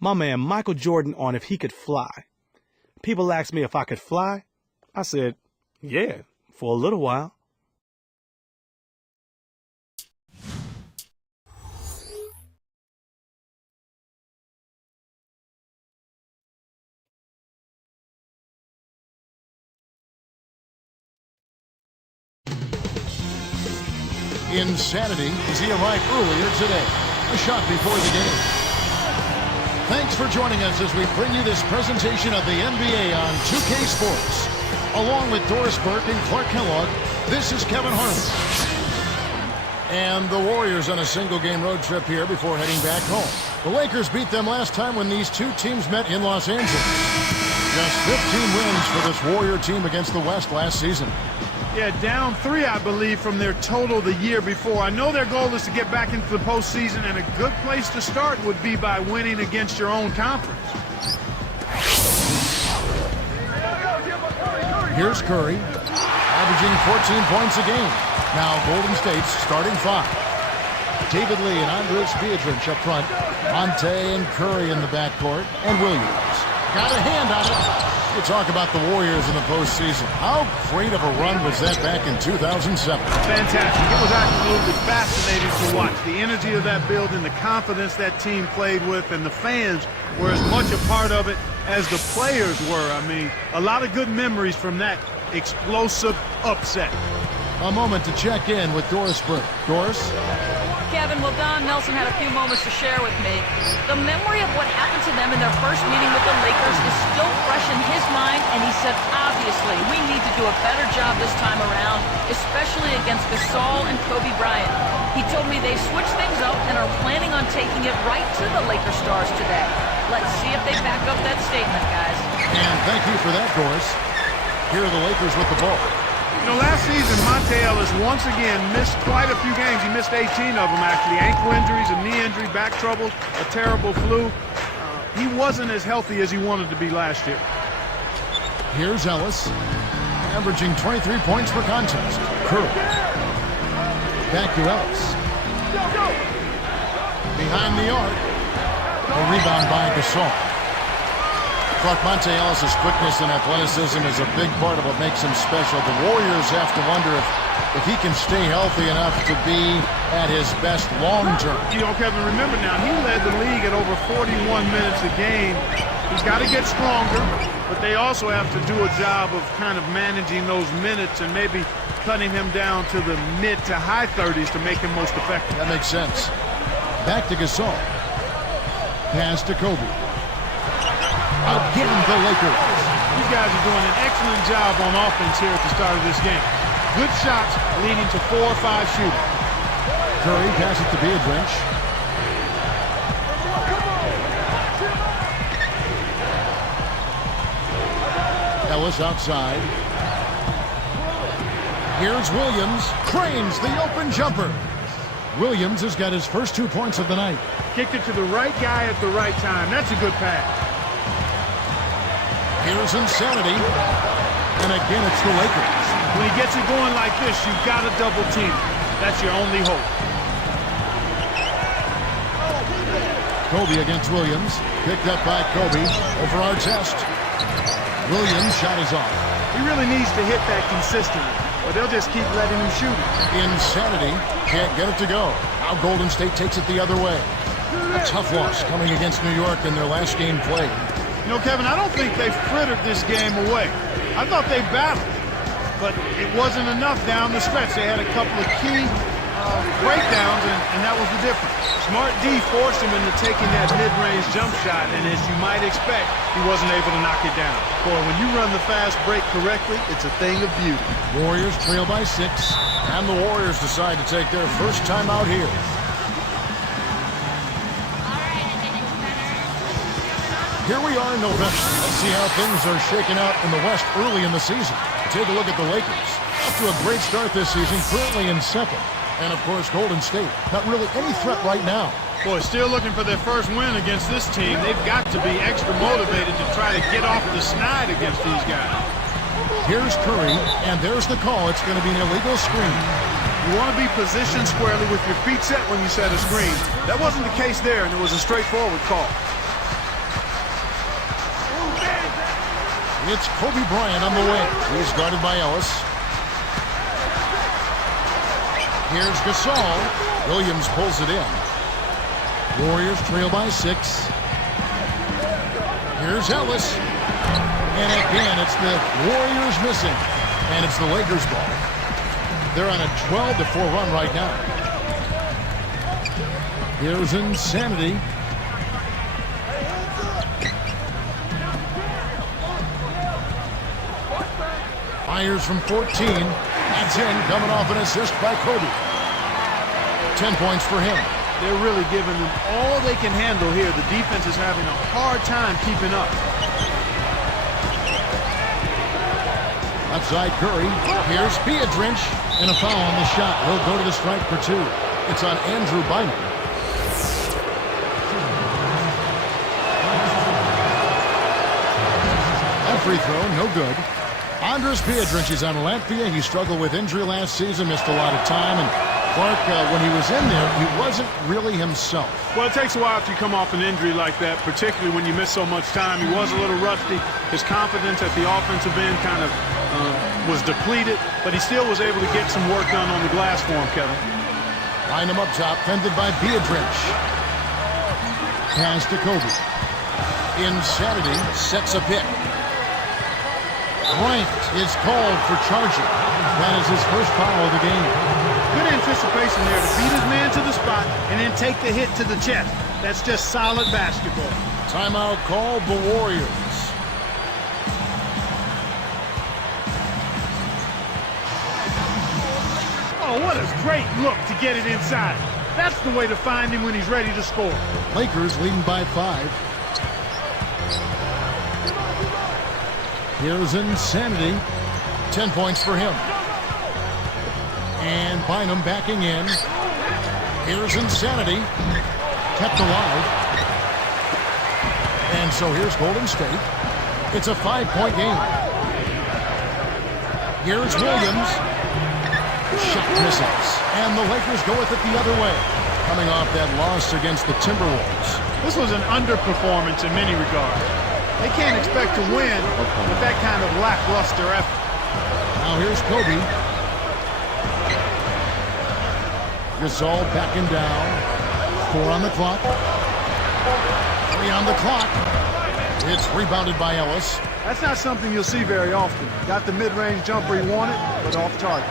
my man Michael Jordan on if he could fly. People asked me if I could fly. I said, yeah, for a little while. Insanity as he arrived earlier today. A shot before the game. Thanks for joining us as we bring you this presentation of the NBA on 2K Sports. Along with Doris Burke and Clark Kellogg, this is Kevin Harlan. And the Warriors on a single-game road trip here before heading back home. The Lakers beat them last time when these two teams met in Los Angeles. Just 15 wins for this Warrior team against the West last season. Yeah, down 3, I believe, from their total the year before. I know their goal is to get back into the postseason, and a good place to start would be by winning against your own conference. Here's Curry, averaging 14 points a game. Now Golden State's starting 5. David Lee and Andres Biedrins up front. Monte and Curry in the backcourt, and Williams. Got a hand on it. You talk about the Warriors in the postseason. How great of a run was that back in 2007? Fantastic. It was absolutely fascinating to watch. The energy of that building, the confidence that team played with, and the fans were as much a part of it as the players were. I mean, a lot of good memories from that explosive upset. A moment to check in with Doris Burke. Doris? Kevin, well, Don Nelson had a few moments to share with me. The memory of what happened to them in their first meeting with the Lakers is still fresh in his mind, and he said, obviously, we need to do a better job this time around, especially against Gasol and Kobe Bryant. He told me they switched things up and are planning on taking it right to the Lakers stars today. Let's see if they back up that statement, guys. And thank you for that, Doris. Here are the Lakers with the ball. You know, last season, Monte Ellis once again missed quite a few games. He missed 18 of them, actually. Ankle injuries, a knee injury, back trouble, a terrible flu. He wasn't as healthy as he wanted to be last year. Here's Ellis, averaging 23 points per contest. Curry. Back to Ellis. Behind the arc. A rebound by Gasol. Clark, Monte Ellis' quickness and athleticism is a big part of what makes him special. The Warriors have to wonder if he can stay healthy enough to be at his best long-term. You know, Kevin, remember now, he led the league at over 41 minutes a game. He's got to get stronger, but they also have to do a job of kind of managing those minutes and maybe cutting him down to the mid to high 30s to make him most effective. That makes sense. Back to Gasol. Pass to Kobe. Again, the Lakers. These guys are doing an excellent job on offense here at the start of this game. Good shots leading to 4 or 5 shooting. Curry passes to Biedrins. Ellis outside. Here's Williams. Cranes the open jumper. Williams has got his first 2 points of the night. Kicked it to the right guy at the right time. That's a good pass. Here's Insanity. And again, it's the Lakers. When he gets it going like this, you've got to double team. That's your only hope. Kobe against Williams. Picked up by Kobe over our test. Williams' shot is off. He really needs to hit that consistently, or they'll just keep letting him shoot it. Insanity can't get it to go. Now Golden State takes it the other way. A tough loss coming against New York in their last game played. You know, Kevin, I don't think they frittered this game away. I thought they battled, but it wasn't enough down the stretch. They had a couple of key breakdowns, and that was the difference. Smart D forced him into taking that mid-range jump shot, and as you might expect, he wasn't able to knock it down. Boy, when you run the fast break correctly, it's a thing of beauty. Warriors trail by 6, and the Warriors decide to take their first time out here. Here we are in November. Let's see how things are shaking out in the West early in the season. Take a look at the Lakers. Off to a great start this season, currently in 2nd. And, of course, Golden State. Not really any threat right now. Boy, still looking for their first win against this team. They've got to be extra motivated to try to get off the snide against these guys. Here's Curry, and there's the call. It's going to be an illegal screen. You want to be positioned squarely with your feet set when you set a screen. That wasn't the case there, and it was a straightforward call. It's Kobe Bryant on the wing. He's guarded by Ellis. Here's Gasol. Williams pulls it in. Warriors trail by 6. Here's Ellis. And again, it's the Warriors missing. And it's the Lakers ball. They're on a 12-4 run right now. Here's Insanity. Fires from 14. That's in, coming off an assist by Kobe. 10 points for him. They're really giving them all they can handle here. The defense is having a hard time keeping up. Outside Curry. Here's Beadrinch. And a foul on the shot. He'll go to the strike for 2. It's on Andrew Bynum. That free throw, no good. Andres Beadrinch is on Latvia. He struggled with injury last season, missed a lot of time. And Clark, when he was in there, he wasn't really himself. Well, it takes a while after you come off an injury like that, particularly when you miss so much time. He was a little rusty. His confidence at the offensive end kind of was depleted, but he still was able to get some work done on the glass for him, Kevin. Line him up top, fended by Beadrinch. Pass to Kobe. Insanity sets a pick. Bryant is called for charging. That is his first foul of the game. Good anticipation there to beat his man to the spot and then take the hit to the chest. That's just solid basketball. Timeout called the Warriors. Oh, what a great look to get it inside. That's the way to find him when he's ready to score. Lakers leading by 5. Here's Insanity. 10 points for him. And Bynum backing in. Here's Insanity. Kept alive. And so here's Golden State. It's a 5-point game. Here's Williams. Shot misses. And the Lakers go with it the other way. Coming off that loss against the Timberwolves. This was an underperformance in many regards. They can't expect to win with that kind of lackluster effort. Now here's Kobe. Gasol backing down. 4 on the clock. 3 on the clock. It's rebounded by Ellis. That's not something you'll see very often. Got the mid-range jumper he wanted, but off target.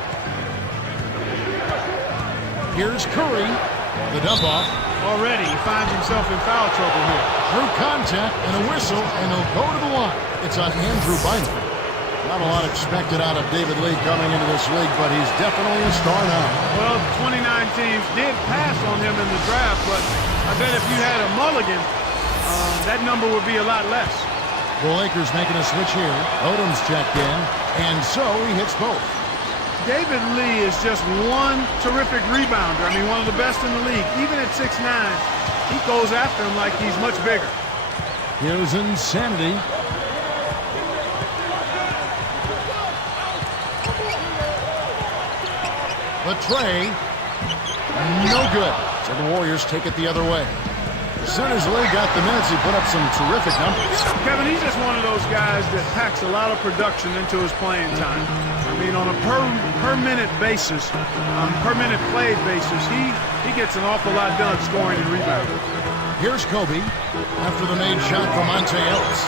Here's Curry. The dump off. Already, he finds himself in foul trouble here. Through contact and a whistle, and he'll go to the line. It's on Andrew Bynum. Not a lot expected out of David Lee coming into this league, but he's definitely a star now. Well, 29 teams did pass on him in the draft, but I bet if you had a mulligan, that number would be a lot less. The Lakers making a switch here. Odom's checked in, and so he hits both. David Lee is just one terrific rebounder. I mean, one of the best in the league. Even at 6'9", he goes after him like he's much bigger. Here's Insanity. The tray, no good. So the Warriors take it the other way. As soon as Lee got the minutes, he put up some terrific numbers. Kevin, he's just one of those guys that packs a lot of production into his playing time. I mean, on a per minute basis, per minute played basis, he gets an awful lot done scoring and rebounding. Here's Kobe after the made shot from Monte Ellis.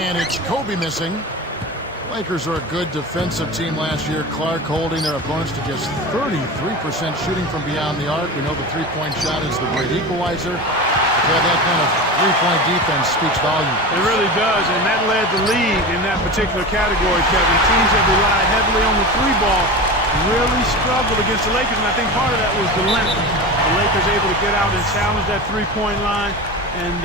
And it's Kobe missing. Lakers are a good defensive team last year. Clark holding their opponents to just 33% shooting from beyond the arc. We know the three-point shot is the great equalizer. Yeah, that kind of three-point defense speaks volume. It really does, and that led the league in that particular category, Kevin. Teams that relied heavily on the three ball really struggled against the Lakers, and I think part of that was the length. The Lakers able to get out and challenge that three-point line, and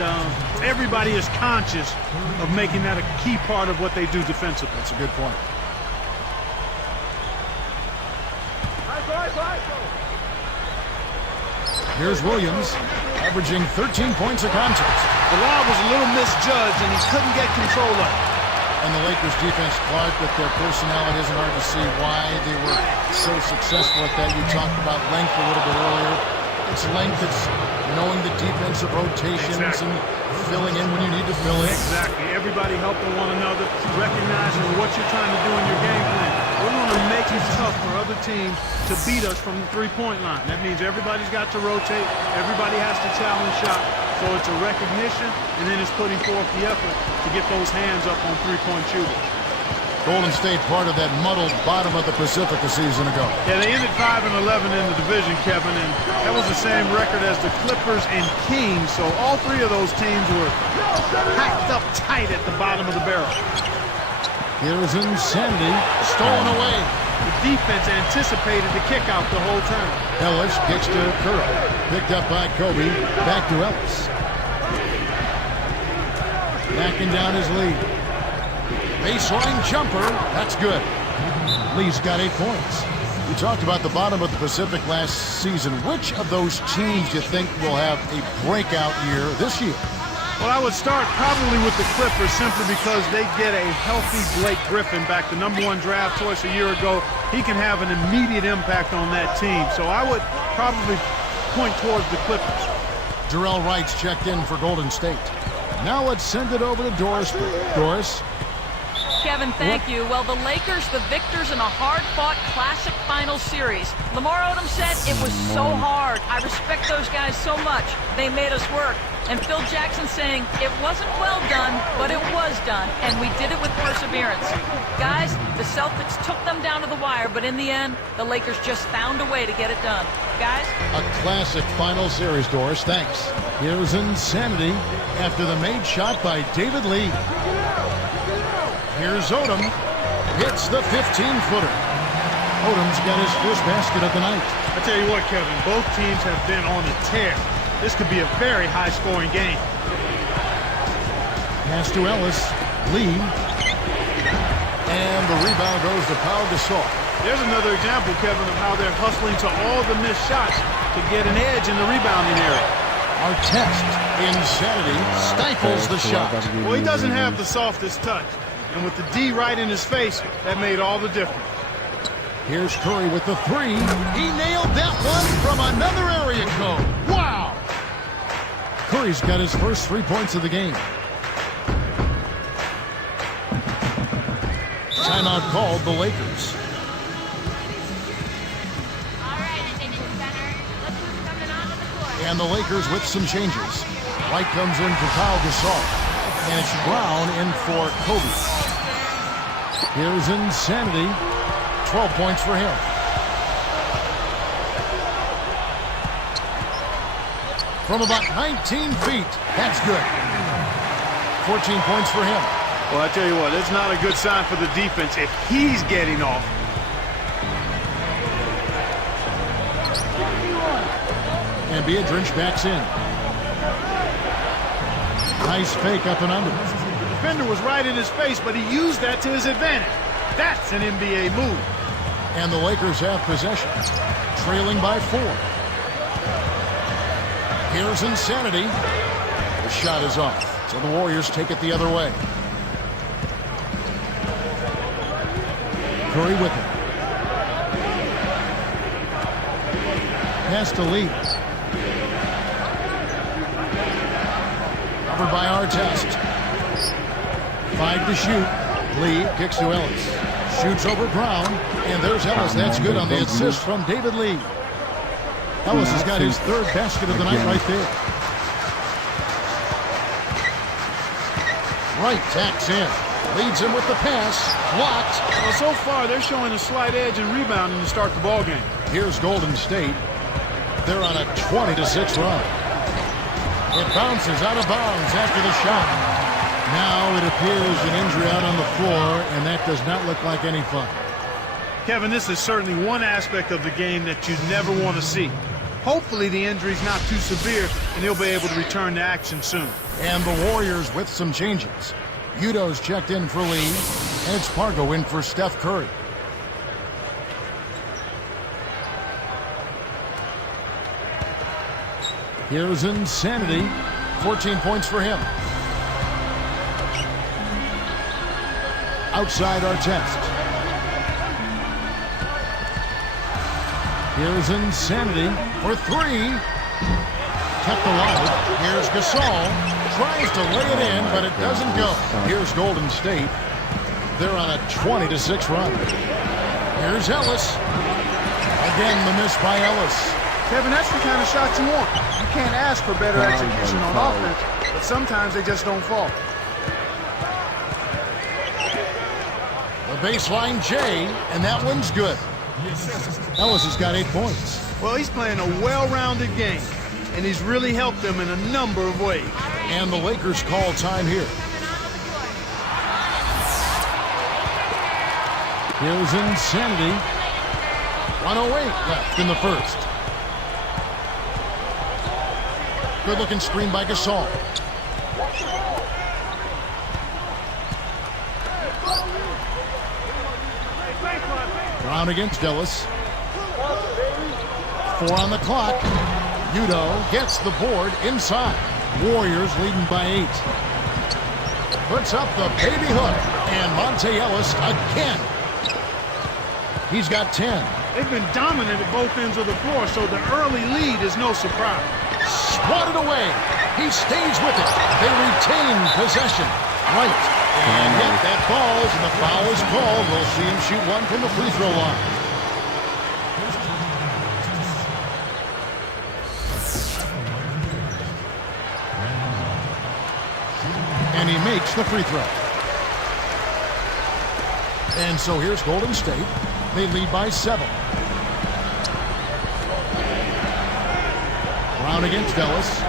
everybody is conscious of making that a key part of what they do defensively. That's a good point. Here's Williams, averaging 13 points a contest. The lob was a little misjudged, and he couldn't get control of it. And the Lakers defense, Clark, with their personnel, it isn't hard to see why they were so successful at that. You talked about length a little bit earlier. It's length, it's knowing the defensive rotations Exactly. and filling in when you need to fill in. Exactly. Everybody helping one another, recognizing what you're trying to do in your game plan. We're going to make it tough for other teams to beat us from the three-point line. That means everybody's got to rotate. Everybody has to challenge shot. So it's a recognition, and then it's putting forth the effort to get those hands up on three-point shooters. Golden State part of that muddled bottom of the Pacific a season ago. Yeah, they ended 5-11 in the division, Kevin, and that was the same record as the Clippers and Kings. So all three of those teams were packed up tight at the bottom of the barrel. Here's insanity, stolen away. The defense anticipated the kick out the whole time. Ellis kicks to Curry. Picked up by Kobe. Back to Ellis. Backing down his lead. Baseline jumper. That's good. Lee's got 8 points. We talked about the bottom of the Pacific last season. Which of those teams do you think will have a breakout year this year? Well, I would start probably with the Clippers simply because they get a healthy Blake Griffin back, the #1 draft choice a year ago. He can have an immediate impact on that team. So I would probably point towards the Clippers. Jarrell Wright's checked in for Golden State. Now let's send it over to Doris. Doris. Kevin, thank you. Well, the Lakers, the victors in a hard-fought classic final series. Lamar Odom said it was so hard. I respect those guys so much. They made us work. And Phil Jackson saying it wasn't well done, but it was done, and we did it with perseverance. Guys, the Celtics took them down to the wire, but in the end, the Lakers just found a way to get it done. Guys? A classic final series, Doris. Thanks. Here's insanity after the made shot by David Lee. Here's Odom. Hits the 15-footer. Odom's got his first basket of the night. I tell you what, Kevin, both teams have been on a tear. This could be a very high-scoring game. Pass to Ellis. Lee. And the rebound goes to Pau Gasol. There's another example, Kevin, of how they're hustling to all the missed shots to get an edge in the rebounding area. Our test, insanity, stifles the shot. Well, he doesn't have the softest touch. And with the D right in his face, that made all the difference. Here's Curry with the three. He nailed that one from another area code. Wow! Curry's got his first 3 points of the game. Timeout called the Lakers. And the Lakers with some changes. White comes in for Pau Gasol. And it's Brown in for Kobe. Here's insanity. 12 points for him. From about 19 feet. That's good. 14 points for him. Well, I tell you what, it's not a good sign for the defense if he's getting off. And Biedrins backs in. Nice fake up and under. The defender was right in his face, but he used that to his advantage. That's an NBA move. And the Lakers have possession. Trailing by 4. Here's insanity. The shot is off. So the Warriors take it the other way. Curry with it. Pass to Lee. Covered by Artest. 5 to shoot. Lee kicks to Ellis. Shoots over Brown. And there's Ellis. That's good on the assist from David Lee. Ellis has got his third basket of the night right there. Wright tacks in. Leads him with the pass. Blocked. Well, so far, they're showing a slight edge in rebounding to start the ballgame. Here's Golden State. They're on a 20-6 run. It bounces out of bounds after the shot. Now it appears an injury out on the floor, and that does not look like any fun. Kevin, this is certainly one aspect of the game that you never want to see. Hopefully the injury's not too severe, and he'll be able to return to action soon. And the Warriors with some changes. Udo's checked in for Lee, and it's Pargo in for Steph Curry. Here's insanity. 14 points for him. Outside Artest. Here's insanity for 3. kept alive. Here's Gasol. Tries to lay it in, but it doesn't go. Here's Golden State. They're on a 20-6 run. Here's Ellis. Again, the miss by Ellis. Kevin, that's the kind of shot you want. You can't ask for better execution on offense, but sometimes they just don't fall. The baseline J, and that one's good. Ellis has got 8 points. Well, he's playing a well-rounded game, and he's really helped them in a number of ways. And the Lakers call time here. Here's Insanity. 1:08 left in the first. Good-looking screen by Gasol. Brown against Ellis. 4 on the clock. Udo gets the board inside. Warriors leading by 8. Puts up the baby hook. And Monte Ellis again. He's got 10. They've been dominant at both ends of the floor, so the early lead is no surprise. Swatted away. He stays with it. They retain possession. Right. And yet that falls, and the foul is called. We'll see him shoot one from the free throw line. And he makes the free throw. And so here's Golden State. They lead by 7. Brown against Ellis.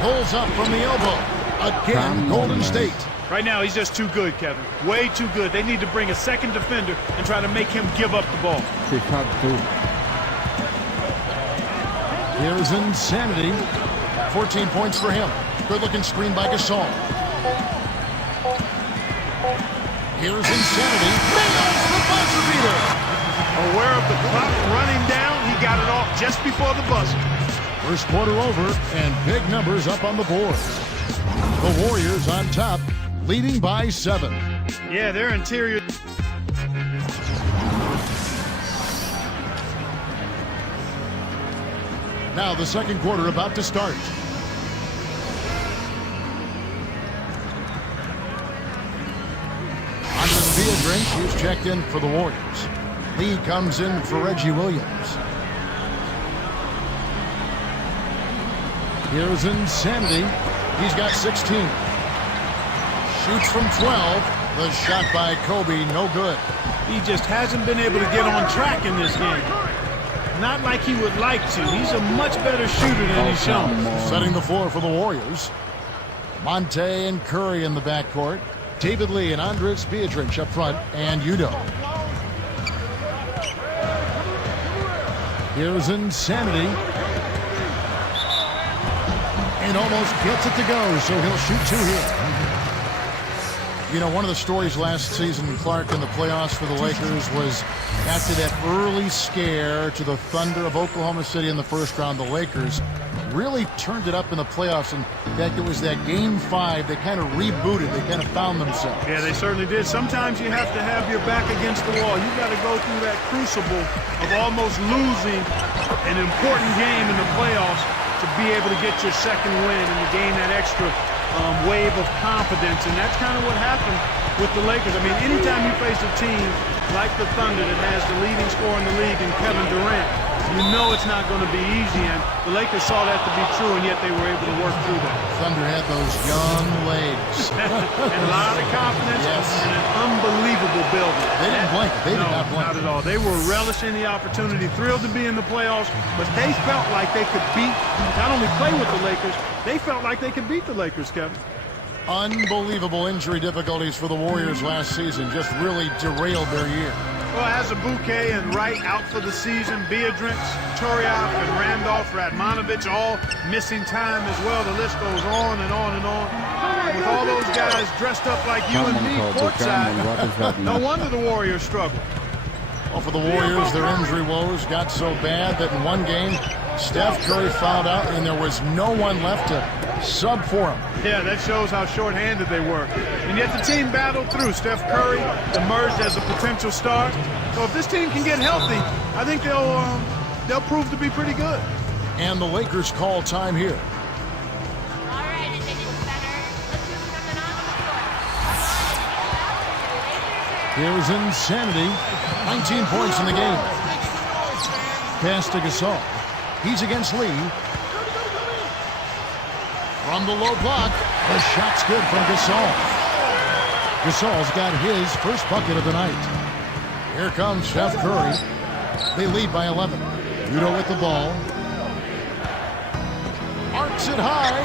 Pulls up from the elbow. Again, Golden State. Right now, he's just too good, Kevin. Way too good. They need to bring a second defender and try to make him give up the ball. Here's Insanity. 14 points for him. Good-looking screen by Gasol. Here's Insanity. Nails the buzzer beater. Aware of the clock running down, he got it off just before the buzzer. First quarter over, and big numbers up on the board. The Warriors on top, leading by 7. Yeah, their interior. Now the second quarter about to start. He's checked in for the Warriors. Lee comes in for Reggie Williams. Here's Insanity. He's got 16. Shoots from 12. The shot by Kobe, no good. He just hasn't been able to get on track in this game. Not like he would like to. He's a much better shooter than he's shown. Setting the floor for the Warriors. Monte and Curry in the backcourt. David Lee and Andres Beatrice up front, and Udo. Here's Insanity. And almost gets it to go, so he'll shoot 2 here. You know, one of the stories last season, Clark, in the playoffs for the Lakers was after that early scare to the Thunder of Oklahoma City in the first round, the Lakers really turned it up in the playoffs. In fact, it was that Game 5 that kind of rebooted. They kind of found themselves. Yeah, they certainly did. Sometimes you have to have your back against the wall. You got to go through that crucible of almost losing an important game in the playoffs to be able to get your second win and to gain that extra wave of confidence. And that's kind of what happened with the Lakers. I mean, anytime you face a team like the Thunder that has the leading scorer in the league in Kevin Durant, you know it's not going to be easy, and the Lakers saw that to be true, and yet they were able to work through that. Thunder had those young legs. And a lot of confidence, yes, and an unbelievable building. They didn't blink. They did not blink. Not at all. They were relishing the opportunity, thrilled to be in the playoffs, but they felt like they could beat, not only play with the Lakers, they felt like they could beat the Lakers, Kevin. Unbelievable injury difficulties for the Warriors last season. Just really derailed their year. Well, as a bouquet and Wright out for the season, Beatrice, Turiaf, and Randolph, Radmanovich all missing time as well. The list goes on and on and on. With all those guys dressed up like you and me courtside, no wonder the Warriors struggle. Well, for the Warriors, their injury woes got so bad that in one game, Steph Curry fouled out and there was no one left to sub for him. Yeah, that shows how short-handed they were. And yet the team battled through. Steph Curry emerged as a potential star. So if this team can get healthy, I think they'll prove to be pretty good. And the Lakers call time here. Here's Insanity. 19 points in the game. Pass to Gasol. He's against Lee. From the low block, the shot's good from Gasol. Gasol's got his first bucket of the night. Here comes Steph Curry. They lead by 11. Udo with the ball. Arcs it high.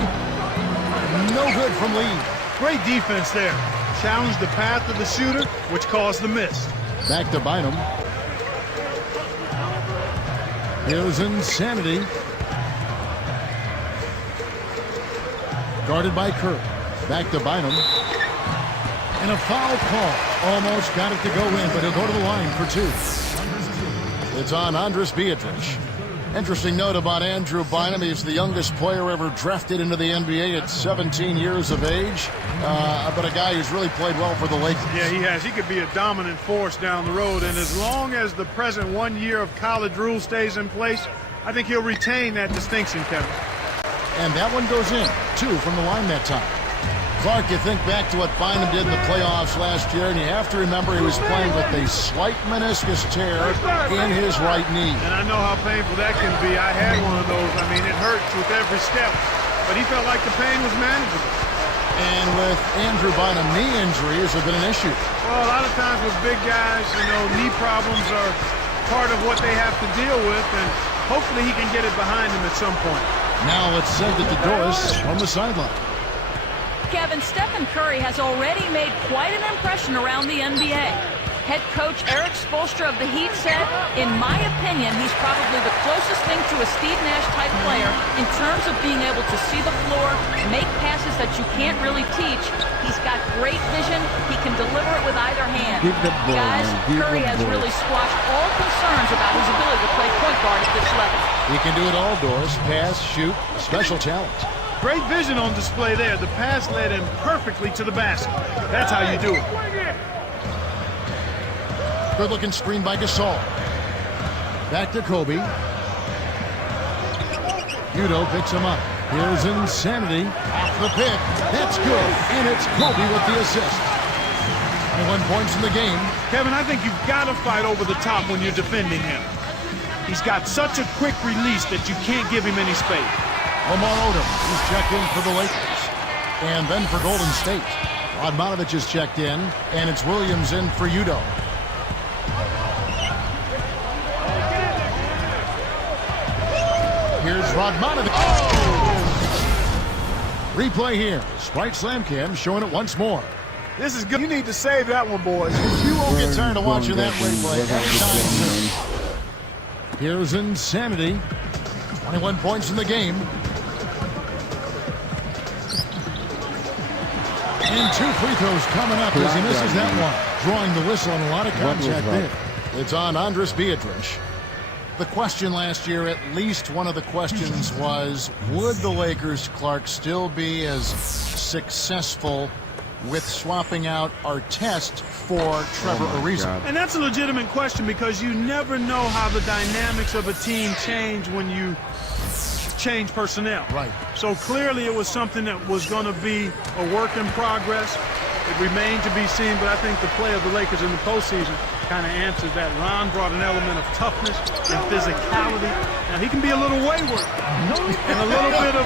No good from Lee. Great defense there. Challenged the path of the shooter, which caused the miss. Back to Bynum. Here's Insanity. Guarded by Curry. Back to Bynum. And a foul call. Almost got it to go in, but he'll go to the line for two. It's on Andres Beatrice. Interesting note about Andrew Bynum. He's the youngest player ever drafted into the NBA at 17 years of age. But a guy who's really played well for the Lakers. Yeah, he has. He could be a dominant force down the road. And as long as the present 1 year of college rule stays in place, I think he'll retain that distinction, Kevin. And that one goes in. 2 from the line that time. Clark, you think back to what Bynum did in the playoffs last year, and you have to remember he was playing with a slight meniscus tear in his right knee. And I know how painful that can be. I had one of those. I mean, it hurts with every step. But he felt like the pain was manageable. And with Andrew Bynum, knee injuries have been an issue. Well, a lot of times with big guys, knee problems are part of what they have to deal with, and hopefully he can get it behind him at some point. Now let's send it to Doris on the sideline. Kevin, Stephen Curry has already made quite an impression around the NBA. Head coach Eric Spoelstra of the Heat said, in my opinion, he's probably the closest thing to a Steve Nash-type player in terms of being able to see the floor, make passes that you can't really teach. He's got great vision. He can deliver it with either hand. Guys, Curry has really squashed all concerns about his ability to play point guard at this level. He can do it all, Doris. Pass, shoot, special talent. Great vision on display there. The pass led him perfectly to the basket. That's how you do it. Good-looking screen by Gasol. Back to Kobe. Udo picks him up. Here's Insanity. Off the pick. That's good. And it's Kobe with the assist. 21 points in the game. Kevin, I think you've got to fight over the top when you're defending him. He's got such a quick release that you can't give him any space. Lamar Odom, he's checked in for the Lakers. And then for Golden State. Radmanovic is checked in, and it's Williams in for Udo. Here's Radmanovic. Oh! Replay here. Sprite Slam Cam showing it once more. This is good. You need to save that one, boys. You won't get tired of watching that replay anytime soon. Here's Insanity. 21 points in the game. And 2 free throws coming up as he misses that one. Drawing the whistle and a lot of contact there. It's on Andres Beatrice. The question last year, at least one of the questions was, would the Lakers, Clark, still be as successful with swapping out Artest for Trevor Ariza? And that's a legitimate question because you never know how the dynamics of a team change when you change personnel. Right. So clearly it was something that was going to be a work in progress. It remained to be seen, but I think the play of the Lakers in the postseason kind of answered that. Ron brought an element of toughness and physicality. Now, he can be a little wayward. And a little bit of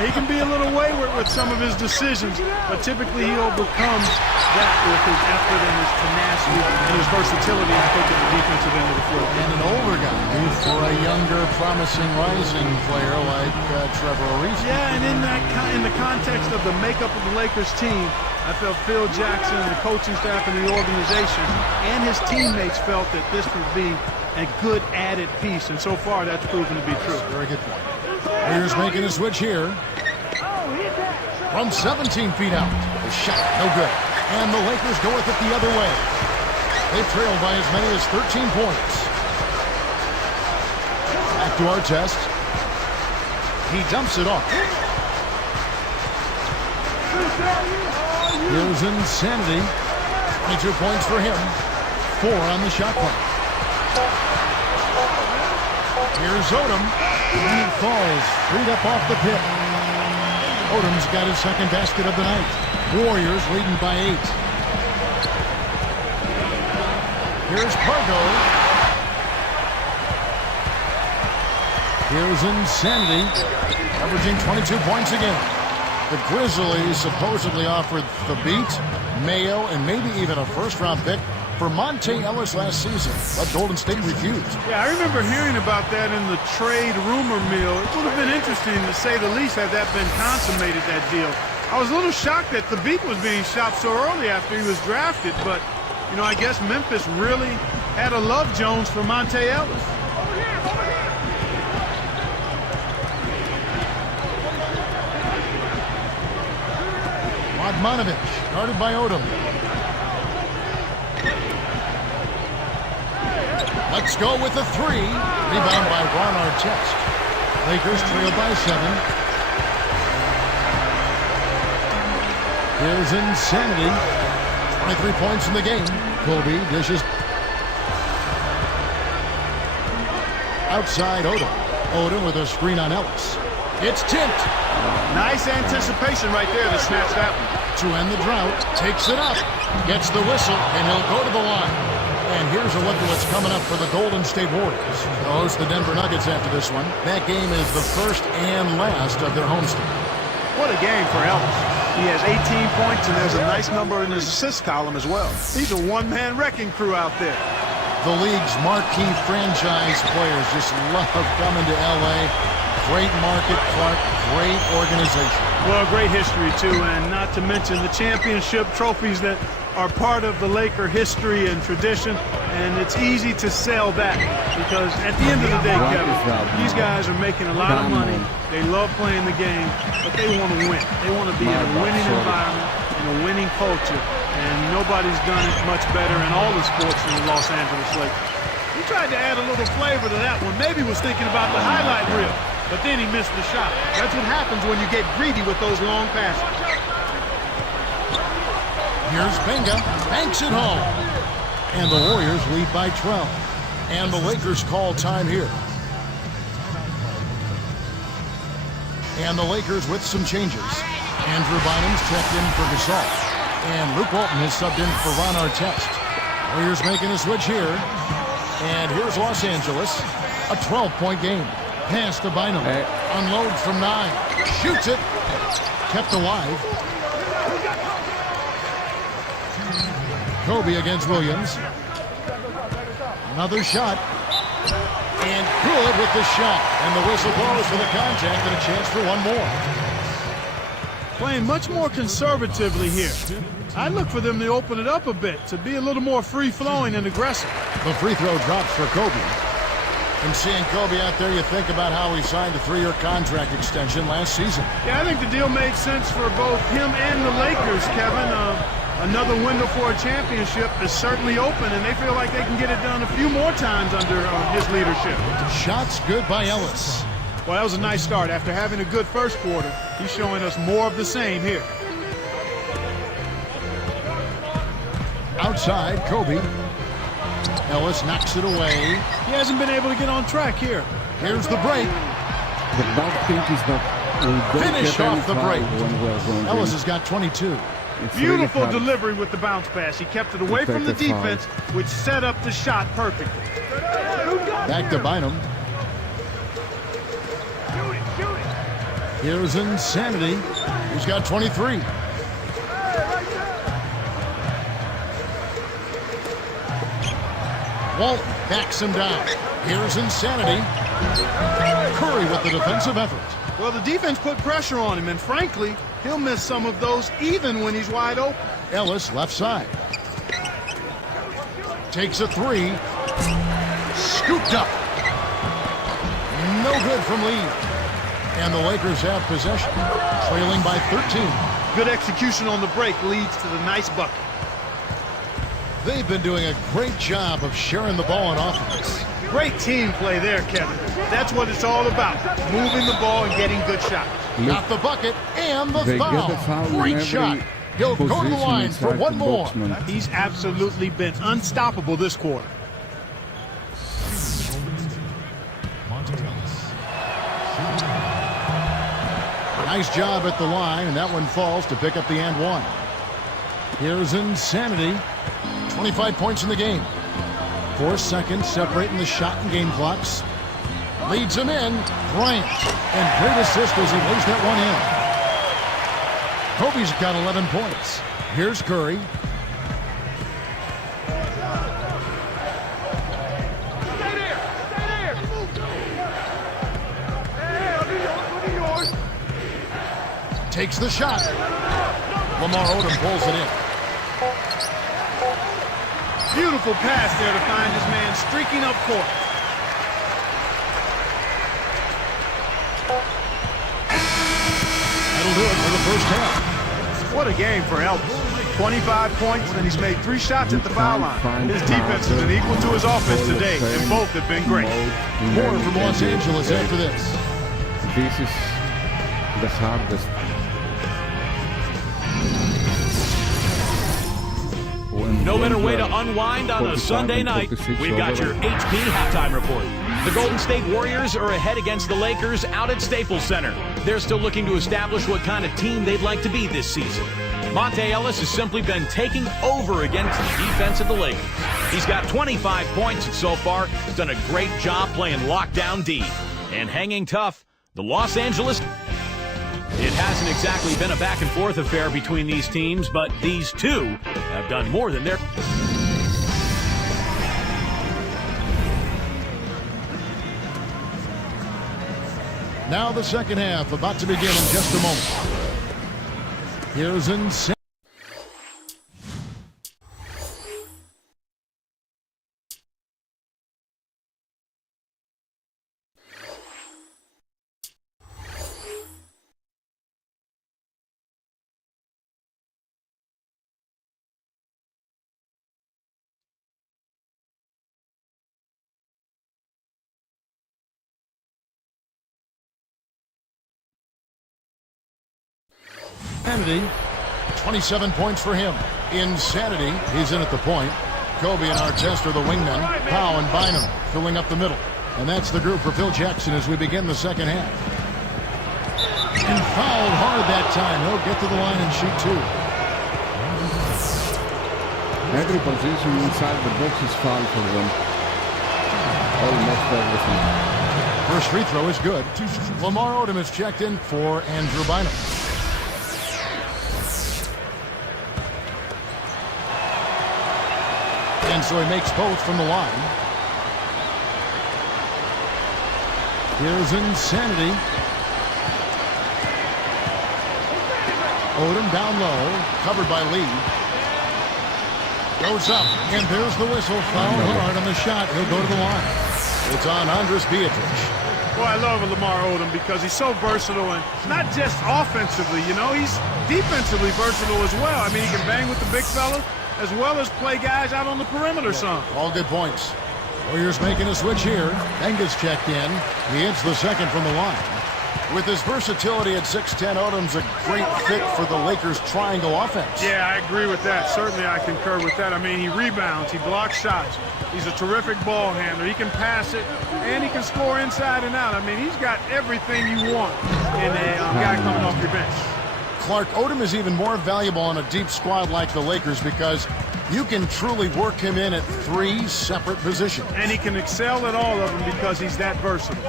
he can be a little wayward with some of his decisions, but typically he overcomes that with his effort and his tenacity and his versatility in taking the defensive end of the floor. And an older guy for a younger, promising, rising player like Trevor Ariza. Yeah, and in the context of the makeup of the Lakers team, I felt Phil Jackson and the coaching staff and the organization and his teammates felt that this would be a good added piece, and so far that's proven to be true. Very good point. Here's making a switch here. From 17 feet out. The shot, no good. And the Lakers go with it the other way. They trailed by as many as 13 points. Back to Artest. He dumps it off. Here's Insanity. 22 points for him. 4 on the shot clock. Here's Odom, and it falls straight up off the pit. Odom's got his second basket of the night. Warriors leading by 8. Here's Pargo. Here's Insanity, averaging 22 points again. The Grizzlies supposedly offered the beat, Mayo, and maybe even a first-round pick for Monte Ellis last season, but Golden State refused. Yeah, I remember hearing about that in the trade rumor mill. It would have been interesting, to say the least, had that been consummated, that deal. I was a little shocked that the beat was being shot so early after he was drafted, but, you know, I guess Memphis really had a love Jones for Monte Ellis. Radmanovich, guarded by Odom. Let's go with a 3. Rebound by Ron Artest. Lakers trail by 7. Here's Insanity. 23 points in the game. Kobe dishes. Outside Odom. Odom with a screen on Ellis. It's tipped. Nice anticipation right there to snatch that one. To end the drought, takes it up, gets the whistle, and he'll go to the line. And here's a look at what's coming up for the Golden State Warriors. They'll host the Denver Nuggets after this one. That game is the first and last of their homestand. What a game for Ellis. He has 18 points, and there's a nice number in his assist column as well. He's a one-man wrecking crew out there. The league's marquee franchise players just love coming to L.A. Great market, Clark, great organization. Well, great history, too, and not to mention the championship trophies that are part of the Laker history and tradition, and it's easy to sell that because at the end of the day, Kevin, these guys are making a lot of money. They love playing the game, but they want to win. They want to be in a winning environment, in a winning culture, and nobody's done it much better in all the sports in the Los Angeles Lakers. He tried to add a little flavor to that one. Maybe was thinking about the highlight reel, but then he missed the shot. That's what happens when you get greedy with those long passes. Here's Benga, banks it home. And the Warriors lead by 12. And the Lakers call time here. And the Lakers with some changes. Andrew Bynum's checked in for Gasol. And Luke Walton has subbed in for Ron Artest. Warriors making a switch here. And here's Los Angeles. A 12-point game. Pass to Bynum. Unloads from 9. Shoots it. Kept alive. Kobe against Williams. Another shot. And good with the shot. And the whistle blows for the contact and a chance for one more. Playing much more conservatively here. I look for them to open it up a bit, to be a little more free-flowing and aggressive. The free throw drops for Kobe. And seeing Kobe out there, you think about how he signed a 3-year contract extension last season. Yeah, I think the deal made sense for both him and the Lakers, Kevin. Another window for a championship is certainly open, and they feel like they can get it done a few more times under his leadership. Shots good by Ellis. Well, that was a nice start. After having a good first quarter, he's showing us more of the same here. Outside, Kobe. Ellis knocks it away. He hasn't been able to get on track here. Here's the break. The bad thing is that we don't Finish get any off the foul break. when we are going Ellis in. has got 22. It's Beautiful really hard. delivery with the bounce pass. He kept it away from the Effective foul. defense, which set up the shot perfectly. Back to Bynum. Here's Insanity. He's got 23. Walton backs him down. Here's Insanity. Curry with the defensive effort. Well, the defense put pressure on him, and frankly, he'll miss some of those even when he's wide open. Ellis left side. Takes a 3. Scooped up. No good from Lee. And the Lakers have possession, trailing by 13. Good execution on the break leads to the nice bucket. They've been doing a great job of sharing the ball on offense. Great team play there, Kevin. That's what it's all about, moving the ball and getting good shots. Got the bucket and the They foul. get a foul Great in shot. He'll go to the position line for inside one the more. box, man. He's absolutely been unstoppable this quarter. Nice job at the line, and that one falls to pick up the and one. Here's Insanity. 25 points in the game. 4 seconds separating the shot and game clocks. Leads him in. Bryant. And great assist as he lays that one in. Kobe's got 11 points. Here's Curry. Takes the shot. Lamar Odom pulls it in. Beautiful pass there to find his man streaking up court. That'll do it for the first half. What a game for Elvis. 25 points, and he's made 3 shots at the foul line. His defense has been equal to his offense today, and both have been great. More from Los Angeles after this. This is the hardest. No better way to unwind on a Sunday night. We've got your HP halftime report. The Golden State Warriors are ahead against the Lakers out at Staples Center. They're still looking to establish what kind of team they'd like to be this season. Monte Ellis has simply been taking over against the defense of the Lakers. He's got 25 points so far. He's done a great job playing lockdown D. And hanging tough, the Los Angeles... It hasn't exactly been a back-and-forth affair between these teams, but these two have done more than their... Now the second half about to begin in just a moment. Here's Insanity. Insanity, 27 points for him. Insanity, he's in at the point. Kobe and Artest are the wingmen. Powell and Bynum filling up the middle. And that's the group for Phil Jackson as we begin the second half. And fouled hard that time. He'll get to the line and shoot 2. Every position inside the box is foul for them. Almost everything. First free throw is good. Lamar Odom is checked in for Andrew Bynum. And so he makes both from the line. Here's Insanity. Odom down low, covered by Lee. Goes up, and there's the whistle. Foul hard on the shot. He'll go to the line. It's on Andres Beatrice. Boy, I love Lamar Odom because he's so versatile, and not just offensively, you know, he's defensively versatile as well. I mean, he can bang with the big fellas as well as play guys out on the perimeter some. All good points. Warriors making a switch here. Benga's checked in. He hits the second from the line. With his versatility at 6'10", Odom's a great fit for the Lakers' triangle offense. Yeah, I agree with that. Certainly I concur with that. I mean, he rebounds, he blocks shots. He's a terrific ball handler. He can pass it, and he can score inside and out. I mean, he's got everything you want in a guy coming off your bench. Clark, Odom is even more valuable on a deep squad like the Lakers because you can truly work him in at 3 separate positions. And he can excel at all of them because he's that versatile.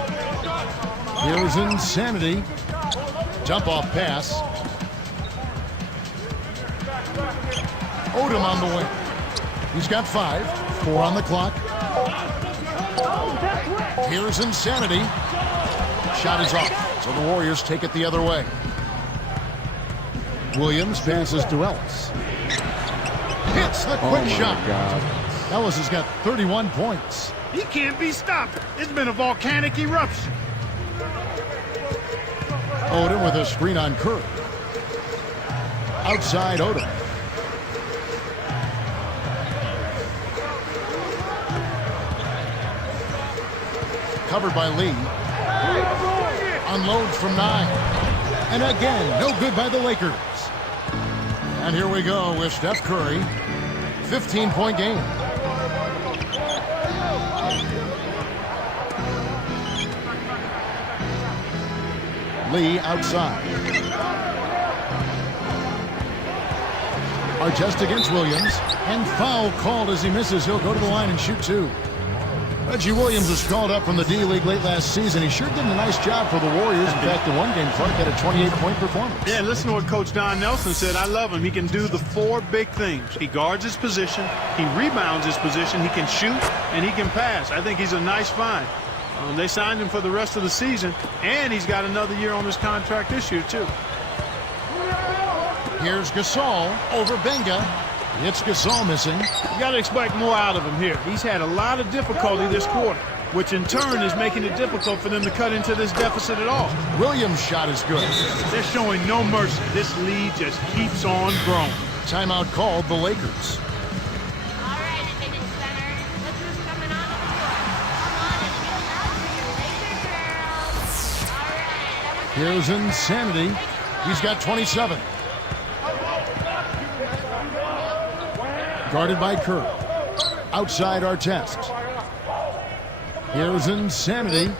Here's Insanity. Jump off pass. Odom on the wing. He's got 5. 4 on the clock. Here's Insanity. Shot is off. So the Warriors take it the other way. Williams passes to Ellis. Hits the quick shot. God. Ellis has got 31 points. He can't be stopped. It's been a volcanic eruption. Odom with a screen on Curry. Outside Odom. Covered by Lee. Unloads from 9. And again, no good by the Lakers. And here we go with Steph Curry. 15-point game. Lee outside. Artest against Williams. And foul called as he misses. He'll go to the line and shoot two. Reggie Williams was called up from the D-League late last season. He sure did a nice job for the Warriors. In fact, in one game, Clark had a 28-point performance. Yeah, listen to what Coach Don Nelson said. I love him. He can do the four big things. He guards his position, he rebounds his position, he can shoot, and he can pass. I think he's a nice find. They signed him for the rest of the season, and he's got another year on his contract this year, too. Here's Gasol over Benga. It's Gasol missing. You got to expect more out of him here. He's had a lot of difficulty this quarter, which in turn is making it difficult for them to cut into this deficit at all. Williams' shot is good. They're showing no mercy. This lead just keeps on growing. Timeout called the Lakers. Here's Insanity. He's got 27. Guarded by Kerr. Outside Artest. Here's Insanity.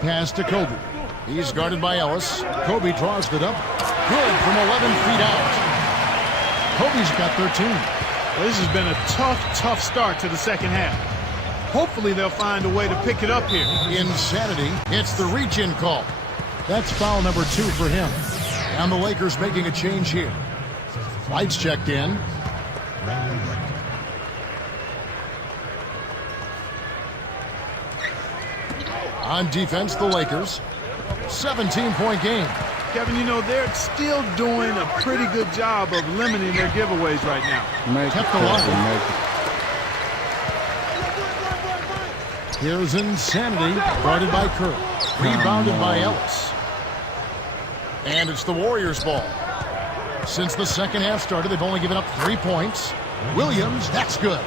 Pass to Kobe. He's guarded by Ellis. Kobe draws the double. Good from 11 feet out. Kobe's got 13. Well, this has been a tough start to the second half. Hopefully they'll find a way to pick it up here. Insanity. It's the reach-in call. That's foul number 2 for him. And the Lakers making a change here. Lights checked in. On defense, the Lakers. 17-point game. Kevin, you know, they're still doing a pretty good job of limiting their giveaways right now. Kept the line. Here's Insanity, guarded by Kerr. Rebounded by Ellis. And it's the Warriors' ball. Since the second half started, they've only given up 3 points. Williams, that's good.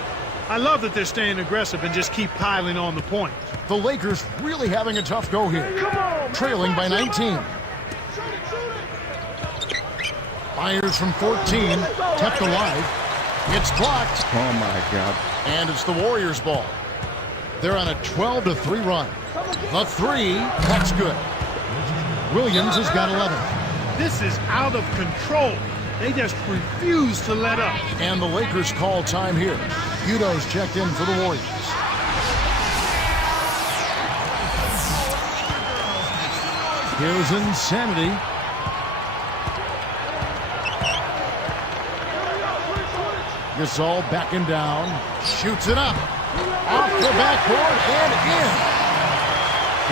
I love that they're staying aggressive and just keep piling on the points. The Lakers really having a tough go here. Trailing by 19. Fires from 14. Kept alive. It's blocked. Oh, my God. And it's the Warriors' ball. They're on a 12-3 run. The three, that's good. Williams has got 11. This is out of control. They just refuse to let up. And the Lakers call time here. Udo's checked in for the Warriors. Here's Insanity. Gasol backing down. Shoots it up. Off the backboard and in.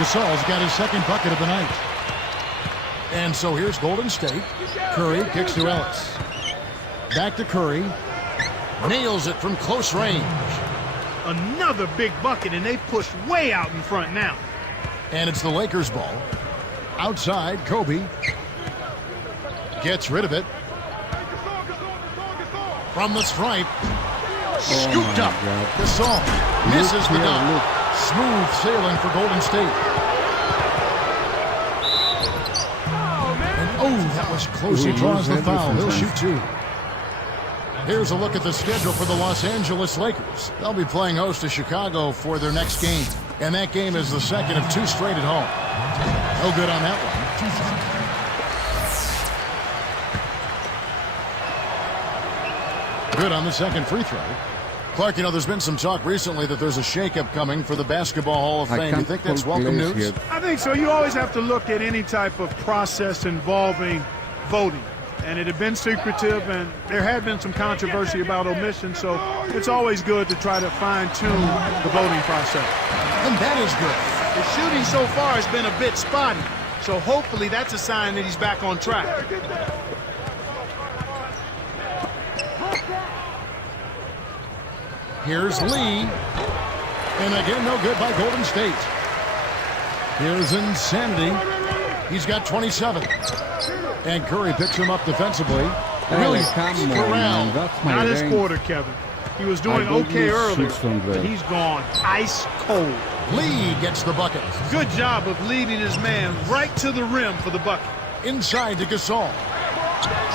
Gasol's got his second bucket of the night. And so here's Golden State. Curry kicks to Ellis. Back to Curry. Nails it from close range. Another big bucket, and they push way out in front now. And it's the Lakers' ball. Outside, Kobe. Gets rid of it. From the stripe. Scooped up. Gasol misses the dunk. Smooth sailing for Golden State. And that was close. He draws the foul. He'll shoot two. Here's a look at the schedule for the Los Angeles Lakers. They'll be playing host to Chicago for their next game. And that game is the second of 2 straight at home. No good on that one. Good on the second free throw. Clark, you know, there's been some talk recently that there's a shakeup coming for the Basketball Hall of Fame. You think that's welcome news? I think so. You always have to look at any type of process involving voting. And it had been secretive, and there had been some controversy about omission, so it's always good to try to fine-tune the voting process. And that is good. The shooting so far has been a bit spotty, so hopefully that's a sign that he's back on track. Here's Lee. And again, no good by Golden State. Here's Insanity. He's got 27. And Curry picks him up defensively. Really comes around. Not his quarter, Kevin. He was doing okay earlier, but he's gone ice cold. Lee gets the bucket. Good job of leading his man right to the rim for the bucket. Inside to Gasol.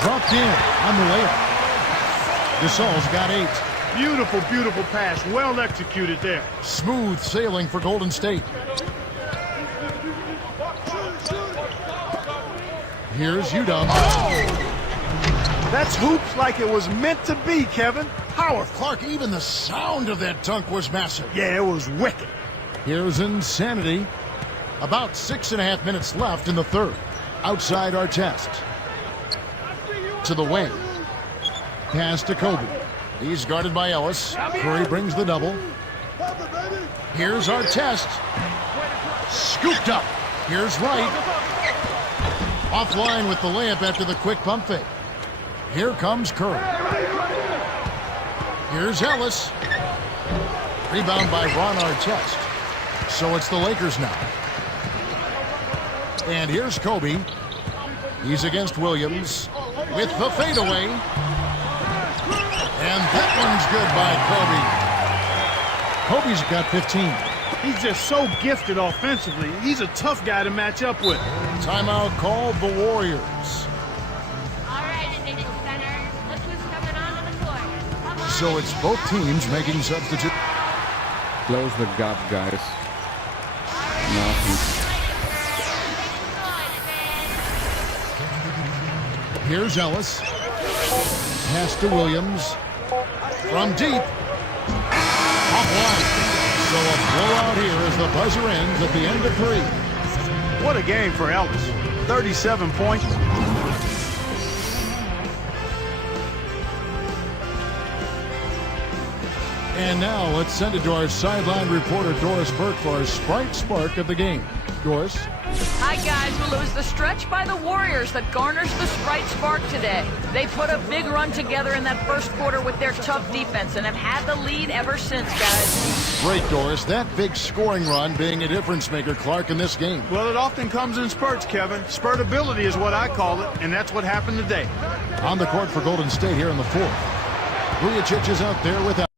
Dropped in on the layup. Gasol's got 8. Beautiful, beautiful pass. Well executed there. Smooth sailing for Golden State. Here's UW. That's hoops like it was meant to be, Kevin. Power, Clark. Even the sound of that dunk was massive. Yeah, it was wicked. Here's Insanity. About 6.5 minutes left in the third. Outside our test. To the wing. Pass to Kobe. He's guarded by Ellis. Curry brings the double. Here's our test. Scooped up. Here's Wright. Offline with the layup after the quick pump fake. Here comes Curry. Here's Ellis. Rebound by Ron Artest. So it's the Lakers now. And here's Kobe. He's against Williams with the fadeaway. And that one's good by Kobe. Kobe's got 15. He's just so gifted offensively. He's a tough guy to match up with. Timeout called the Warriors. All right, Addition Center. Look who's coming onto the court. Come on. So it's both teams making substitutes. Close the gap, guys. Nothing. Here's Ellis. Pass to Williams. From deep. Offline. So a blowout here as the buzzer ends at the end of 3. What a game for Ellis. 37 points. And now let's send it to our sideline reporter Doris Burke for our Sprite Spark of the game. Doris? Hi, guys. We'll lose the stretch by the Warriors that garners the Sprite Spark today. They put a big run together in that first quarter with their tough defense and have had the lead ever since, guys. Great, Doris. That big scoring run being a difference maker, Clark, in this game. Well, it often comes in spurts, Kevin. Spurtability is what I call it, and that's what happened today. On the court for Golden State here in the fourth. Vujacic is out there without.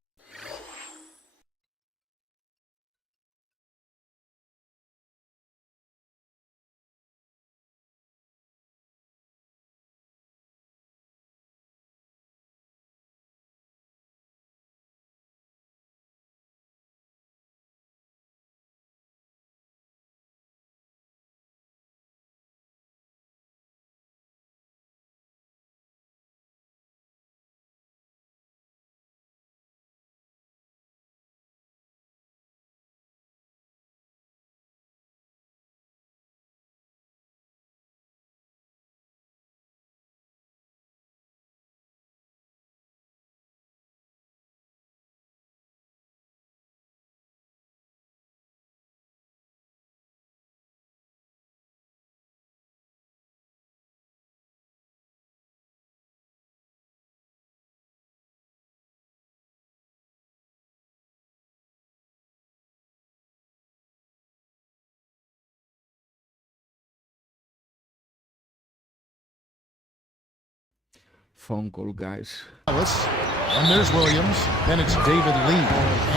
Phone call, guys. Ellis. And there's Williams. Then it's David Lee.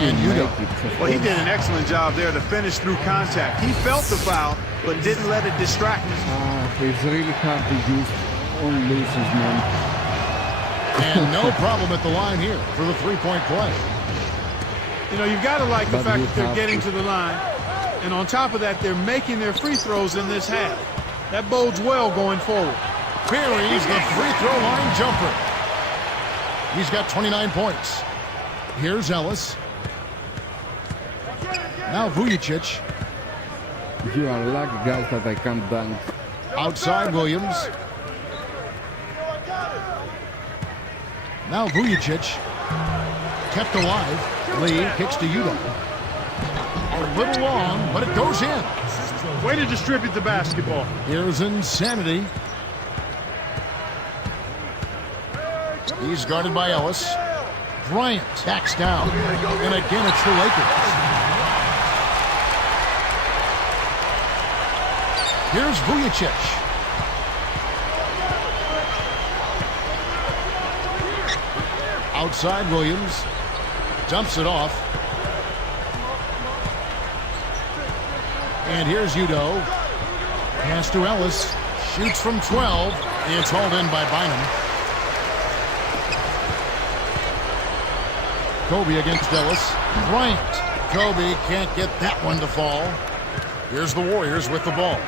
And UW. Well, he did an excellent job there to finish through contact. He felt the foul, but didn't let it distract him. It's really hard to use on losers, man. And no problem at the line here for the three-point play. You know, you've got to like the But fact you that they're have getting to. to the line. And on top of that, they're making their free throws in this half. That bodes well going forward. Buries the free throw line jumper. He's got 29 points. Here's Ellis. Now Vujacic. You are lucky, guys, that I can't dunk. Outside Williams. Now Vujacic. Kept alive. Lee kicks to UW. A little long, but it goes in. Way to distribute the basketball. Here's Insanity. He's guarded by Ellis. Bryant backs down. And again, it's the Lakers. Here's Vujacic. Outside Williams. Dumps it off. And here's Udo. Pass to Ellis. Shoots from 12. It's hauled in by Bynum. Kobe against Ellis. Bryant. Kobe can't get that one to fall. Here's the Warriors with the ball.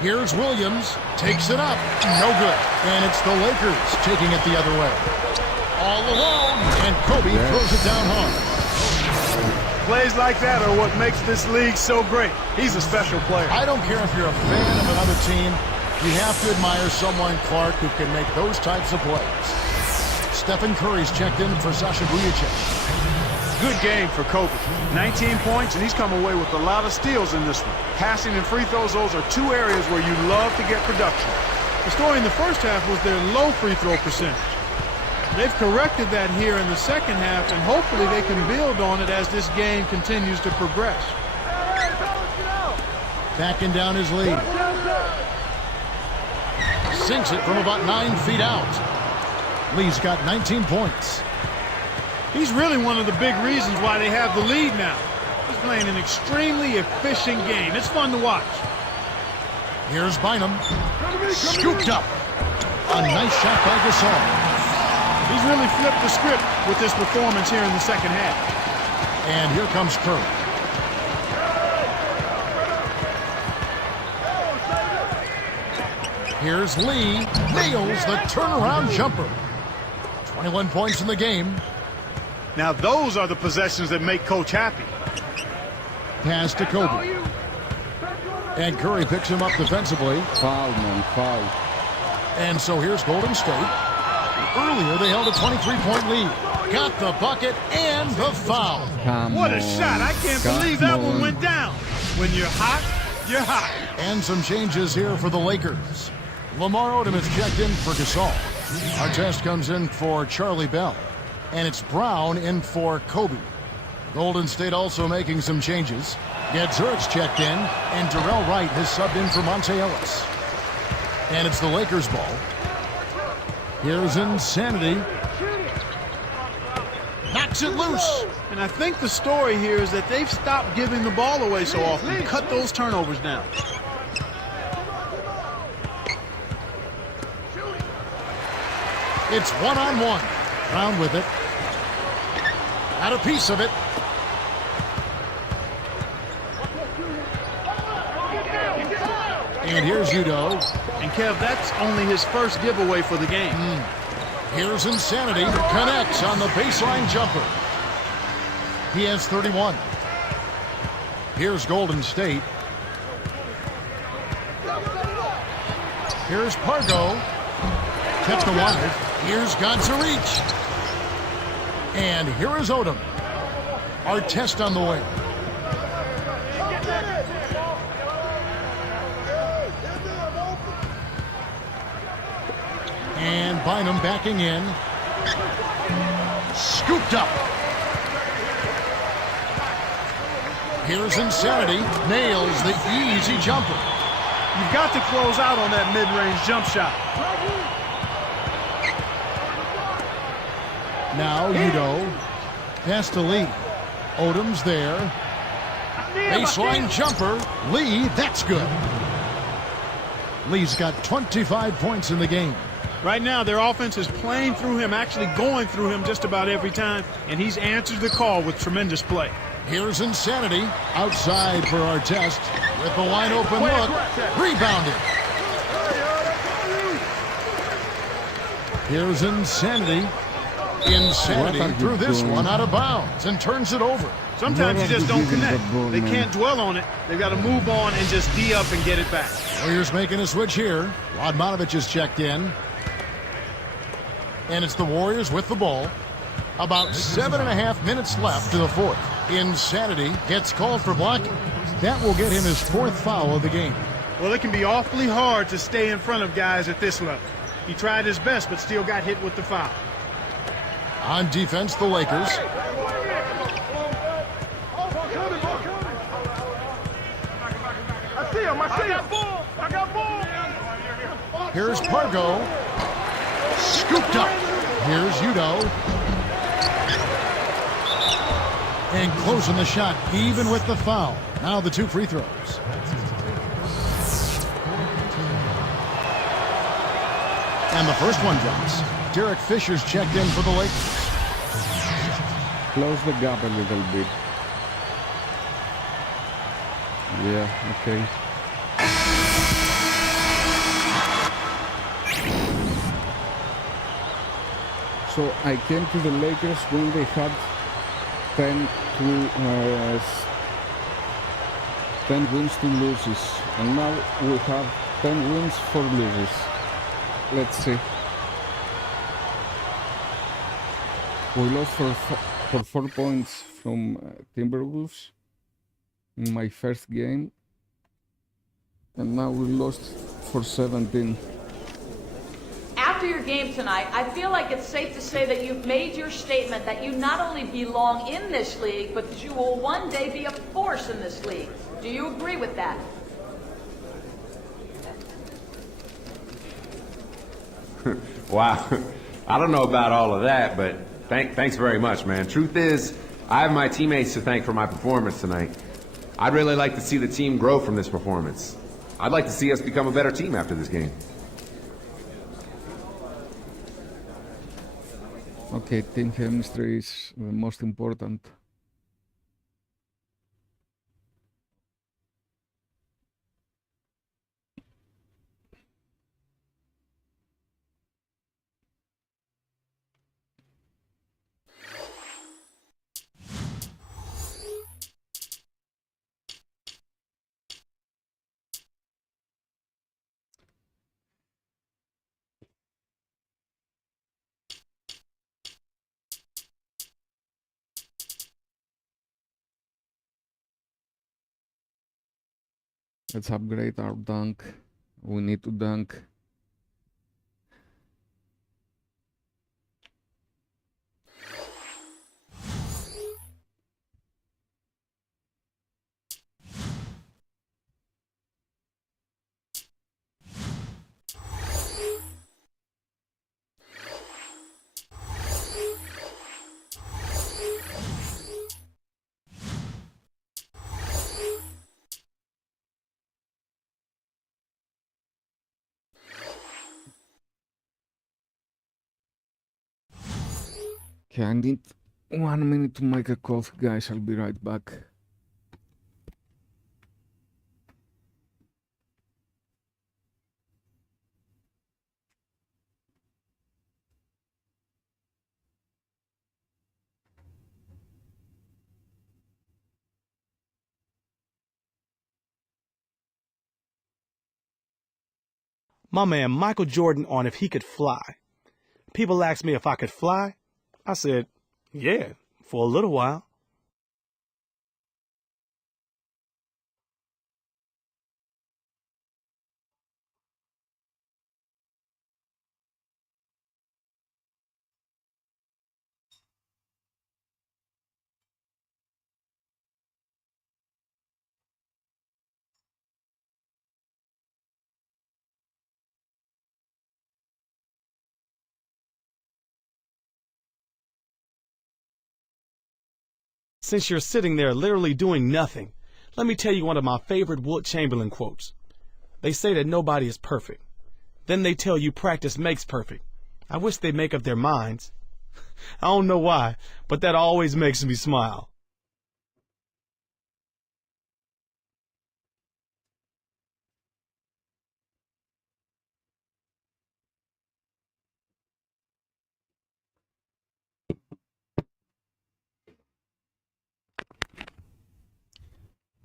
Here's Williams. Takes it up. No good. And it's the Lakers taking it the other way. All alone. And Kobe throws it down hard. Plays like that are what makes this league so great. He's a special player. I don't care if you're a fan of another team. You have to admire someone, Clark, who can make those types of plays. Stephen Curry's checked in for Sasha Vujacic. Good game for Kobe. 19 points, and he's come away with a lot of steals in this one. Passing and free throws, those are two areas where you love to get production. The story in the first half was their low free throw percentage. They've corrected that here in the second half, and hopefully they can build on it as this game continues to progress. Backing down his lead. Sinks it from about 9 feet out. Lee's got 19 points. He's really one of the big reasons why they have the lead now. He's playing an extremely efficient game. It's fun to watch. Here's Bynum. Scooped up. A nice shot by Gasol. He's really flipped the script with this performance here in the second half. And here comes Curry. Here's Lee. Nails the turnaround jumper. 21 points in the game. Now those are the possessions that make Coach happy. Pass to Kobe. And Curry picks him up defensively. Foul, man, foul. And so here's Golden State. Earlier, they held a 23-point lead. Got the bucket and the foul. What a shot. I can't believe that one went down. When you're hot, you're hot. And some changes here for the Lakers. Lamar Odom is checked in for Gasol. Artest comes in for Charlie Bell. And it's Brown in for Kobe. Golden State also making some changes. Gadzuric's checked in, and Darrell Wright has subbed in for Monte Ellis. And it's the Lakers' ball. Here's Insanity. Knocks it loose. And I think the story here is that they've stopped giving the ball away so often. Cut those turnovers down. It's one-on-one. Brown with it. Got a piece of it. And here's Udo. And Kev, that's only his first giveaway for the game. Here's Insanity. Connects on the baseline jumper. He has 31. Here's Golden State. Here's Pargo. Kept the wide. Here's Gadzuric. And here is Odom. Artest on the way. And Bynum backing in. Scooped up. Here's Insanity. Nails the easy jumper. You've got to close out on that mid-range jump shot. Now Udo. Pass to Lee. Odom's there. Baseline jumper. Lee, that's good. Lee's got 25 points in the game. Right now, their offense is playing through him, actually going through him just about every time, and he's answered the call with tremendous play. Here's Insanity. Outside for Artest. With the wide open look. Rebounded. Here's Insanity. Insanity threw this one out of bounds and turns it over. Sometimes you just don't connect. They can't dwell on it. They've got to move on and just D-up and get it back. Warriors making a switch here. Radmanovich is checked in. And it's the Warriors with the ball. About 7.5 minutes left to the fourth. Insanity gets called for blocking. That will get him his fourth foul of the game. Well, it can be awfully hard to stay in front of guys at this level. He tried his best, but still got hit with the foul. On defense, the Lakers. Here's Pargo. Scooped up. Here's Udo. And closing the shot, even with the foul. Now the two free throws. And the first one drops. Derek Fisher's checked in for the Lakers. Close the gap a little bit. Yeah, okay. So I came to the Lakers when they had 10 wins to losses, and now we have 10 wins for losses. Let's see. We lost for 4 points from Timberwolves in my first game, and now we lost for 17. After your game tonight, I feel like it's safe to say that you've made your statement that you not only belong in this league, but that you will one day be a force in this league. Do you agree with that? Wow. I don't know about all of that, but thanks very much, man. Truth is, I have my teammates to thank for my performance tonight. I'd really like to see the team grow from this performance. I'd like to see us become a better team after this game. Okay, team chemistry is the most important. Let's upgrade our dunk. We need to dunk. Okay, I need 1 minute to make a call, guys. I'll be right back. My man Michael Jordan on if he could fly. People asked me if I could fly. I said, yeah, for a little while. Since you're sitting there literally doing nothing, let me tell you one of my favorite Wilt Chamberlain quotes. They say that nobody is perfect. Then they tell you practice makes perfect. I wish they'd make up their minds. I don't know why, but that always makes me smile.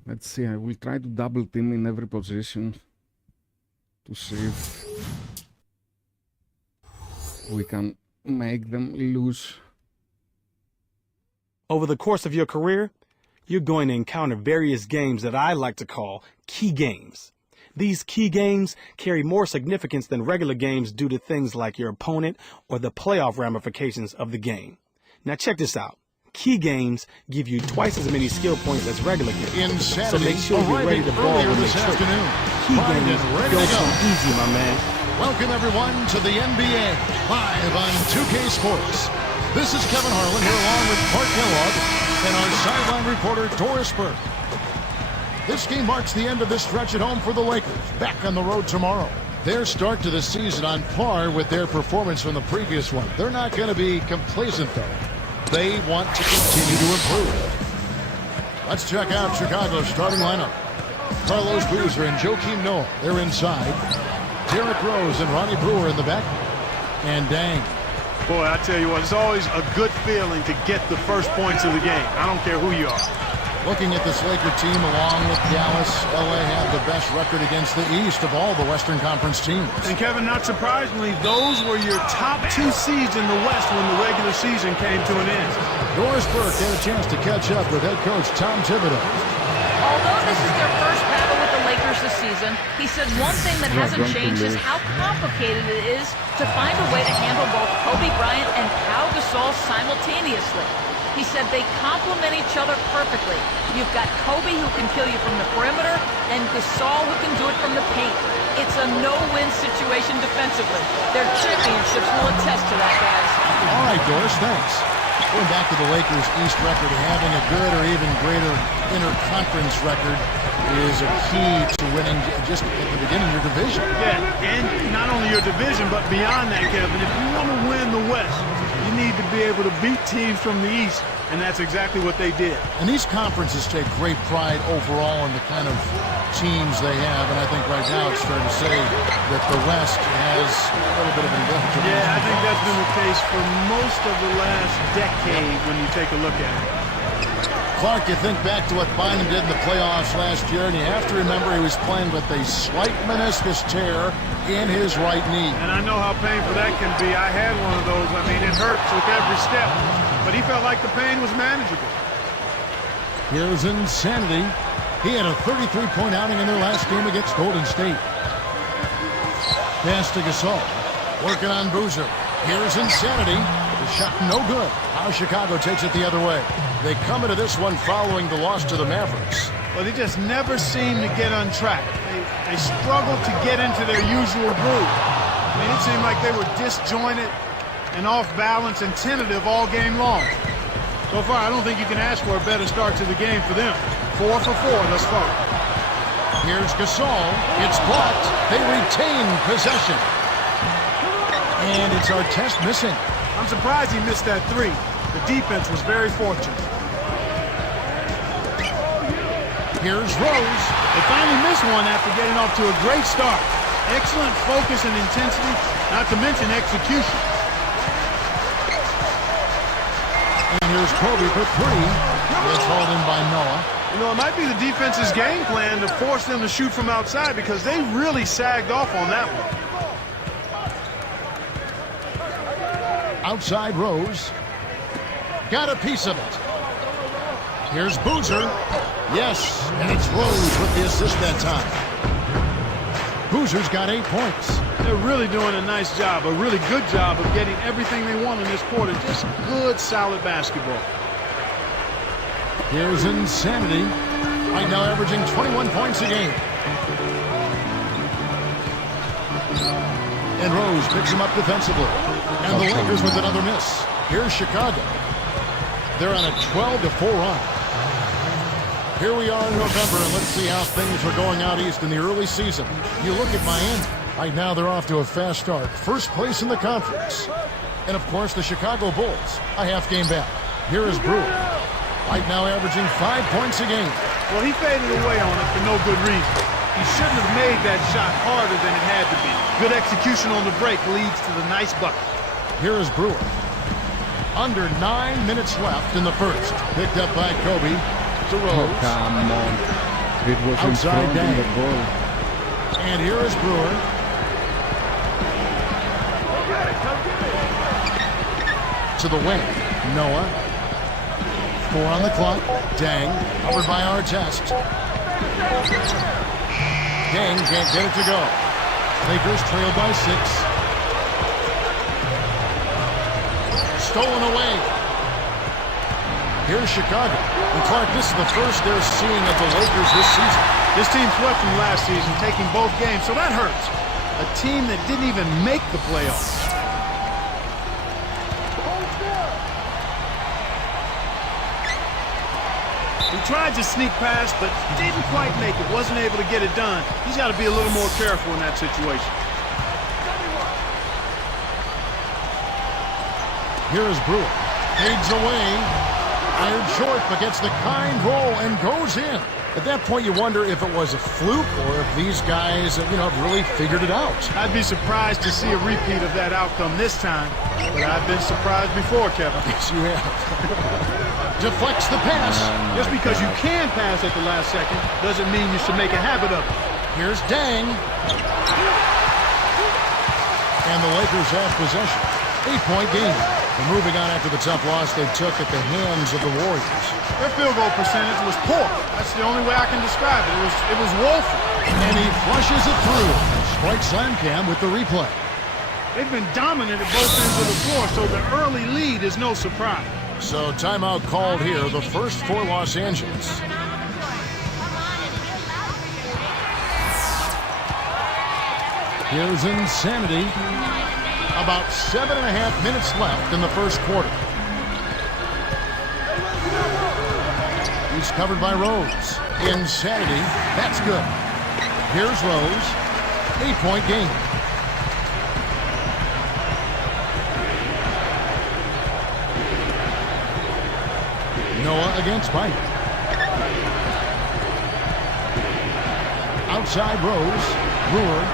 Let's see, I will try to double team in every position to see if we can make them lose. Over the course of your career, you're going to encounter various games that I like to call key games. These key games carry more significance than regular games due to things like your opponent or the playoff ramifications of the game. Now check this out. Key games give you twice as many skill points as regular games. So make sure you're ready to ball when they trip. Key games don't come easy, my man. Welcome everyone to the NBA, live on 2K Sports. This is Kevin Harlan here along with Clark Kellogg and our sideline reporter Doris Burke. This game marks the end of this stretch at home for the Lakers, back on the road tomorrow. Their start to the season on par with their performance from the previous one. They're not going to be complacent, though. They want to continue to improve. Let's check out Chicago's starting lineup. Carlos Boozer and Joakim Noah, they're inside. Derrick Rose and Ronnie Brewer in the back. And Dang. Boy, I tell you what, it's always a good feeling to get the first points of the game. I don't care who you are. Looking at this Laker team along with Dallas, LA have the best record against the East of all the Western Conference teams. And Kevin, not surprisingly, those were your top 2 seeds in the West when the regular season came to an end. Doris Burke had a chance to catch up with head coach Tom Thibodeau. Although this is their first battle with the Lakers this season, he said one thing that hasn't changed is how complicated it is to find a way to handle both Kobe Bryant and Pau Gasol simultaneously. He said they complement each other perfectly. You've got Kobe who can kill you from the perimeter and Gasol who can do it from the paint. It's a no-win situation defensively. Their championships will attest to that, guys. All right, Doris, thanks. Going back to the Lakers' East record, having a good or even greater interconference record is a key to winning just at the beginning of your division. Yeah, and not only your division, but beyond that, Kevin, if you want to win the West, you need to be able to beat teams from the East, and that's exactly what they did. And these conferences take great pride overall in the kind of teams they have, and I think right now it's fair to say that the West has a little bit of an advantage. Yeah, I think that's been the case for most of the last decade when you take a look at it. Clark, you think back to what Bynum did in the playoffs last year, and you have to remember he was playing with a slight meniscus tear in his right knee. And I know how painful that can be. I had one of those. I mean, it hurts with every step, but he felt like the pain was manageable. Here's Insanity. He had a 33-point outing in their last game against Golden State. Pass to Gasol. Working on Boozer. Here's Insanity. The shot no good. Now Chicago takes it the other way. They come into this one following the loss to the Mavericks. Well, they just never seem to get on track. They struggle to get into their usual groove. I mean, it seemed like they were disjointed and off balance and tentative all game long. So far, I don't think you can ask for a better start to the game for them. 4 for 4 thus far. Here's Gasol. It's blocked. They retain possession. And it's Artest missing. I'm surprised he missed that 3. The defense was very fortunate. Here's Rose. They finally missed one after getting off to a great start. Excellent focus and intensity, not to mention execution. And here's Kobe for 3. It's hauled in by Noah. You know, it might be the defense's game plan to force them to shoot from outside because they really sagged off on that one. Outside Rose. Got a piece of it. Here's Boozer. Yes, and it's Rose with the assist that time. Boozer's got 8 points. They're really doing a nice job, a really good job of getting everything they want in this quarter. Just good, solid basketball. Here's Insanity. Right now averaging 21 points a game. And Rose picks him up defensively. And the Lakers with another miss. Here's Chicago. They're on a 12-4 run. Here we are in November, and let's see how things are going out east in the early season. You look at Miami. Right now they're off to a fast start. First place in the conference. And, of course, the Chicago Bulls, a half game back. Here is Brewer. Right now averaging 5 points a game. Well, he faded away on it for no good reason. He shouldn't have made that shot harder than it had to be. Good execution on the break leads to the nice bucket. Here is Brewer. Under 9 minutes left in the first. Picked up by Kobe to Rose. Oh, come on. It was Outside in front of the Dang. ball. And here is Brewer. To the wing. Noah. 4 on the clock. Dang. Covered by Artest. Dang can't get it to go. Lakers trail by 6. Stolen away. Here's Chicago. And Clark, this is the first they're seeing of the Lakers this season. This team swept them last season, taking both games, so that hurts. A team that didn't even make the playoffs. He tried to sneak past, but didn't quite make it. Wasn't able to get it done. He's got to be a little more careful in that situation. Here is Brewer. Fades away. Fired short, but gets the kind roll and goes in. At that point, you wonder if it was a fluke or if these guys, have really figured it out. I'd be surprised to see a repeat of that outcome this time, but I've been surprised before, Kevin. Yes, you have. Deflects the pass. Just because you can pass at the last second doesn't mean you should make a habit of it. Here's Dang. And the Lakers have possession. 8-point game. And moving on after the tough loss they took at the hands of the Warriors. Their field goal percentage was poor. That's the only way I can describe it. It was woeful. And he flushes it through. Strike slam cam with the replay. They've been dominant at both ends of the floor, so the early lead is no surprise. So timeout called here, the first for Los Angeles. Here's Insanity. About 7.5 minutes left in the first quarter. He's covered by Rose. Insanity. That's good. Here's Rose. 8-point game. Noah against Bynum. Outside Rose. Brewer.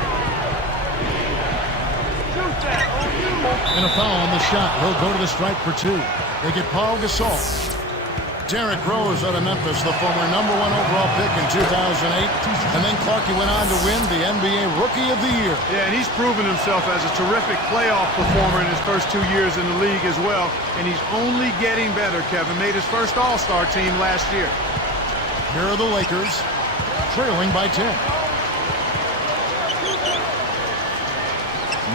And a foul on the shot. He'll go to the strike for 2. They get Paul Gasol. Derrick Rose out of Memphis, the former #1 overall pick in 2008. And then Clarkie went on to win the NBA Rookie of the Year. Yeah, and he's proven himself as a terrific playoff performer in his first 2 years in the league as well. And he's only getting better, Kevin. Made his first All-Star team last year. Here are the Lakers, trailing by 10.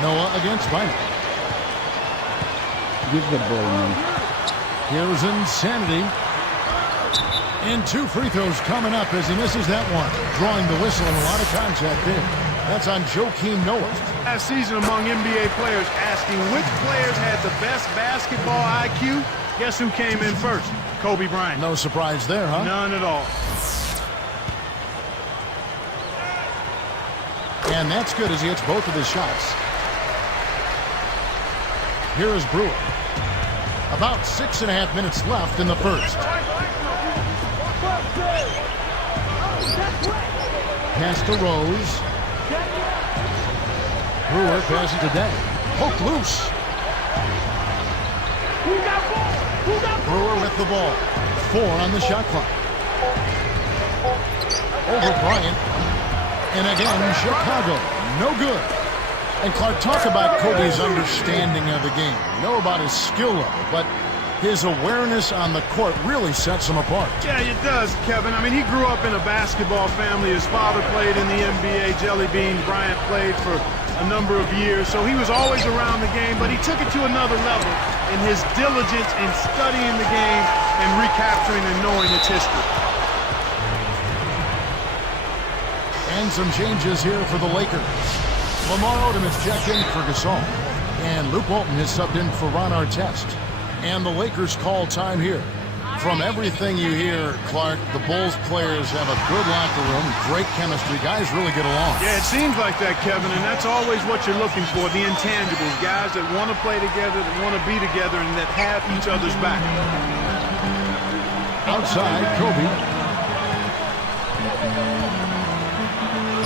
Noah against Bynum. Give the ball, man. Here's Insanity. And 2 free throws coming up as he misses that one. Drawing the whistle and a lot of contact there. That's on Joakim Noah. Last season among NBA players asking which players had the best basketball IQ, guess who came in first? Kobe Bryant. No surprise there, huh? None at all. And that's good as he hits both of his shots. Here is Brewer. About 6.5 minutes left in the first. Pass to Rose. Brewer passes to Day. Hook loose. Brewer with the ball. 4 on the shot clock. Over Bryant. And again, Chicago. No good. And Clark, talk about Kobe's understanding of the game. You know about his skill level, but his awareness on the court really sets him apart. Yeah, it does, Kevin. I mean, he grew up in a basketball family. His father played in the NBA, Jelly Bean. Bryant played for a number of years, so he was always around the game, but he took it to another level in his diligence in studying the game and recapturing and knowing its history. And some changes here for the Lakers. Lamar Odom has checked in for Gasol. And Luke Walton has subbed in for Ron Artest. And the Lakers call time here. From everything you hear, Clark, the Bulls players have a good locker room, great chemistry. Guys really get along. Yeah, it seems like that, Kevin, and that's always what you're looking for, the intangibles. Guys that want to play together, that want to be together, and that have each other's back. Outside, Kobe.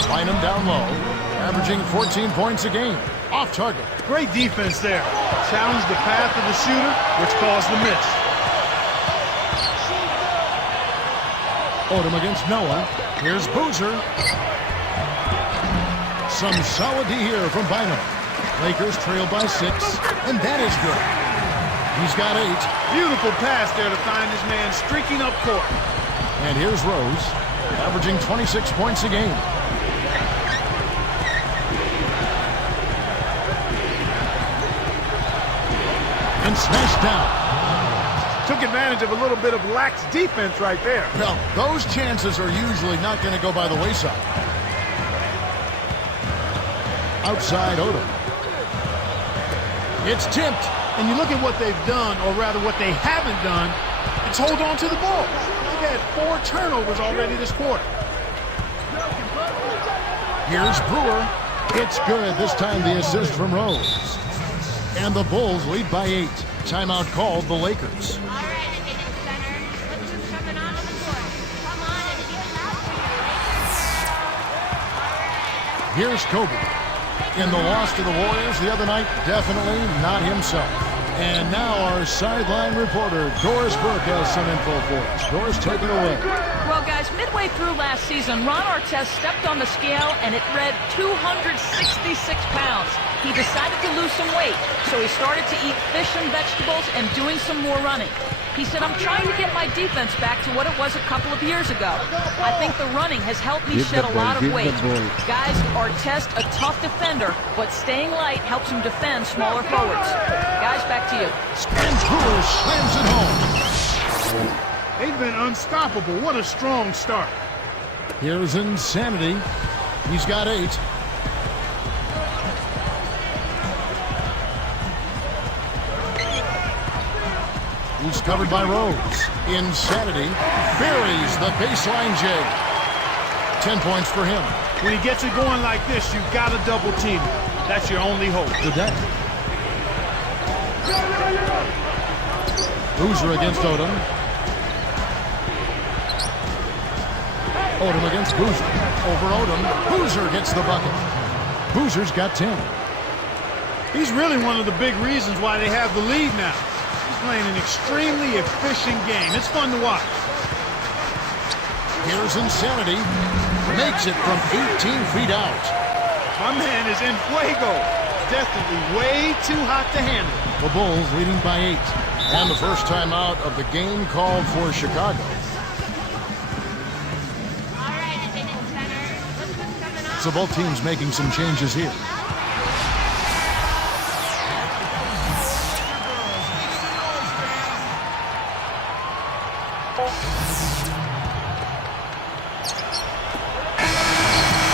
Bynum down low, averaging 14 points a game. Off target. Great defense there. Challenged the path of the shooter, which caused the miss. Odom against Noah. Here's Boozer. Some solid D here from Bynum. Lakers trail by 6, and that is good. He's got 8. Beautiful pass there to find his man streaking up court. And here's Rose, averaging 26 points a game. And smashed down. Took advantage of a little bit of lax defense right there. Well, those chances are usually not going to go by the wayside. Outside Odom. It's tipped. And you look at what they've done, or rather what they haven't done, it's hold on to the ball. They've had 4 turnovers already this quarter. Here's Brewer. It's good. This time the assist from Rose. And the Bulls lead by 8. timeout called the Lakers. All right, Indian Center. Look who's coming on the court. Come on and give it out for you, Lakers. Here's Kobe. In the loss to the Warriors the other night, definitely not himself. And now our sideline reporter, Doris Burke, has some info for us. Doris, take it away. Well, guys, midway through last season, Ron Artest stepped on the scale and it read 266 pounds. He decided to lose some weight, so he started to eat fish and vegetables and doing some more running. He said, I'm trying to get my defense back to what it was a couple of years ago. I think the running has helped me shed a lot of weight. Guys, Artest, a tough defender, but staying light helps him defend smaller forwards. Guys, back to you. And Brewer slams it home. They've been unstoppable. What a strong start. Here's Insanity. He's got 8. He's covered by Rose. Insanity buries the baseline J. 10 points for him. When he gets it going like this, you've got to double team him. That's your only hope. Today. Boozer against Odom. Odom against Boozer. Over Odom. Boozer gets the bucket. Boozer's got 10. He's really one of the big reasons why they have the lead now. He's playing an extremely efficient game. It's fun to watch. Here's Insanity. Makes it from 18 feet out. My man is in fuego. Definitely way too hot to handle. The Bulls leading by 8. And the first time out of the game called for Chicago. All right, Indian Center. Look who's coming on. So both teams making some changes here.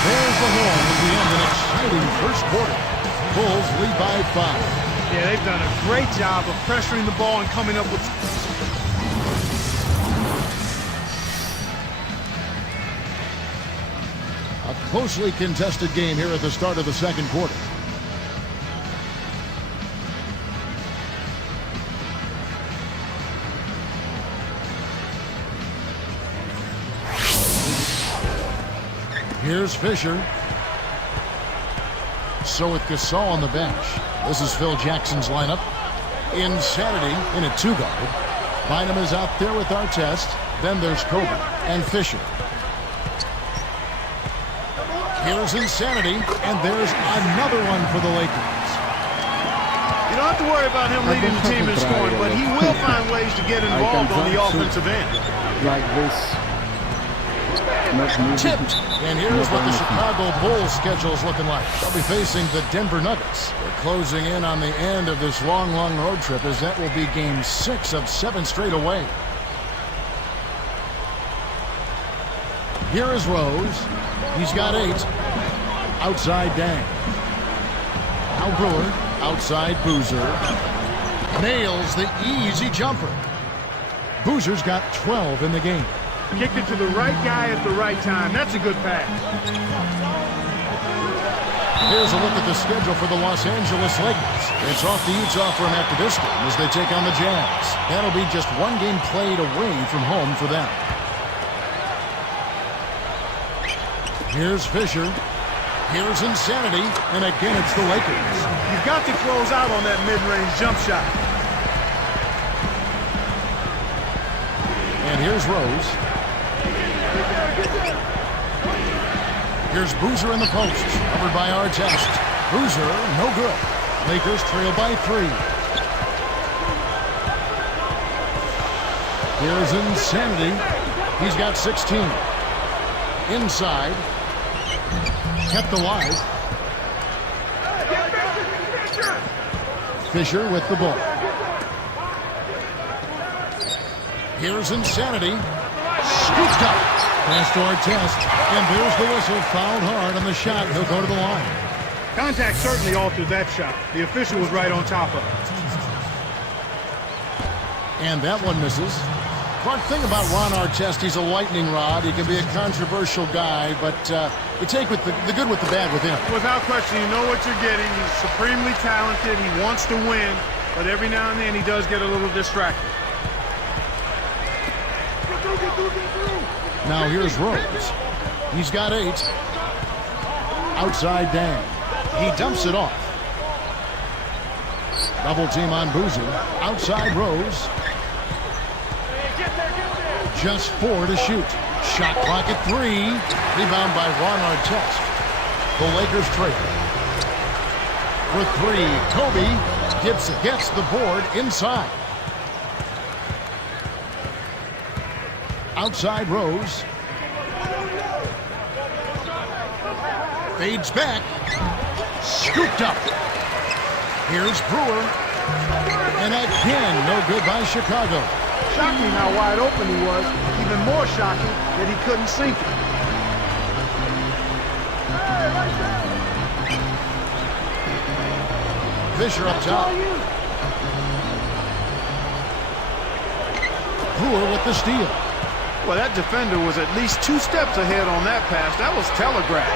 There's the horn at the end of an exciting first quarter. Bulls lead by 5. Yeah, they've done a great job of pressuring the ball and coming up with... A closely contested game here at the start of the second quarter. Here's Fisher. So with Gasol on the bench. This is Phil Jackson's lineup. Insanity in a 2-guard. Bynum is out there with Artest. Then there's Kobe and Fisher. Here's Insanity, and there's another one for the Lakers. You don't have to worry about him leading the team in scoring, but he will find ways to get involved on the offensive end. Like this. Tipped. And here's what the Chicago Bulls schedule is looking like. They'll be facing the Denver Nuggets. They're closing in on the end of this long, long road trip, as that will be game 6 of 7 straight away. Here is Rose. He's got 8. Outside Dang. Now Brewer. Outside Boozer. Nails the easy jumper. Boozer's got 12 in the game. Kicked it to the right guy at the right time. That's a good pass. Here's a look at the schedule for the Los Angeles Lakers. It's off to Utah for them after this game as they take on the Jazz. That'll be just one game played away from home for them. Here's Fisher. Here's Insanity. And again, it's the Lakers. You've got to close out on that mid-range jump shot. And here's Rose. Here's Boozer in the post, covered by Artest. Boozer, no good. Lakers trail by 3. Here's Insanity. He's got 16. Inside. Kept alive. Fisher with the ball. Here's Insanity. Scooped up. Pass to Artest. And there's the whistle. Fouled hard on the shot. He'll go to the line. Contact certainly altered that shot. The official was right on top of it. And that one misses. Clark, thing about Ron Artest, he's a lightning rod. He can be a controversial guy, but you take with the good with the bad with him. Without question, you know what you're getting. He's supremely talented. He wants to win. but every now and then he does get a little distracted. Now here's Rose. He's got 8. Outside Dang. He dumps it off. Double team on Boozer. Outside Rose. Just 4 to shoot. Shot clock at 3. Rebound by Ron Artest. The Lakers trail. For 3, Kobe gets the board inside. Outside Rose. Fades back. Scooped up. Here's Brewer. And again, no good by Chicago. Shocking how wide open he was. Even more shocking that he couldn't sink it. Fisher up top. Brewer with the steal. Well, that defender was at least 2 steps ahead on that pass. That was telegraphed.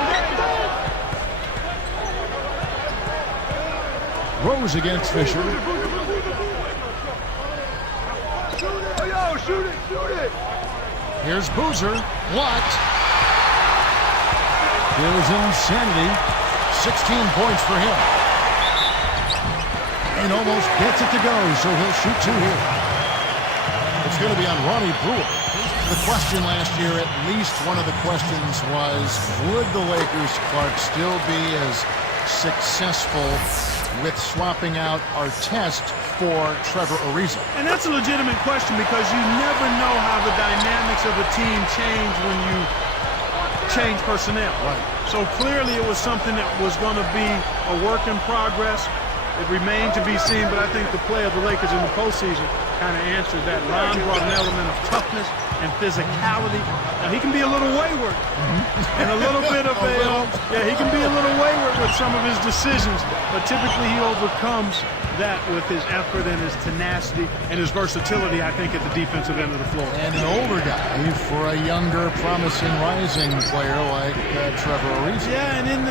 Rose against Fisher. Shoot it! Here's Boozer. Blocked. Here's Insanity. 16 points for him. And almost gets it to go, so he'll shoot 2 here. It's going to be on Ronnie Brewer. The question last year, at least one of the questions was, would the Lakers, Clark, still be as successful with swapping out Artest for Trevor Ariza? And that's a legitimate question because you never know how the dynamics of a team change when you change personnel. Right. So clearly it was something that was going to be a work in progress. It remained to be seen, but I think the play of the Lakers in the postseason kind of answered that. Ron brought an element of toughness and physicality. Now, he can be a little wayward and a little bit of he can be a little wayward with some of his decisions, but typically he overcomes that with his effort and his tenacity and his versatility, I think, at the defensive end of the floor. And an older guy for a younger, promising, rising player like Trevor Ariza. Yeah, and in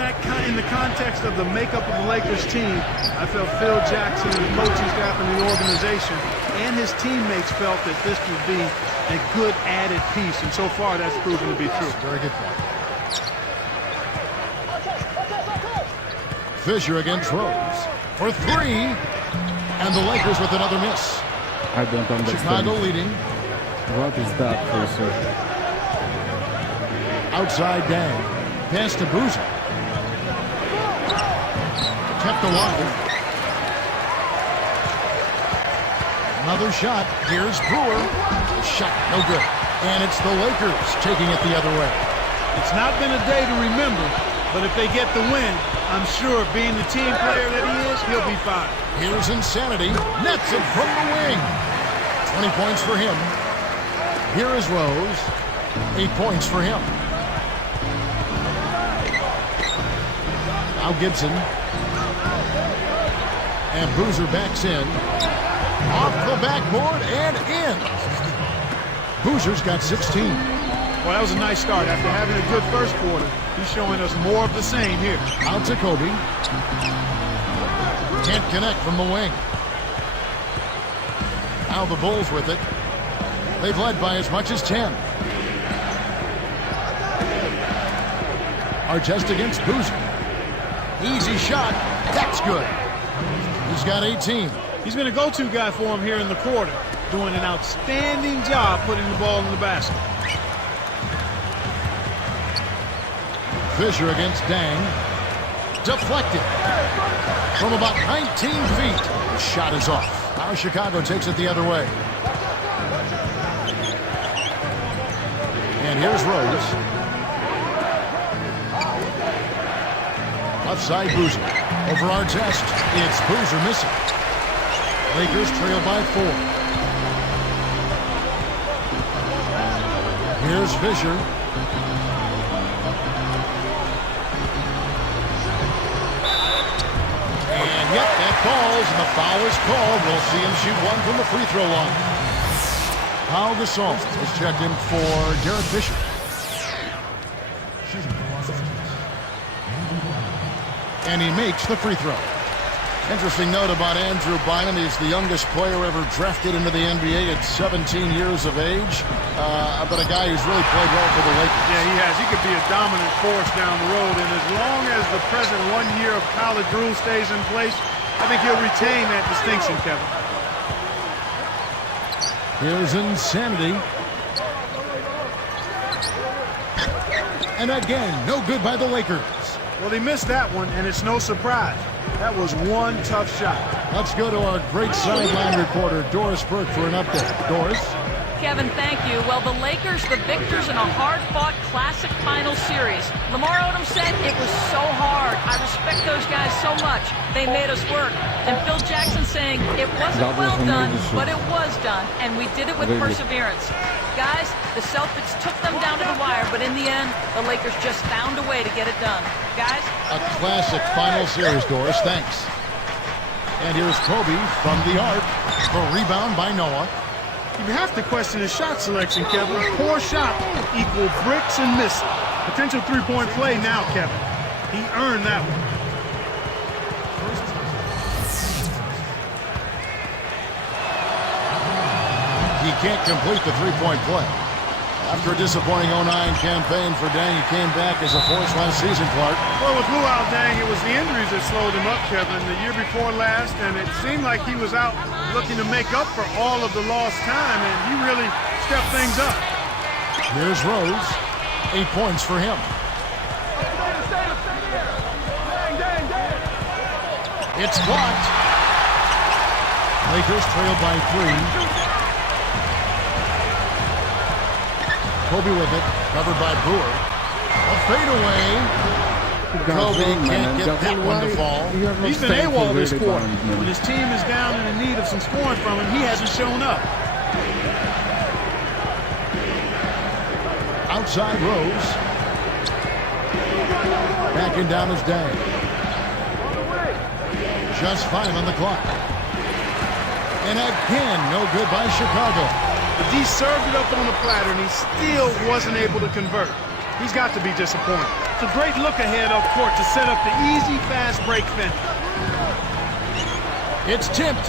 the context of the makeup of the Lakers team, I felt Phil Jackson and the coaching staff and the organization and his teammates felt that this would be a good added piece, and so far that's proven to be true. Very good point. Fisher against Rose for 3, and the Lakers with another miss. I don't understand. Chicago leading. What is that, Fisher? Outside Dang. Pass to Boozer. Kept alive. Another shot. Here's Brewer. Shot, no good. And it's the Lakers taking it the other way. It's not been a day to remember, but if they get the win, I'm sure being the team player that he is, he'll be fine. Here's Insanity. Nets it from the wing. 20 points for him. Here is Rose. 8 points for him. Now Gibson. And Boozer backs in. Off the backboard and in. Boozer's got 16. Well, that was a nice start. After having a good first quarter, he's showing us more of the same here. Out to Kobe. Can't connect from the wing. Now the Bulls with it. They've led by as much as 10. Artest against Boozer. Easy shot. That's good. He's got 18. He's been a go-to guy for him here in the quarter, doing an outstanding job putting the ball in the basket. Fisher against Dang. Deflected. From about 19 feet. The shot is off. Now Chicago takes it the other way. And here's Rose. Left side Boozer. Over Artest. It's Boozer missing. Lakers trail by 4. Here's Fisher. And yep, that falls, and the foul is called. We'll see him shoot 1 from the free throw line. Pau Gasol is checked in for Derek Fisher. And he makes the free throw. Interesting note about Andrew Bynum. He's the youngest player ever drafted into the NBA at 17 years of age. But a guy who's really played well for the Lakers. Yeah, he has. He could be a dominant force down the road. And as long as the present 1 year of college rule stays in place, I think he'll retain that distinction, Kevin. Here's Insanity. And again, no good by the Lakers. Well, he missed that one, and it's no surprise. That was one tough shot. Let's go to our great sideline reporter, Doris Burke, for an update. Doris? Kevin, thank you. Well, the Lakers, the victors in a hard-fought classic final series. Lamar Odom said it was so hard. I respect those guys so much. They made us work. And Phil Jackson saying it wasn't well done, but it was done, and we did it with perseverance. Guys, the Celtics took them down to the wire, but in the end, the Lakers just found a way to get it done. Guys? A classic final series, Doris. Thanks. And here's Kobe from the arc. The rebound by Noah. You have to question his shot selection, Kevin. Poor shot equal bricks and misses. Potential three-point play now, Kevin. He earned that one. He can't complete the three-point play. After a disappointing 09 campaign for Deng, he came back as a force last season, Clark. Well, with Luol Deng, it was the injuries that slowed him up, Kevin, the year before last, and it seemed like he was out looking to make up for all of the lost time, and he really stepped things up. Here's Rose. 8 points for him. It's blocked. Lakers trail by 3. Kobe with it, covered by Brewer. A fadeaway. Kobe can't get that one to fall. He's been AWOL this quarter. When his team is down and in need of some scoring from him, he hasn't shown up. Outside Rose. Backing down his day. Just 5 on the clock. And again, no good by Chicago. But he served it up on the platter, and he still wasn't able to convert. He's got to be disappointed. It's a great look ahead up court to set up the easy, fast break finish. It's tipped.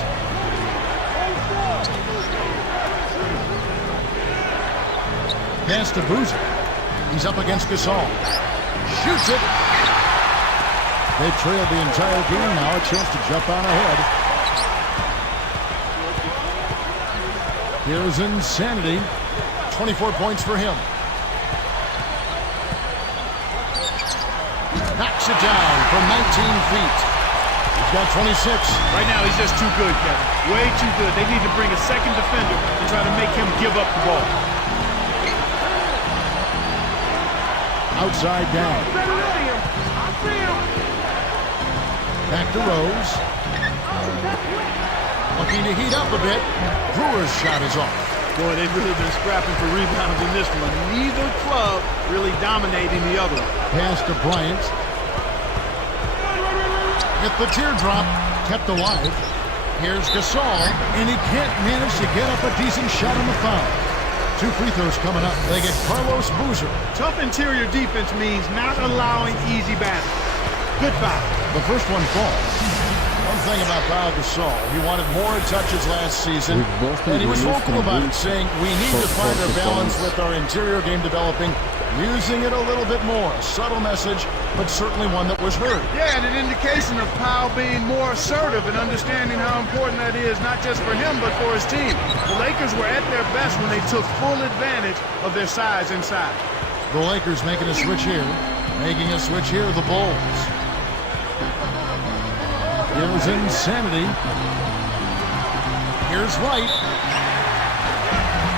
Pass to Boozer. He's up against Gasol. Shoots it. They've trailed the entire game. Now a chance to jump on ahead. Here's Insanity. 24 points for him. Knocks it down from 19 feet. He's got 26. Right now, he's just too good, Kevin. Way too good. They need to bring a second defender and try to make him give up the ball. Outside down. Back to Rose. Looking to heat up a bit. Brewer's shot is off. Boy, they've really been scrapping for rebounds in this one. Neither club really dominating the other one. Pass to Bryant. With the teardrop kept alive. Here's Gasol, and he can't manage to get up a decent shot on the foul. 2 free throws coming up. They get Carlos Boozer. Tough interior defense means not allowing easy baskets. Good foul. The first one falls. One thing about Pau Gasol, he wanted more touches last season, and he was vocal about it, saying we need to find our balance with our interior game developing, using it a little bit more. A subtle message, but certainly one that was heard. Yeah, and an indication of Pau being more assertive and understanding how important that is, not just for him, but for his team. The Lakers were at their best when they took full advantage of their size inside. The Lakers making a switch here. Making a switch here, the Bulls. Here's Insanity. Here's White.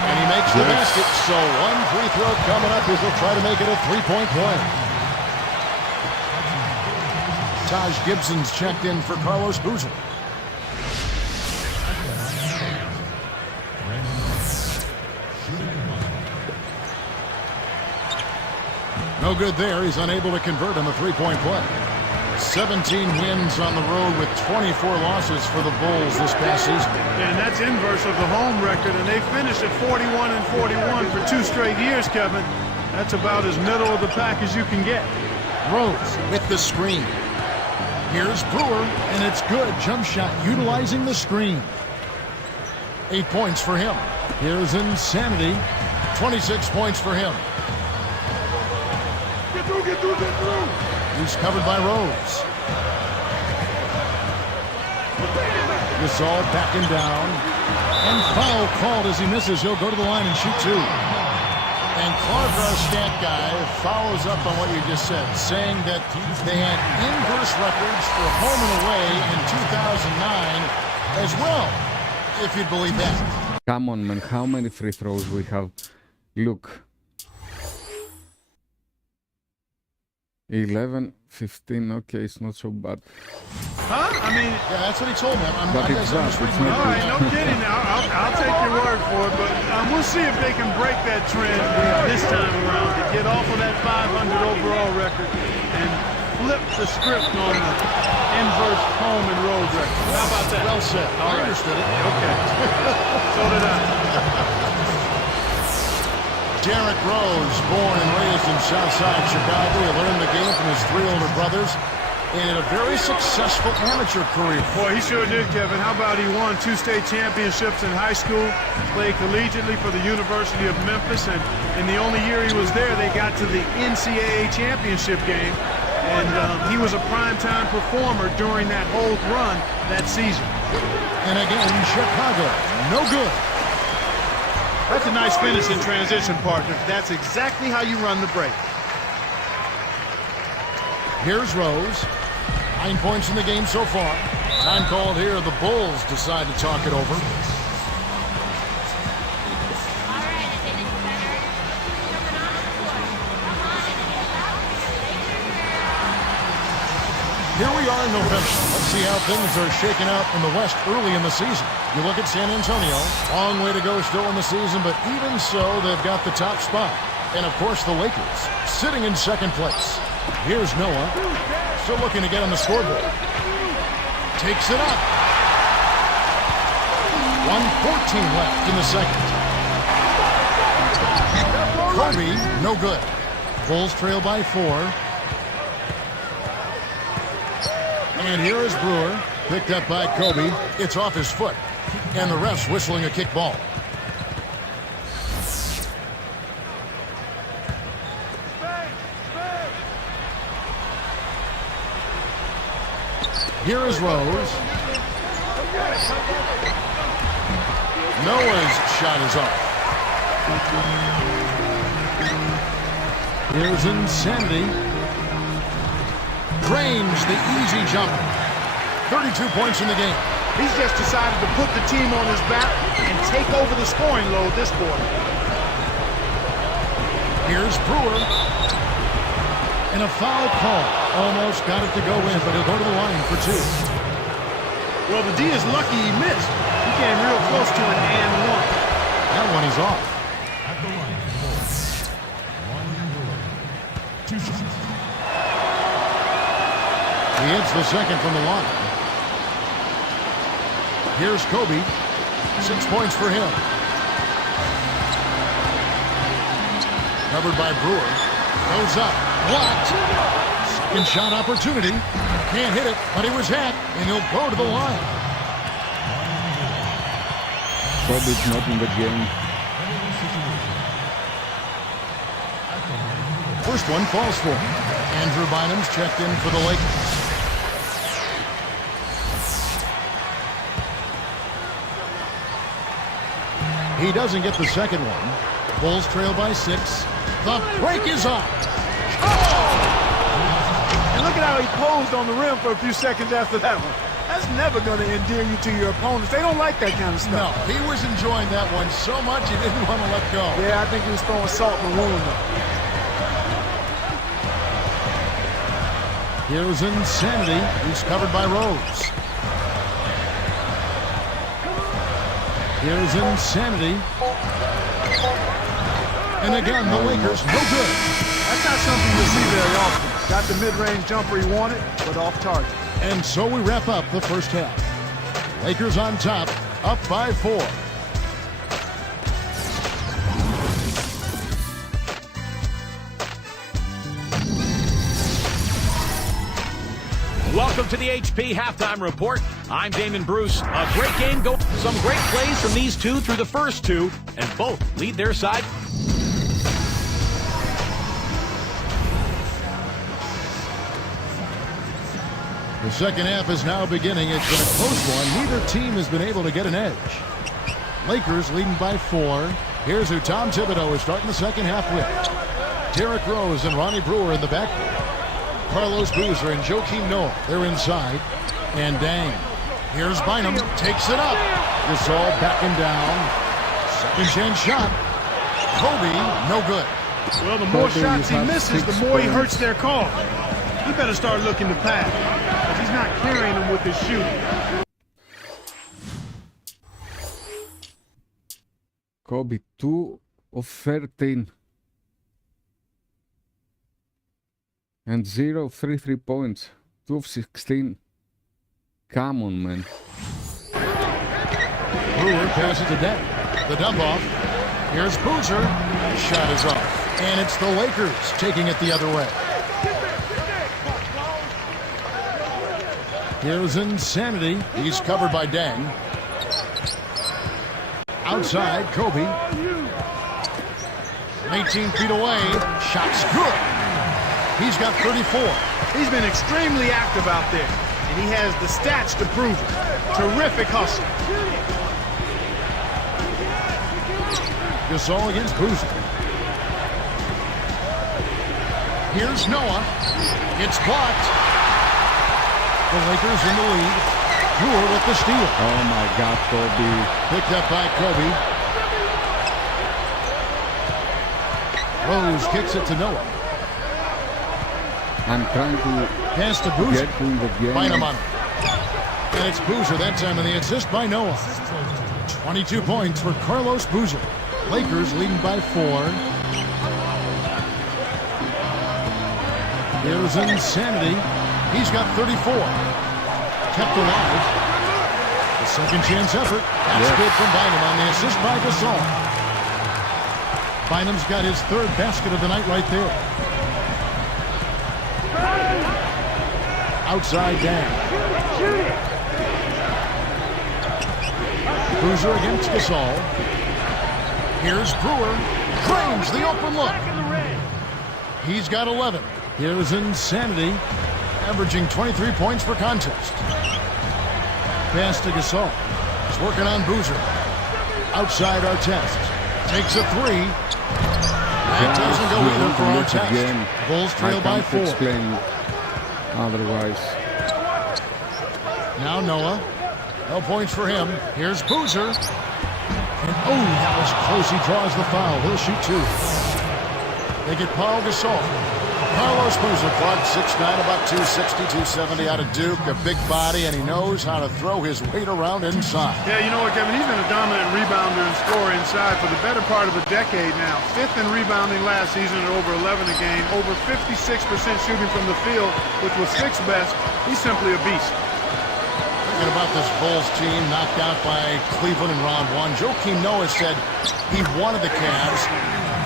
And he makes the basket. So one free throw coming up as he'll try to make it a three-point play. Taj Gibson's checked in for Carlos Boozer. No good there. He's unable to convert on the three-point play. 17 wins on the road with 24 losses for the Bulls this past season. Yeah, and that's inverse of the home record, and they finished at 41-41 for 2 straight years, Kevin. That's about as middle of the pack as you can get. Rose with the screen. Here's Brewer, and it's good. Jump shot utilizing the screen. 8 points for him. Here's Insanity. 26 points for him. Get through, get through, get through. He's covered by Rose. Gasol backing down. And foul called as he misses. He'll go to the line and shoot 2. And Clark, our stat guy, follows up on what you just said, saying that they had inverse records for home and away in 2009 as well, if you'd believe that. Come on, man. How many free throws we have? Look. 11, 15. Okay, it's not so bad. Huh? I mean, Yeah, that's what he told me. But it's bad. It's not all right, good. no kidding. I'll take your word for it, but we'll see if they can break that trend this time around to get off of that 500 overall record and flip the script on the inverse home and road record. How about that? Well said. All I right. understood it. Okay. So did I. Derrick Rose, born and raised in Southside Chicago. He learned the game from his 3 older brothers and had a very successful amateur career. Boy, he sure did, Kevin. How about he won 2 state championships in high school, played collegiately for the University of Memphis, and in the only year he was there, they got to the NCAA championship game, and he was a primetime performer during that whole run that season. And again, Chicago, no good. That's a nice finish in transition, partner. That's exactly how you run the break. Here's Rose. 9 points in the game so far. Time called here. The Bulls decide to talk it over. All right, attention center. Coming on the court. Come on and get out. Here we are in November. Let's see how things are shaking out in the West early in the season. You look at San Antonio. Long way to go still in the season, but even so, they've got the top spot. And, of course, the Lakers sitting in second place. Here's Noah. Still looking to get on the scoreboard. Takes it up. 1:14 left in the second. Kobe, no good. Bulls trail by 4. And here is Brewer, picked up by Kobe. It's off his foot. And the ref's whistling a kick ball. Here is Rose. Noah's shot is off. Here's Insanity. Drains the easy jumper. 32 points in the game. He's just decided to put the team on his back and take over the scoring load this quarter. Here's Brewer. And a foul call. Almost got it to go in, but he'll go to the line for 2. Well, the D is lucky he missed. He came real close to an and 1. That one is off. At the line, one Brewer. 2 shots. He hits the second from the line. Here's Kobe. 6 points for him. Covered by Brewer. Goes up. Blocked. Second shot opportunity. Can't hit it, but he was hit, and he'll go to the line. Kobe's not in the game. First one falls for him. Andrew Bynum's checked in for the Lakers. He doesn't get the second one. Bulls trail by 6. The break is up. And look at how he posed on the rim for a few seconds after that one. That's never going to endear you to your opponents. They don't like that kind of No, stuff. he was enjoying that one so much he didn't want to let go. Yeah, I think he was throwing salt in the wound, though. Here's Insanity. He's covered by Rose. Here's Insanity. And again, the Lakers, no good. That's not something you'll see very often. Got the mid-range jumper he wanted, but off target. And so we wrap up the first half. Lakers on top, up by 4. Welcome to the HP Halftime Report. I'm Damon Bruce. A great game going. Some great plays from these two through the first two, and both lead their side. The second half is now beginning. It's been a close one. Neither team has been able to get an edge. Lakers leading by 4. Here's who Tom Thibodeau is starting the second half with. Derrick Rose and Ronnie Brewer in the backcourt. Carlos Boozer and Joakim Noah. They're inside. And Dang. Here's Bynum. Takes it up. Gasol backing down. Second chance shot. Kobe, no good. Well, the more shots he misses, the more he hurts their cause. He better start looking to pass, because he's not carrying them with his shooting. Kobe 2 of 13. And 0 of 3 points. 2 of 16. Come on, man. Brewer passes to Deng. The dump off. Here's Boozer. Shot is off. And it's the Lakers taking it the other way. Here's Insanity. He's covered by Deng. Outside, Kobe. 18 feet away. Shot's good. He's got 34. He's been extremely active out there, and he has the stats to prove it. Terrific hustle. Gasol against Boozer. Here's Noah. It's blocked. The Lakers in the lead. Brewer with the steal. Oh my God, Kobe. Picked up by Kobe. Rose kicks it to Noah. I'm trying to Pass to Boozer. get in the game. Bynum on him. And it's Boozer that time, and the assist by Noah. 22 points for Carlos Boozer. Lakers leading by 4. Here's Insanity. He's got 34. Kept alive. The second chance effort. That's good from Bynum on the assist by Gasol. Bynum's got his 3rd basket of the night right there. Outside Dang. Boozer against Gasol. Here's Brewer. Drains the open look. He's got 11. Here's Insanity. Averaging 23 points per contest. Pass to Gasol. He's working on Boozer. Outside Artest. Takes a 3. That doesn't go either for Artest. Bulls trail by 4. Explain otherwise. Now Noah. No points for him. Here's Boozer. And oh, that was close. He draws the foul. He'll shoot 2. They get Paul Gasol. Carlos Boozer, clocked 6'9", about 260, 270 out of Duke. A big body, and he knows how to throw his weight around inside. Yeah, you know what, Kevin? He's been a dominant rebounder and scorer inside for the better part of a decade now. 5th in rebounding last season at over 11 a game. Over 56% shooting from the field, which was 6th best. He's simply a beast. Thinking about this Bulls team knocked out by Cleveland in round 1. Joakim Noah said he wanted the Cavs,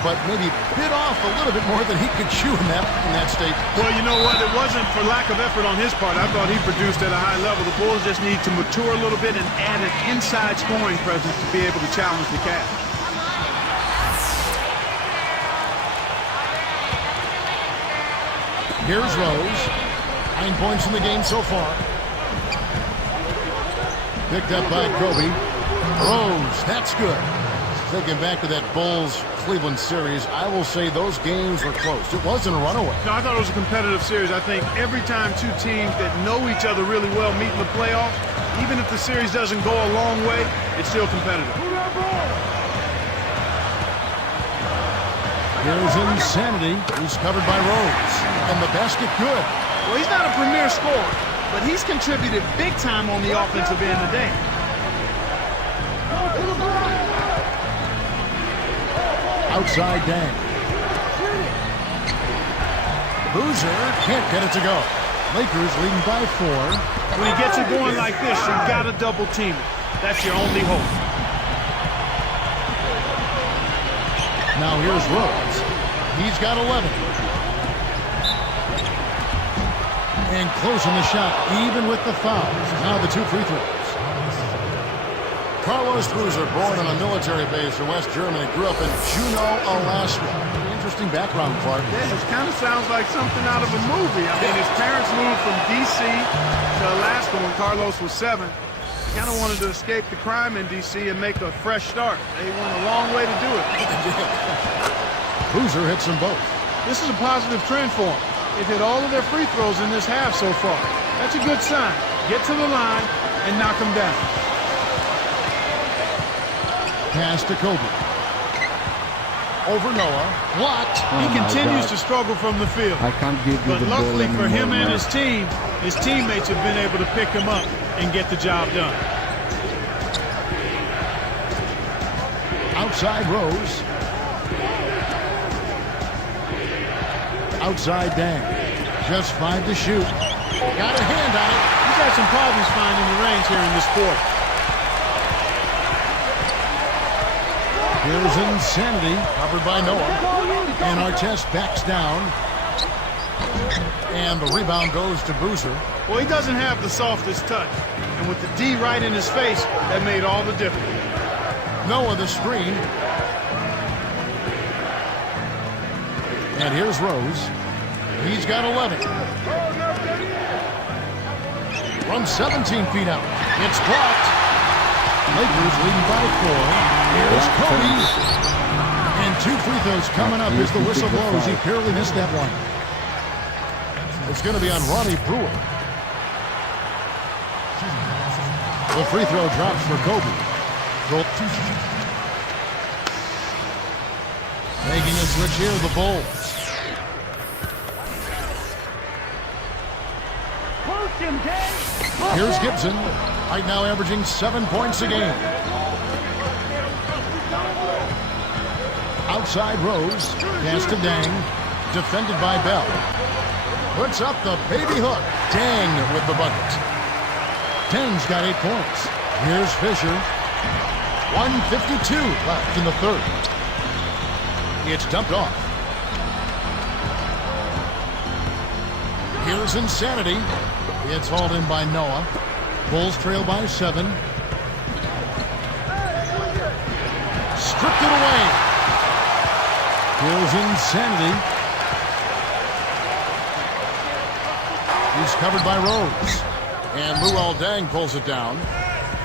but maybe bit off a little bit more than he could chew in that state. Well, you know what? It wasn't for lack of effort on his part. I thought he produced at a high level. The Bulls just need to mature a little bit and add an inside scoring presence to be able to challenge the Cavs. Here's Rose. 9 points in the game so far. Picked up by Kobe. Rose, that's good. Thinking back to that Bulls-Cleveland series, I will say those games were close. It wasn't a runaway. No, I thought it was a competitive series. I think every time two teams that know each other really well meet in the playoffs, even if the series doesn't go a long way, it's still competitive. Here's Insanity. He's covered by Rose. And the basket good. Well, he's not a premier scorer, but he's contributed big time on the offensive end today. Outside Dang. Boozer can't get it to go. Lakers leading by 4. When he gets it going like this, you got to double team it. That's your only hope. Now here's Rose. He's got 11. And closing the shot, even with the fouls. Now the 2 free throws. Carlos Boozer, born on a military base in West Germany, grew up in Juneau, Alaska. Interesting background, Clark. Yeah, it kind of sounds like something out of a movie. I mean, his parents moved from D.C. to Alaska when Carlos was 7. He kind of wanted to escape the crime in D.C. and make a fresh start. They went a long way to do it. Boozer hits them both. This is a positive trend for them. They've hit all of their free throws in this half so far. That's a good sign. Get to the line and knock them down. Pass to Kobe. Over Noah. Blocked. He continues to struggle from the field. I can't give you But the ball luckily for him anymore, and man. his teammates have been able to pick him up and get the job done. Outside Rose. Outside Dang. Just 5 to shoot. Got a hand on it. He's had some problems finding the range here in this quarter. Here's Insanity, covered by Noah. And Artest backs down. And the rebound goes to Boozer. Well, he doesn't have the softest touch. And with the D right in his face, that made all the difference. Noah the screen. And here's Rose. He's got 11. From 17 feet out. It's blocked. Lakers leading by 4. Here's Kobe. And 2 free throws coming up as the whistle blows. He barely missed that one. It's going to be on Ronnie Brewer. The free throw drops for Kobe. Making a switch here, the Bulls. Here's Gibson, right now averaging 7 points a game. Outside Rose, pass to Dang, defended by Bell. Puts up the baby hook. Dang with the bucket. Dang's got 8 points. Here's Fisher. 1:52 left in the third. It's dumped off. Here's Insanity. It's hauled in by Noah. Bulls trail by 7. Stripped it away. Here's Insanity. He's covered by Rose. And Luol Deng pulls it down.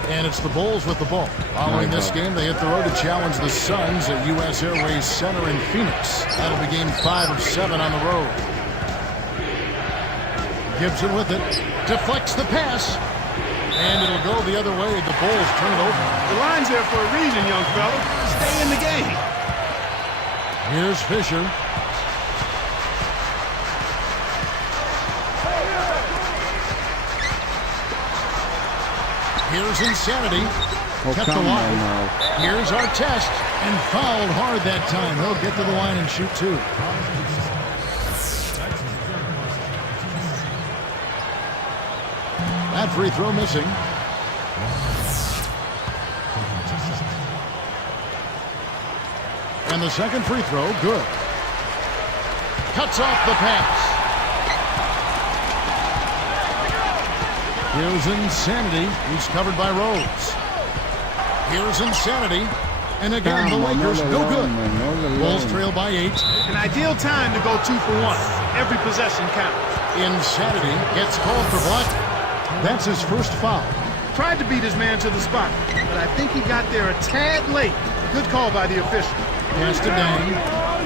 And it's the Bulls with the ball. Following this game, they hit the road to challenge the Suns at U.S. Airways Center in Phoenix. That'll be game 5 of 7 on the road. Gibson with it. Deflects the pass. And it'll go the other way. The Bulls turn it over. The line's there for a reason, young fella. Stay in the game. Here's Fisher. Here's Insanity. Kept alive. Here's Artest. And fouled hard that time. He'll get to the line and shoot 2. That free throw missing. And the second free throw, good. Cuts off the pass. Here's Insanity. He's covered by Rose. Here's Insanity. And again, the Lakers no good. Bulls trail by 8. An ideal time to go 2 for 1. Every possession counts. Insanity gets called for blocking. That's his first foul. Tried to beat his man to the spot, but I think he got there a tad late. Good call by the official. Pass to Dang.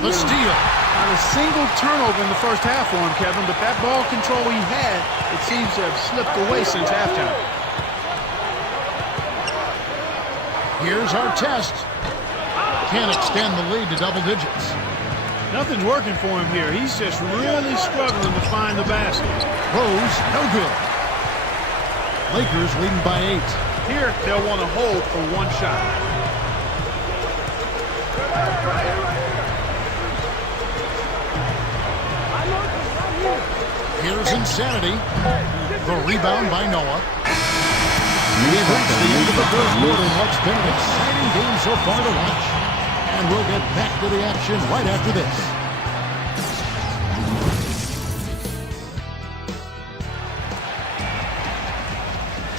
The steal. Not a single turnover in the first half for him, Kevin, but that ball control he had, it seems to have slipped away since halftime. Here's Artest. Can't extend the lead to double digits. Nothing's working for him here. He's just really struggling to find the basket. Rose, no good. Lakers leading by 8. Here, they'll want to hold for 1 shot. Here's Insanity. The rebound by Noah. We've reached the end of the third quarter in what's been an exciting game so far to watch. And we'll get back to the action right after this.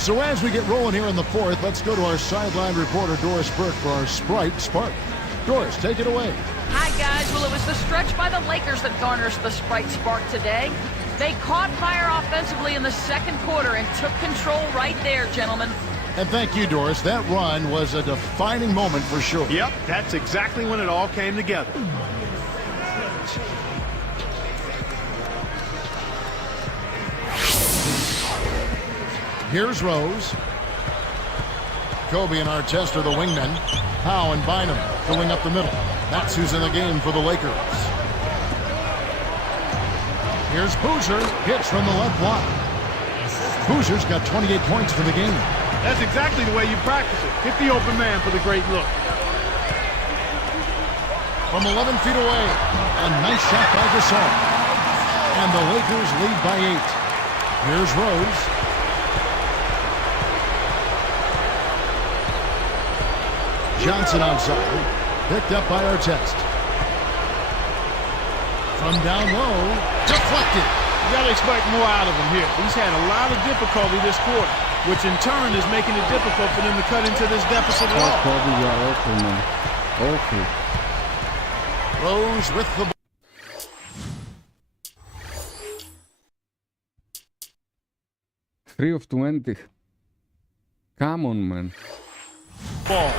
So as we get rolling here in the fourth, let's go to our sideline reporter, Doris Burke, for our Sprite Spark. Doris, take it away. Hi, guys. Well, it was the stretch by the Lakers that garners the Sprite Spark today. They caught fire offensively in the second quarter and took control right there, gentlemen. And thank you, Doris. That run was a defining moment for sure. Yep, that's exactly when it all came together. Here's Rose. Kobe and Artest are the wingmen. Howe and Bynum filling up the middle. That's who's in the game for the Lakers. Here's Boozer. Hits from the left block. Boozer's got 28 points for the game. That's exactly the way you practice it. Hit the open man for the great look. From 11 feet away, a nice shot by Gasol. And the Lakers lead by 8. Here's Rose. Johnson outside. Picked up by Artest. From down low, deflected. You got to expect more out of him here. He's had a lot of difficulty this quarter, which in turn is making it difficult for them to cut into this deficit at all. Kobe, you are awful, man. Awful. Rose with the ball. Three of 20. Come on, man. Ball.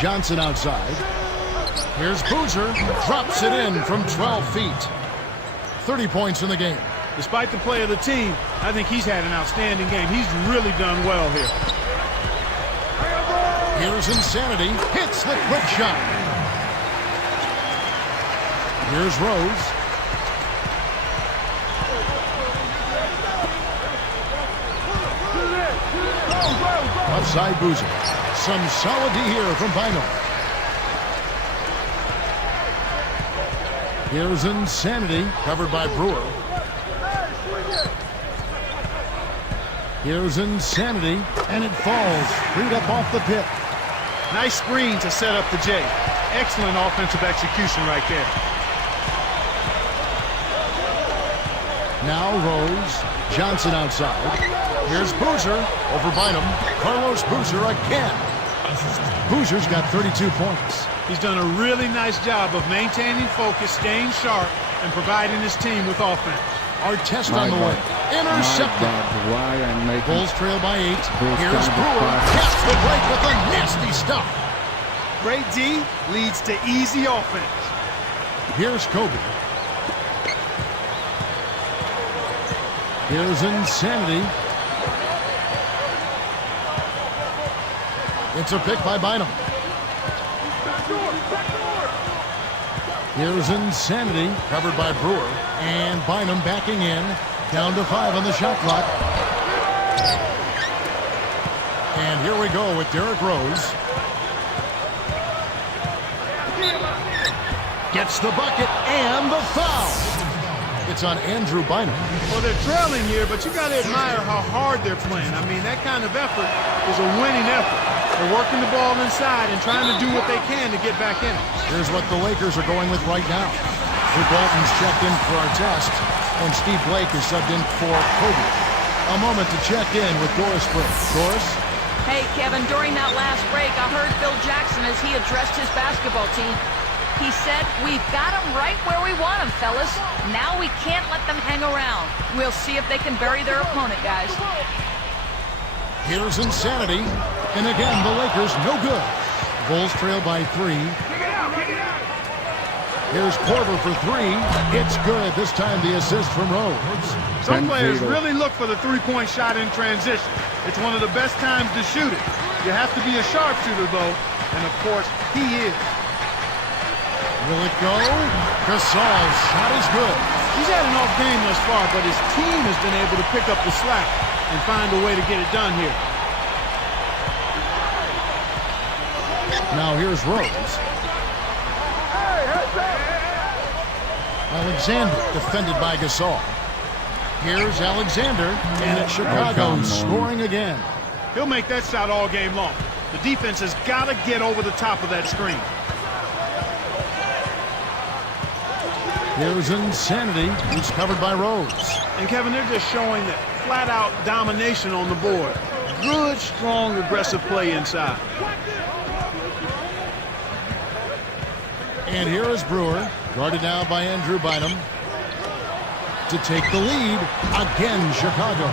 Johnson outside. Here's Boozer. Drops it in from 12 feet. 30 points in the game. Despite the play of the team, I think he's had an outstanding game. He's really done well here. Here's Insanity. Hits the quick shot. Here's Rose. Outside Boozer. Some solid D here from Bynum. Here's Insanity, covered by Brewer. Here's Insanity, and it falls, freed up off the pit. Nice screen to set up the J. Excellent offensive execution right there. Now Rose, Johnson outside. Here's Boozer, over Bynum. Carlos Boozer again. Boozer's got 32 points. He's done a really nice job of maintaining focus, staying sharp, and providing his team with offense. Artest on the way. Intercepted. Why I'm making... Bulls trail by 8. Bulls Here's Brewer. Gets the break with the nasty stuff. Great D leads to easy offense. Here's Kobe. Here's Insanity. It's a pick by Bynum. Here's Insanity, covered by Brewer. And Bynum backing in. Down to 5 on the shot clock. And here we go with Derrick Rose. Gets the bucket and the foul. It's on Andrew Bynum. Well, they're trailing here, but you got to admire how hard they're playing. I mean, that kind of effort is a winning effort. They're working the ball inside and trying to do what they can to get back in it. Here's what the Lakers are going with right now. Luke Walton's checked in for Artest, and Steve Blake is subbed in for Kobe. A moment to check in with Doris Burke. Doris? Hey, Kevin, during that last break, I heard Phil Jackson as he addressed his basketball team. He said, "We've got them right where we want them, fellas. Now we can't let them hang around. We'll see if they can bury their opponent, guys." Here's Insanity. And again, the Lakers no good. Bulls trail by 3. Here's Korver for 3. It's good. This time the assist from Rose. Some players really look for the three-point shot in transition. It's one of the best times to shoot it. You have to be a sharpshooter, though. And, of course, he is. Will it go? Gasol's shot is good. He's had an off game thus far, but his team has been able to pick up the slack and find a way to get it done here. Now here's Rose. Alexander defended by Gasol. Here's Alexander, and it's Chicago scoring again. He'll make that shot all game long. The defense has got to get over the top of that screen. Here's Insanity, who's covered by Rose. And Kevin, they're just showing that flat-out domination on the board. Good, strong, aggressive play inside. And here is Brewer, guarded now by Andrew Bynum. To take the lead, again Chicago.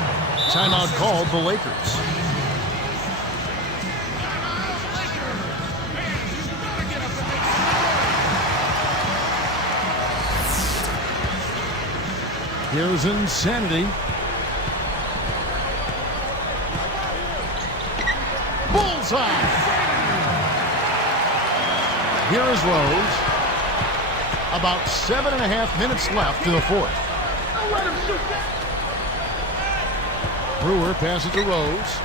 Timeout called the Lakers. Here's Insanity. Bullseye! Here is Rose. About 7.5 minutes left to the fourth. Brewer passes to Rose.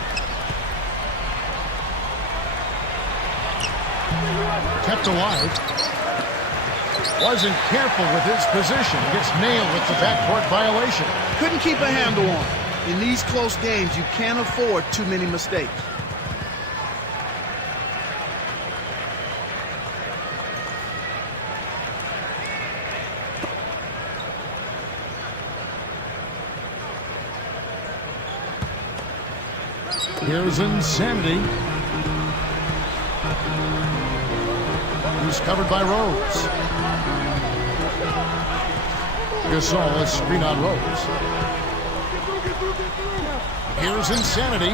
Kept alive. Wasn't careful with his position. Gets nailed with the backcourt violation. Couldn't keep a handle on it. In these close games, you can't afford too many mistakes. Here's Insanity. He's covered by Rose. Gasol is screen on Rose. Here's Insanity.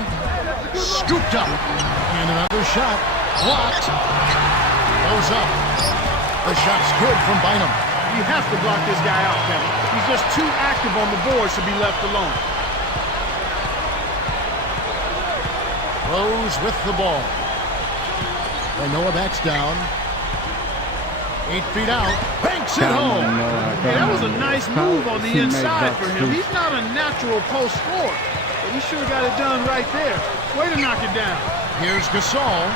Scooped up. And another shot. Blocked. Goes up. The shot's good from Bynum. You have to block this guy out, Kevin. He's just too active on the boards to be left alone. Rose with the ball. And Noah backs down. 8 feet out. Banks it home. Yeah, that was a nice move on the inside for him. He's not a natural post scorer, but he sure got it done right there. Way to knock it down. Here's Gasol.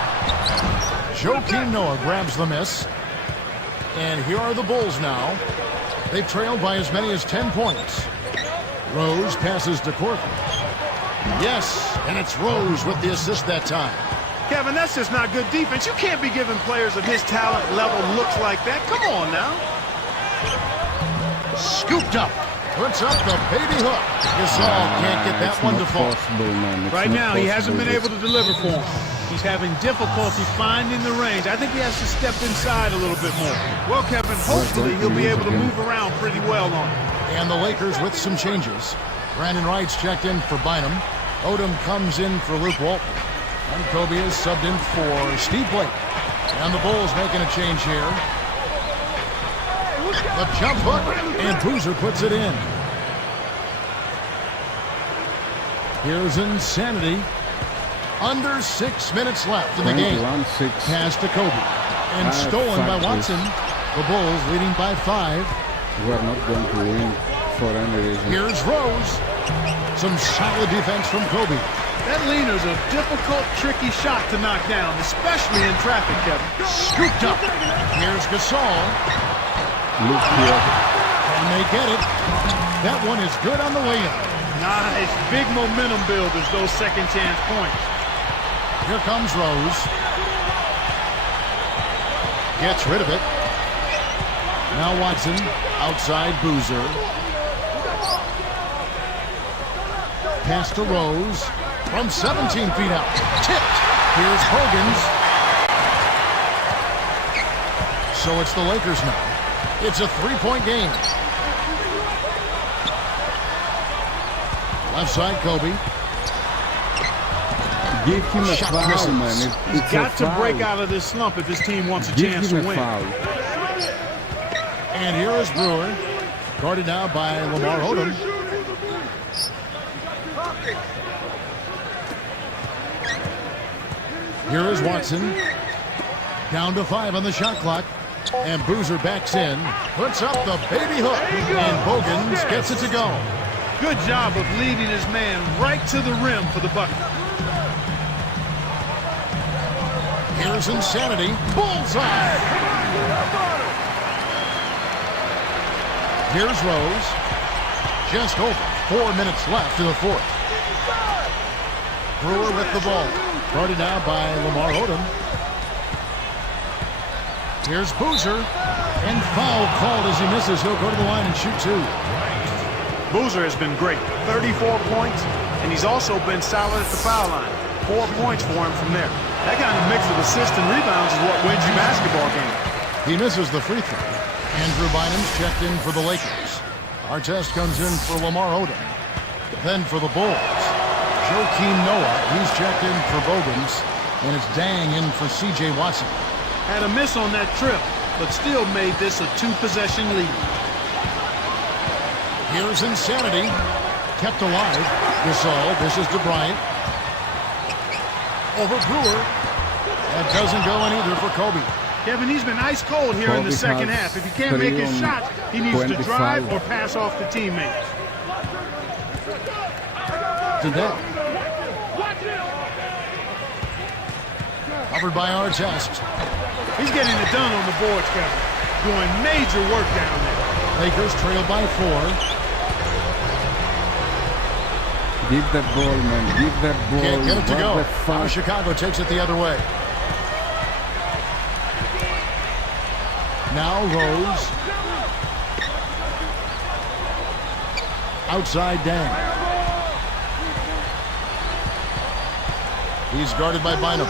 Joakim Noah grabs the miss. And here are the Bulls now. They've trailed by as many as 10 points. Rose passes to Courtney. Yes, and it's Rose with the assist that time. Kevin, that's just not good defense. You can't be giving players of his talent level looks like that. Come on now. Scooped up. Puts up the baby hook. Gasol can't get that one to fall. Right now, he hasn't been able to deliver for him. He's having difficulty finding the range. I think he has to step inside a little bit more. Well, Kevin, hopefully he'll be able to move around pretty well on it. And the Lakers with some changes. Brandon Wright's checked in for Bynum. Odom comes in for Luke Walton. And Kobe is subbed in for Steve Blake. And the Bulls making a change here. The jump hook, and Boozer puts it in. Here's Insanity. Under 6 minutes left in the game. Pass to Kobe. And stolen by Watson. The Bulls leading by 5. We're not going to win for any reason. Here's Rose. Some solid defense from Kobe. That leaner's a difficult, tricky shot to knock down, especially in traffic, Kevin. Scooped up. Here's Gasol. Look here. And they get it. That one is good on the way in. Nice. Big momentum builders, those second chance points. Here comes Rose. Gets rid of it. Now Watson. Outside Boozer. Pass to Rose. From 17 feet out. Tipped. Here's Hogan's. So it's the Lakers now. It's a 3-point game. Left side, Kobe. Give him a foul, man. He's got to break out of this slump if his team wants a chance to win. And here is Brewer. Guarded now by Lamar Odom. Here is Watson. Down to 5 on the shot clock. And Boozer backs in. Puts up the baby hook. And Bogans gets it to go. Good job of leading his man right to the rim for the bucket. Here's Insanity. Bullseye. Here's Rose. Just over 4 minutes left in the fourth. Brewer with the ball. Guarded now by Lamar Odom. Here's Boozer. And foul called as he misses. He'll go to the line and shoot 2. Boozer has been great. 34 points, and he's also been solid at the foul line. 4 points for him from there. That kind of mix of assists and rebounds is what wins you basketball games. He misses the free throw. Andrew Bynum's checked in for the Lakers. Artest comes in for Lamar Odom. Then for the Bulls, Joakim Noah. He's checked in for Bogans. And it's Dang in for C.J. Watson. Had a miss on that trip, but still made this a 2-possession lead. Here's Insanity. Kept alive. Gasol. This is DeBryant. Over Brewer. That doesn't go in either for Kobe. Kevin, he's been ice cold here in the second half. If he can't make his shot, he needs to drive or pass off to teammates. Today. Covered by Artest. He's getting it done on the boards, Kevin. Doing major work down there. Lakers trail by 4. Give that ball, man. Give that ball. Can't get it to What go. the fuck? Chicago takes it the other way. Now Rose. Outside Dang. He's guarded by Bynum.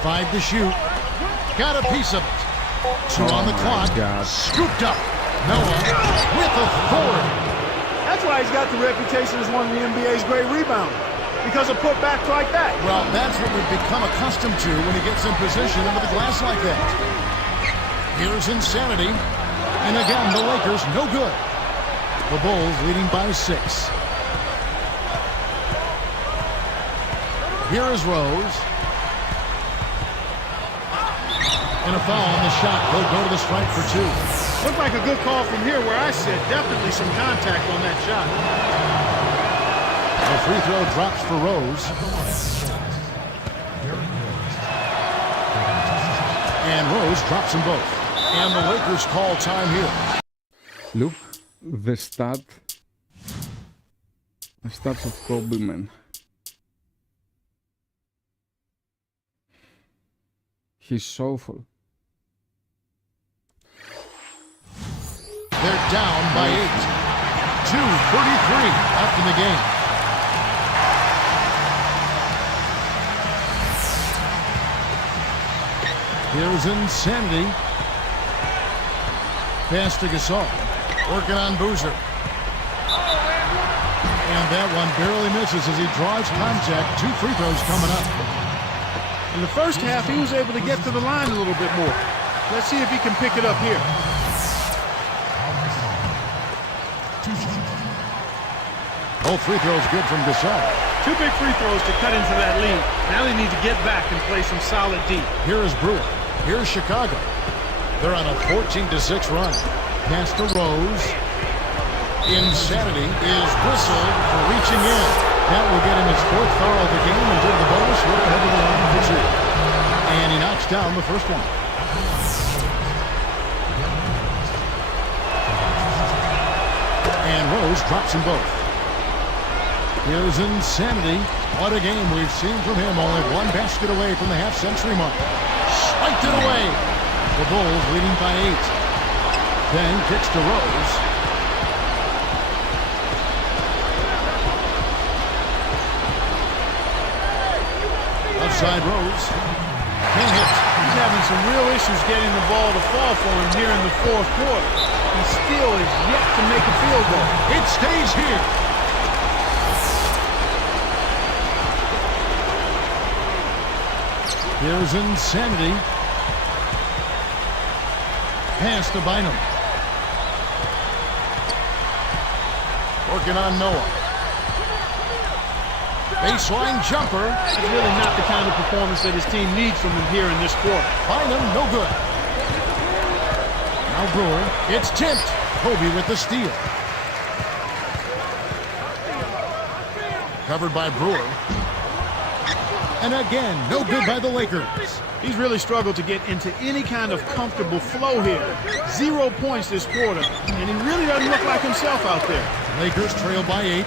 5 to shoot. Got a piece of it. 2 on the clock. God. Scooped up. Noah with authority. That's why he's got the reputation as one of the NBA's great rebounders. Because of putbacks like that. Well, that's what we've become accustomed to when he gets in position under the glass like that. Here's Insanity. And again, the Lakers no good. The Bulls leading by 6. Here is Rose. And a foul on the shot. He'll go to the strike for 2. Looked like a good call from here where I sit. Definitely some contact on that shot. The free throw drops for Rose. And Rose drops them both. And the Lakers call time here. Look, the stats of Kobe, man. He's so full. They're down by 8. 2:33 left in the game. Here's Insanity. Pass to Gasol. Working on Boozer. And that one barely misses as he draws contact. 2 free throws coming up. In the first half, he was able to get to the line a little bit more. Let's see if he can pick it up here. Both free throws good from Gasol. 2 big free throws to cut into that lead. Now they need to get back and play some solid D. Here is Brewer. Here's Chicago. They're on a 14-6 run. Pass to Rose. Insanity is whistled for reaching in. That will get him his 4th foul of the game and give the bonus look ahead to the line for 2. And he knocks down the first one. And Rose drops them both. Here's Insanity. What a game we've seen from him. Only 1 basket away from the half-century mark. Spiked it away. The Bulls leading by 8. Then kicks to Rose. Outside Rose. Can't hit. He's having some real issues getting the ball to fall for him here in the 4th quarter. He still is yet to make a field goal. It stays here. Here's Insanity. Pass to Bynum. Working on Noah. Baseline jumper. It's really not the kind of performance that his team needs from him here in this quarter. Bynum, no good. Now Brewer. It's tipped. Kobe with the steal. Covered by Brewer. And again, no good by the Lakers. He's really struggled to get into any kind of comfortable flow here. 0 points this quarter, and he really doesn't look like himself out there. Lakers trail by 8.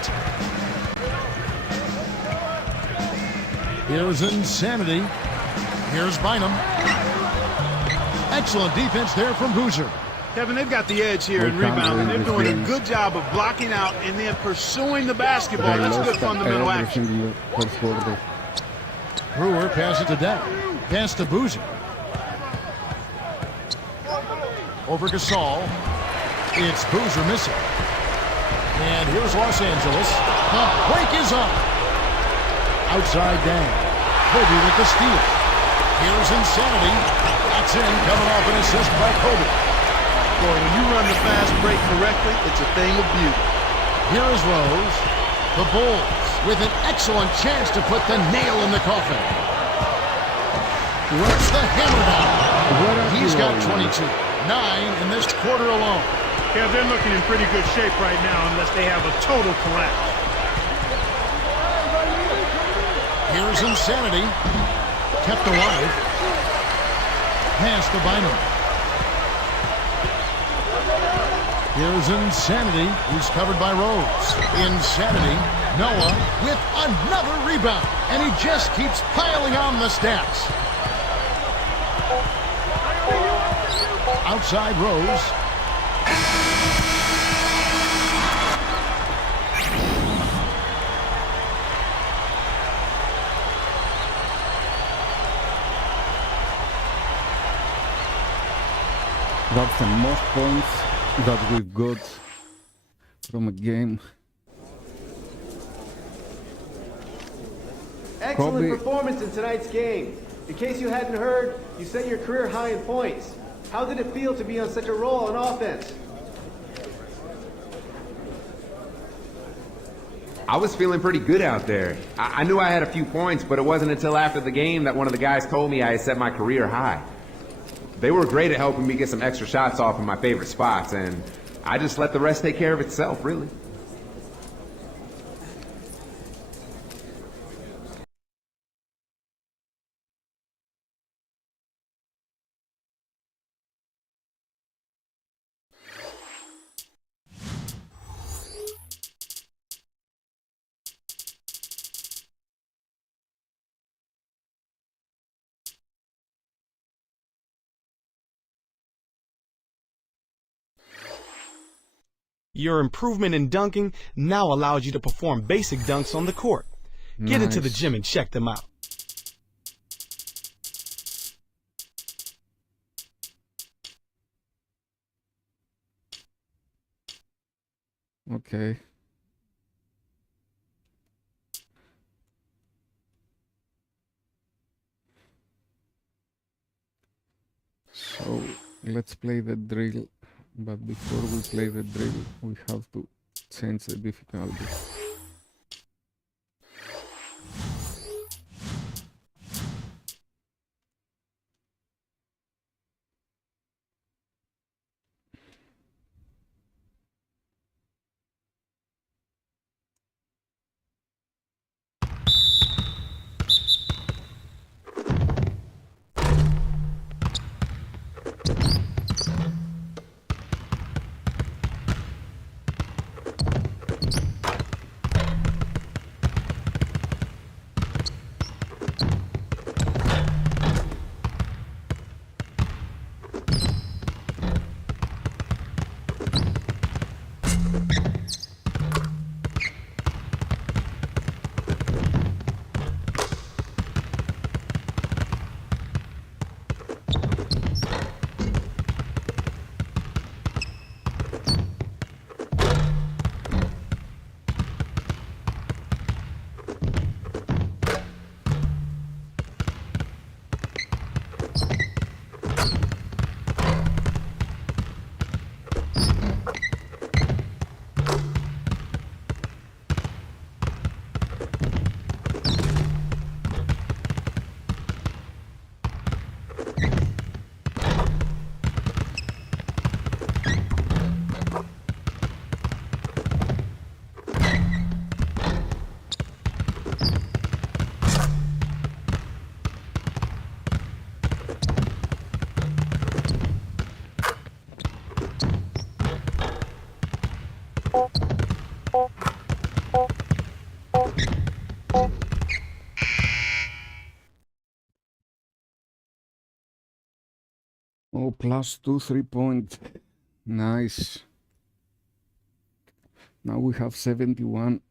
Here's Insanity. Here's Bynum. Excellent defense there from Boozer. Kevin, they've got the edge here in rebounding. They're doing a good job of blocking out and then pursuing the basketball. That's good fundamental action. Brewer passes to Deck. Pass to Boozer. Over Gasol. It's Boozer missing. And here's Los Angeles. The break is up. Outside Dan. Kobe with the steal. Here's Insanity. That's in, coming off an assist by Kobe. Boy, when you run the fast break correctly, it's a thing of beauty. Here is Rose. The Bulls with an excellent chance to put the nail in the coffin. Runs the hammer down. He's got 22. 9 in this quarter alone. Yeah, they're looking in pretty good shape right now unless they have a total collapse. Here's Insanity. Kept alive. Pass to Bynum. Here's Insanity, who's covered by Rose. Insanity. Noah with another rebound. And he just keeps piling on the stats. Outside Rose. That's the most points that we've got from a game. Excellent performance in tonight's game. In case you hadn't heard, you set your career high in points. How did it feel to be on such a roll on offense? I was feeling pretty good out there. I knew I had a few points, but it wasn't until after the game that one of the guys told me I had set my career high. They were great at helping me get some extra shots off in my favorite spots, and I just let the rest take care of itself, really. Your improvement in dunking now allows you to perform basic dunks on the court. Get into the gym and check them out. Okay. So let's play the drill. But before we play the drill, we have to change the difficulty. +2 3-point. Nice. Now we have 71.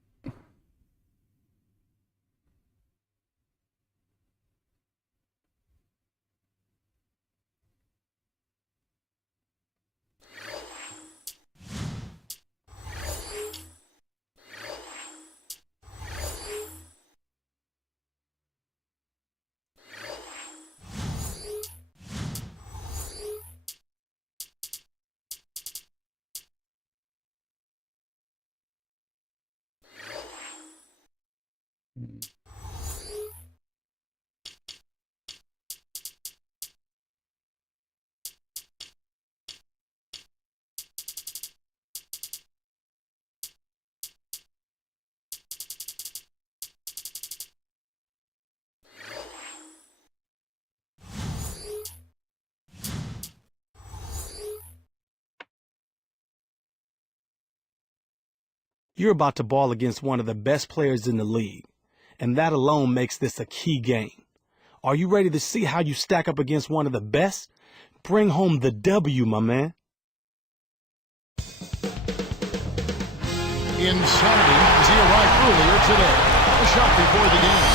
You're about to ball against one of the best players in the league, and that alone makes this a key game. Are you ready to see how you stack up against one of the best? Bring home the W, my man. Insanity as he arrived earlier today. A shot before the game.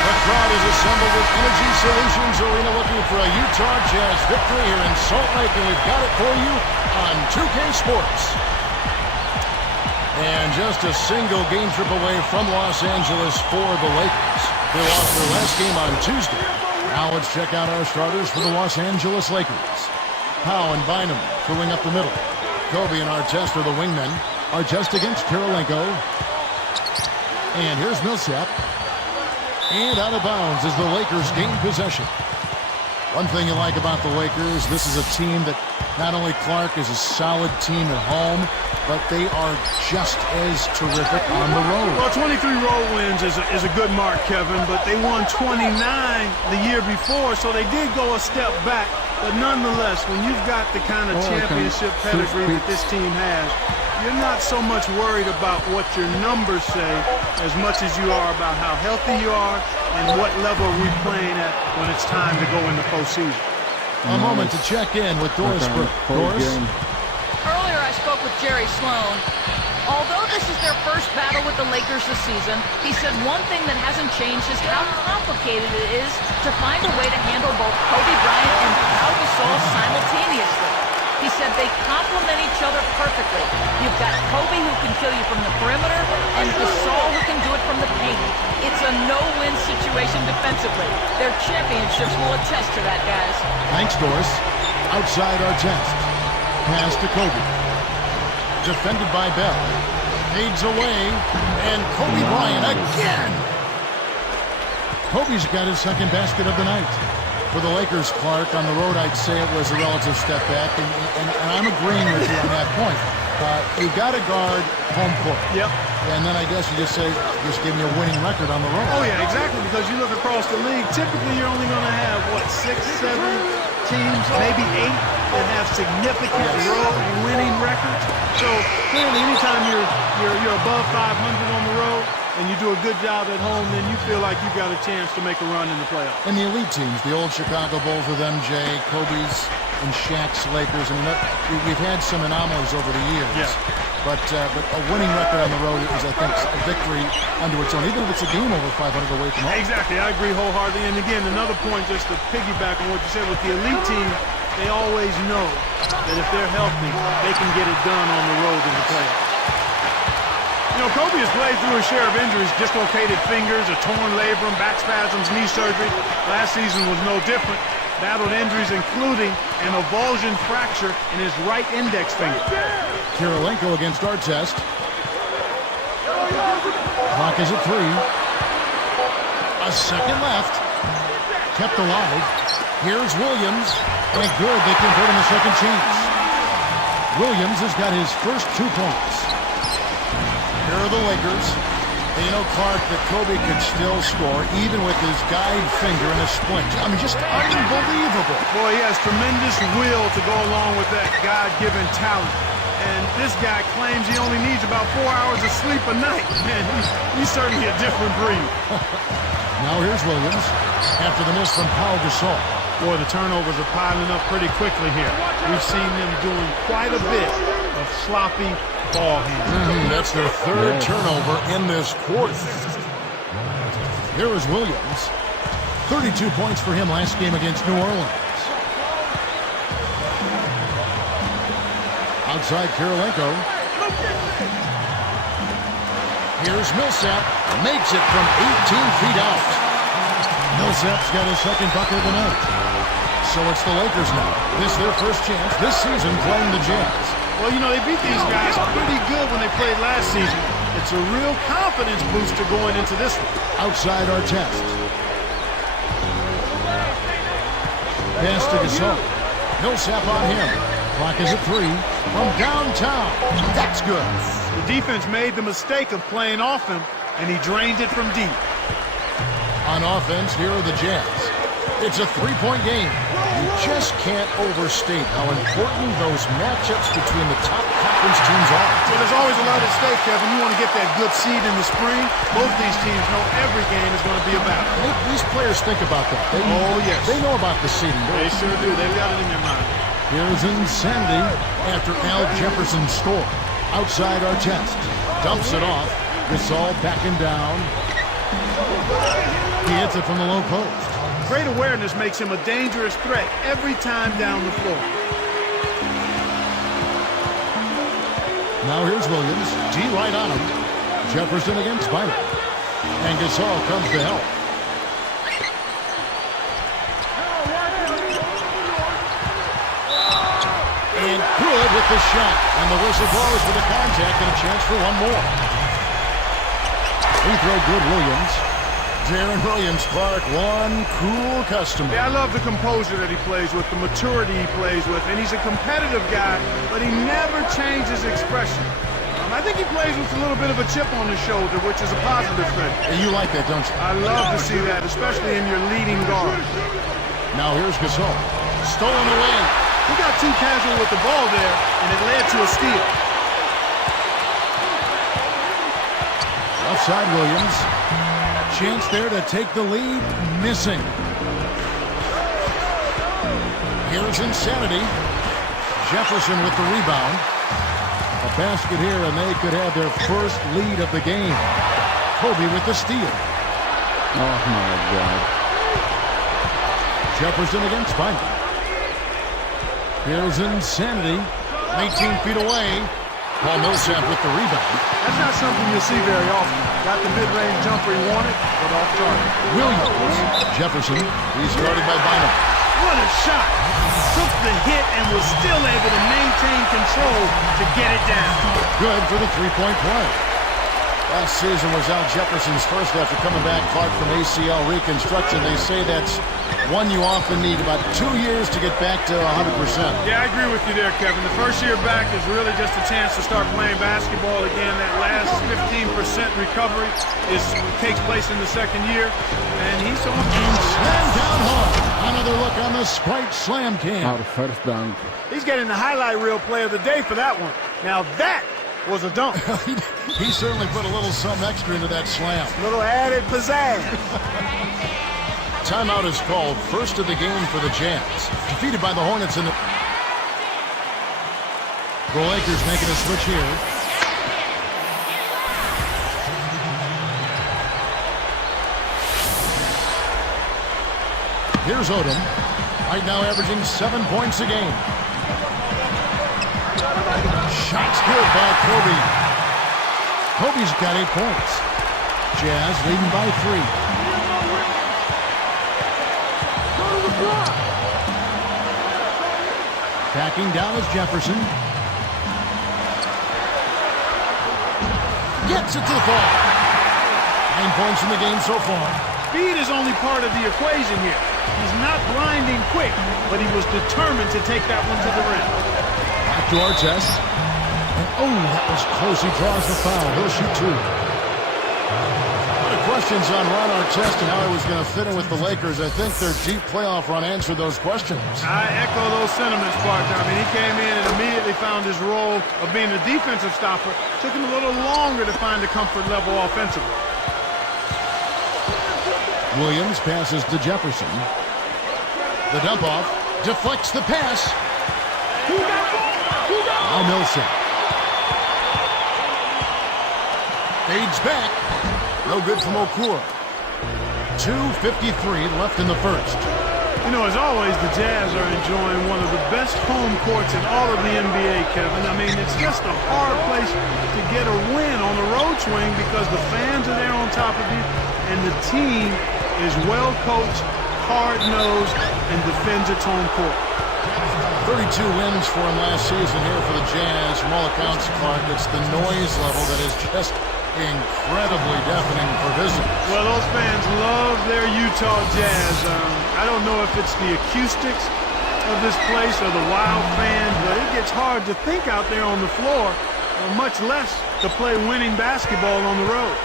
The crowd is assembled at Energy Solutions Arena looking for a Utah Jazz victory here in Salt Lake, and we've got it for you on 2K Sports. And just a single game trip away from Los Angeles for the Lakers. They lost their last game on Tuesday. Now let's check out our starters for the Los Angeles Lakers. Howe and Bynum filling up the middle. Kobe and Artest are the wingmen. Artest against Kirilenko. And here's Millsap. And out of bounds as the Lakers gain possession. One thing you like about the Lakers, this is a team that not only Clark is a solid team at home, but they are just as terrific on the road. Well, 23 road wins is a good mark, Kevin, but they won 29 the year before, so they did go a step back. But nonetheless, when you've got the kind of championship pedigree that this team has, you're not so much worried about what your numbers say as much as you are about how healthy you are and what level are we playing at when it's time to go in the postseason. A moment to check in with Doris Burke. Doris? Earlier I spoke with Jerry Sloan. Although this is their first battle with the Lakers this season, he said one thing that hasn't changed is how complicated it is to find a way to handle both Kobe Bryant and Pau Gasol simultaneously. He said they complement each other perfectly. You've got Kobe who can kill you from the perimeter and Gasol who can do it from the paint. It's a no-win situation defensively. Their championships will attest to that, guys. Thanks, Doris. Outside Artest. Pass to Kobe. Defended by Bell. Fades away. And Kobe Bryant again. Kobe's got his second basket of the night. For the Lakers, Clark, on the road, I'd say it was a relative step back, and I'm agreeing with you on that point. You've got to guard home court. Yep. And then I guess you just say, just give me a winning record on the road. Oh, yeah, exactly, because you look across the league, typically you're only going to have, 6, 7 teams, maybe 8, that have significant road winning records. So, clearly, anytime you're above 500 on the road, and you do a good job at home, then you feel like you've got a chance to make a run in the playoffs. And the elite teams, the old Chicago Bulls with MJ, Kobe's and Shaq's Lakers, I mean, we've had some anomalies over the years. Yeah. But a winning record on the road is, I think, a victory unto its own, even if it's a game over 500 away from home. Exactly, I agree wholeheartedly. And again, another point just to piggyback on what you said, with the elite team, they always know that if they're healthy, they can get it done on the road in the playoffs. You know, Kobe has played through a share of injuries, dislocated fingers, a torn labrum, back spasms, knee surgery. Last season was no different. Battled injuries including an avulsion fracture in his right index finger. Kirilenko against Artest. Clock is at 3. A second left. Kept alive. Here's Williams. And good, they convert on the second chance. Williams has got his first 2 points. Here are the Lakers. And you know, Clark, that Kobe could still score even with his guide finger and a splint. I mean, just unbelievable. Boy, he has tremendous will to go along with that God-given talent. And this guy claims he only needs about 4 hours of sleep a night. Man, he's certainly a different breed. Now here's Williams after the miss from Pau Gasol. Boy, the turnovers are piling up pretty quickly here. We've seen them doing quite a bit of sloppy ball handling. That's their third turnover in this quarter. Here is Williams. 32 points for him last game against New Orleans. Outside Kirilenko. Here's Millsap. Makes it from 18 feet out. Millsap's got his second bucket of the night. So it's the Lakers now. This their first chance this season playing the Jazz. Well, you know, they beat these guys pretty good when they played last season. It's a real confidence booster going into this one. Outside our test. Pass to Gasol. Millsap on him. Clock is at 3 from downtown. That's good. The defense made the mistake of playing off him, and he drained it from deep. On offense, here are the Jazz. It's a three-point game. You just can't overstate how important those matchups between the top conference teams are. Well, there's always a lot at stake, Kevin. You want to get that good seed in the spring. Both these teams know every game is going to be a battle. These players think about that. Yes. They know about the seeding. They sure do. They've got it in their mind. Here's insanity after Al Jefferson's score. Outside our test. Dumps it off. Gasol backing down. He hits it from the low post. Great awareness makes him a dangerous threat every time down the floor. Now here's Williams. D right on him. Jefferson against Bynum. And Gasol comes to help. And good with the shot. And the whistle blows for the contact and a chance for one more. Free throw good, Williams. Darren Williams, Clark, one cool customer. Yeah, I love the composure that he plays with, the maturity he plays with, and he's a competitive guy, but he never changes expression. I think he plays with a little bit of a chip on his shoulder, which is a positive thing. And you like that, don't you? I love to see that, especially in your leading guard. Now here's Gasol. Stolen away. He got too casual with the ball there, and it led to a steal. Outside Williams. Chance there to take the lead. Missing. Here's insanity. Jefferson with the rebound. A basket here, and they could have their first lead of the game. Kobe with the steal. Oh, my God. Jefferson against Bynum. Here's insanity. 18 feet away. Paul Millsap with the rebound. That's not something you'll see very often. Got the mid-range jumper he wanted, but off target. Williams. Jefferson. He's guarded by Bynum. What a shot. Took the hit and was still able to maintain control to get it down. Good for the three-point play. Last season was Al Jefferson's first after coming back, Clark, from ACL reconstruction. They say that's one you often need about 2 years to get back to 100%. Yeah, I agree with you there, Kevin. The first year back is really just a chance to start playing basketball again. That last 15% recovery takes place in the second year, and he's on. Slam down hard. Another look on the Sprite Slam Cam. Our first dunk. He's getting the highlight reel play of the day for that one. Now that was a dunk. He certainly put a little something extra into that slam. Little added pizzazz. Timeout is called. First of the game for the Jazz. Defeated by the Hornets in the... The Lakers making a switch here. Here's Odom. Right now averaging 7 points a game. Shots good by Kobe. Kobe's got 8 points. Jazz leading by 3. Backing down is Jefferson. Gets it to the ball. 9 points in the game so far. Speed is only part of the equation here. He's not blinding quick, but he was determined to take that one to the rim. Back to our test. And oh, that was close. He draws the foul. He'll shoot 2. A lot of questions on Ron Artest and how he was going to fit in with the Lakers. I think their deep playoff run answered those questions. I echo those sentiments, Parker. I mean, he came in and immediately found his role of being a defensive stopper. Took him a little longer to find the comfort level offensively. Williams passes to Jefferson. The dump off. Deflects the pass. Now Nelson. Fades back. No good from Okur. 2:53 left in the first. You know, as always, the Jazz are enjoying one of the best home courts in all of the NBA, Kevin. I mean, it's just a hard place to get a win on the road swing because the fans are there on top of you, and the team is well coached, hard-nosed, and defends its home court. 32 wins for him last season here for the Jazz. From all accounts, Clark, it's the noise level that is just incredibly deafening for visitors. Well, those fans love their Utah Jazz. I don't know if it's the acoustics of this place or the wild fans, but it gets hard to think out there on the floor, much less to play winning basketball on the road.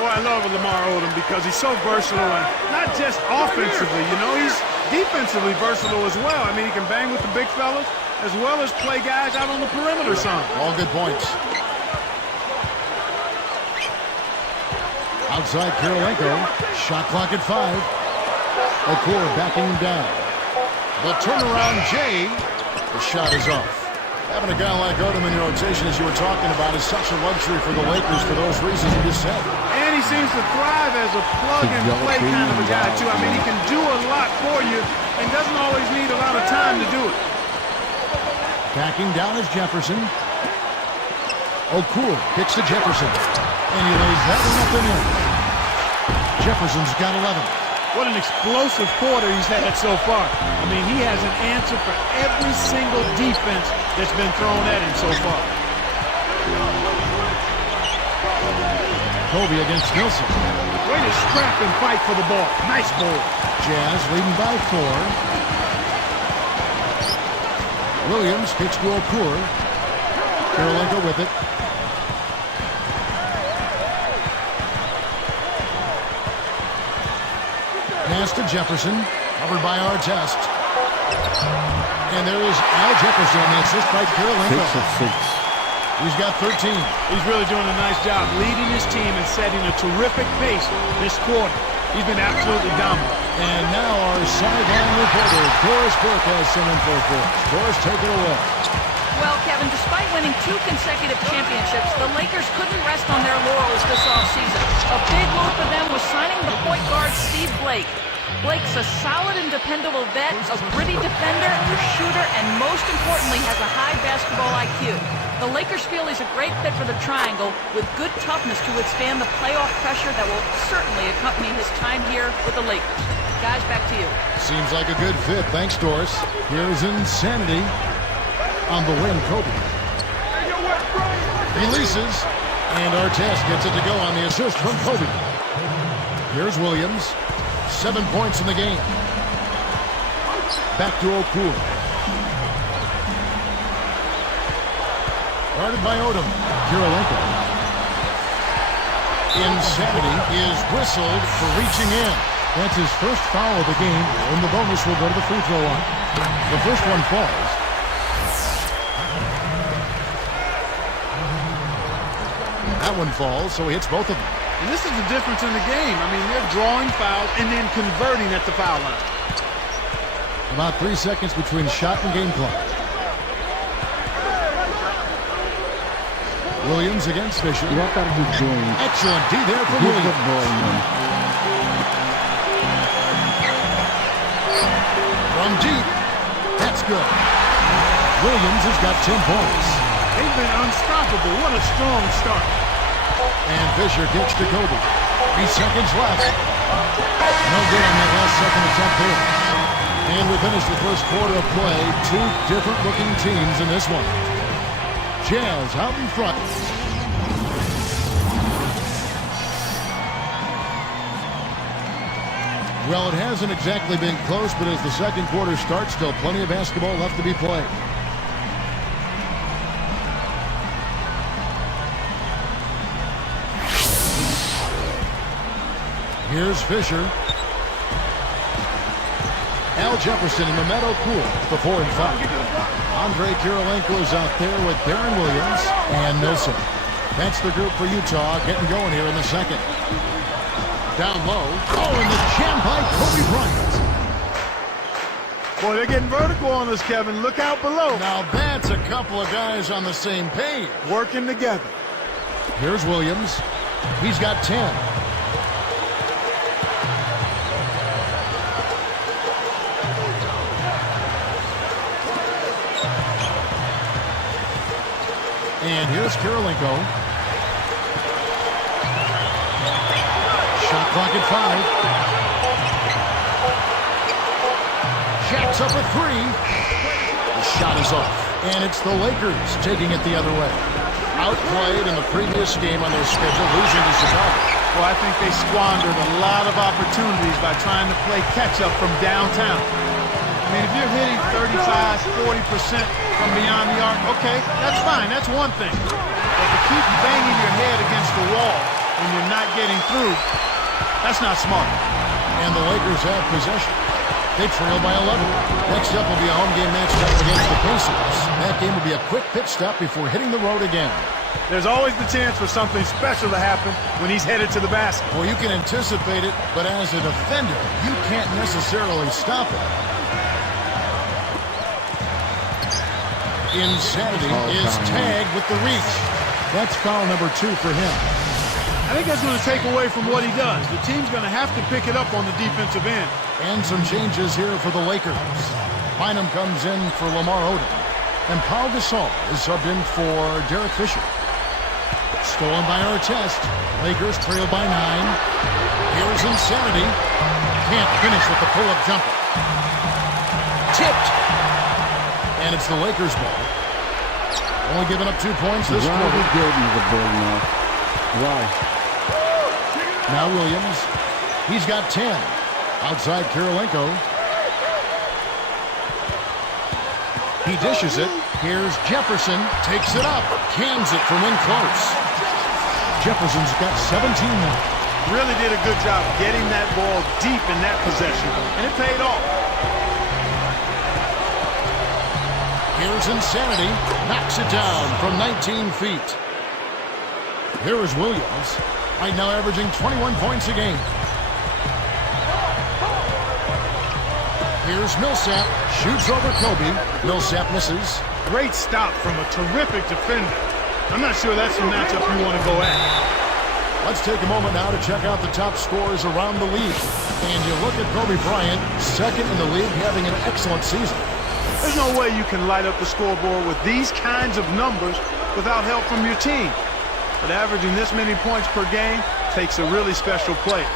Boy, I love Lamar Odom because he's so versatile, and not just offensively, you know, he's defensively versatile as well. I mean, he can bang with the big fellas as well as play guys out on the perimeter some. All good points. Outside Kirilenko. Shot clock at 5. Okur backing him down. The turnaround Jay. The shot is off. Having a guy like Odom in your rotation, as you were talking about, is such a luxury for the Lakers for those reasons you just said. And he seems to thrive as a plug-and-play kind of a guy, too. I mean, he can do a lot for you and doesn't always need a lot of time to do it. Backing down is Jefferson. Okur kicks to Jefferson. And he lays that one up and in. Jefferson's got 11. What an explosive quarter he's had so far. I mean, he has an answer for every single defense that's been thrown at him so far. Kobe against Nelson. Way to scrap and fight for the ball. Nice ball. Jazz leading by 4. Williams kicks to Okur. Kirilenko with it. Pass to Jefferson, covered by Artest. And there is Al Jefferson, the assist by Kirilenko. 6 of 6. He's got 13. He's really doing a nice job leading his team and setting a terrific pace this quarter. He's been absolutely dominant. And now our sideline reporter, Doris Burke, has some info for us. Doris, take it away. Well, Kevin, despite winning 2 consecutive championships, the Lakers couldn't rest on their laurels this offseason. A big move for them was signing the point guard Steve Blake. Blake's a solid and dependable vet, a gritty defender, a shooter, and most importantly has a high basketball IQ. The Lakers feel he's a great fit for the triangle with good toughness to withstand the playoff pressure that will certainly accompany his time here with the Lakers. Guys, back to you. Seems like a good fit. Thanks, Doris. Here's Insanity on the win, Kobe. Releases, and Artest gets it to go on the assist from Kobe. Here's Williams. 7 points in the game. Back to Okur. Guarded by Odom. Kirilenko. Insanity is whistled for reaching in. That's his first foul of the game, and the bonus will go to the free throw line. The first one falls. That one falls, so he hits both of them. And this is the difference in the game. I mean, they're drawing fouls and then converting at the foul line. About 3 seconds between shot and game clock. Williams against Fisher. What are you doing? Excellent D there for Give Williams. the ball, man. From deep. That's good. Williams has got 10 points. They've been unstoppable. What a strong start. And Fisher kicks to Kobe. 3 seconds left. No good on that last second attempt there. And we finish the first quarter of play. 2 different looking teams in this one. Jazz out in front. Well, it hasn't exactly been close, but as the second quarter starts, still plenty of basketball left to be played. Here's Fisher. Al Jefferson and Mehmet Okur, the 4 and 5. Andre Kirilenko is out there with Darren Williams and Nelson. That's the group for Utah getting going here in the second. Down low. Oh, and the jam by Kobe Bryant. Boy, they're getting vertical on us, Kevin. Look out below. Now that's a couple of guys on the same page. Working together. Here's Williams. He's got 10. And here's Karolinko. Shot clock at 5. Shaq's up a 3. The shot is off. And it's the Lakers taking it the other way. Outplayed in the previous game on their schedule, losing to Chicago. Well, I think they squandered a lot of opportunities by trying to play catch-up from downtown. I mean, if you're hitting 35, 40% from beyond the arc, okay, that's fine. That's one thing. But to keep banging your head against the wall when you're not getting through, that's not smart. And the Lakers have possession. They trail by 11. Next up will be a home game matchup against the Pacers. That game will be a quick pit stop before hitting the road again. There's always the chance for something special to happen when he's headed to the basket. Well, you can anticipate it, but as a defender, you can't necessarily stop it. Insanity is tagged with the reach. That's foul number 2 for him. I think that's going to take away from what he does. The team's going to have to pick it up on the defensive end. And some changes here for the Lakers. Bynum comes in for Lamar Odom. And Paul Gasol is subbed in for Derek Fisher. Stolen by Artest. Lakers trail by 9. Here's Insanity. Can't finish with the pull-up jumper. Tipped. And it's the Lakers' ball. Only giving up 2 points this quarter. Why gave me the ball now? Why? Now Williams. He's got 10. Outside Karolinko. He dishes it. Here's Jefferson. Takes it up. Cans it from in close. Jefferson's got 17 now. Really did a good job getting that ball deep in that possession. And it paid off. Here's Insanity. Knocks it down from 19 feet. Here is Williams. Right now averaging 21 points a game. Here's Millsap. Shoots over Kobe. Millsap misses. Great stop from a terrific defender. I'm not sure that's the matchup you want to go at. Let's take a moment now to check out the top scorers around the league. And you look at Kobe Bryant, second in the league, having an excellent season. There's no way you can light up the scoreboard with these kinds of numbers without help from your team. But averaging this many points per game takes a really special player,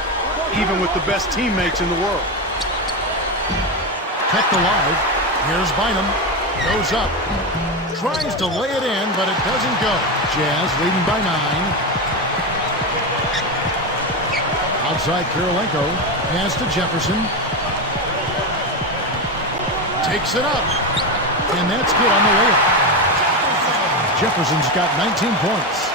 even with the best teammates in the world. Kept alive. Here's Bynum. Goes up. Tries to lay it in, but it doesn't go. Jazz leading by 9. Outside Karolinko. Pass to Jefferson. Takes it up. And that's good on the layup. Jefferson's got 19 points.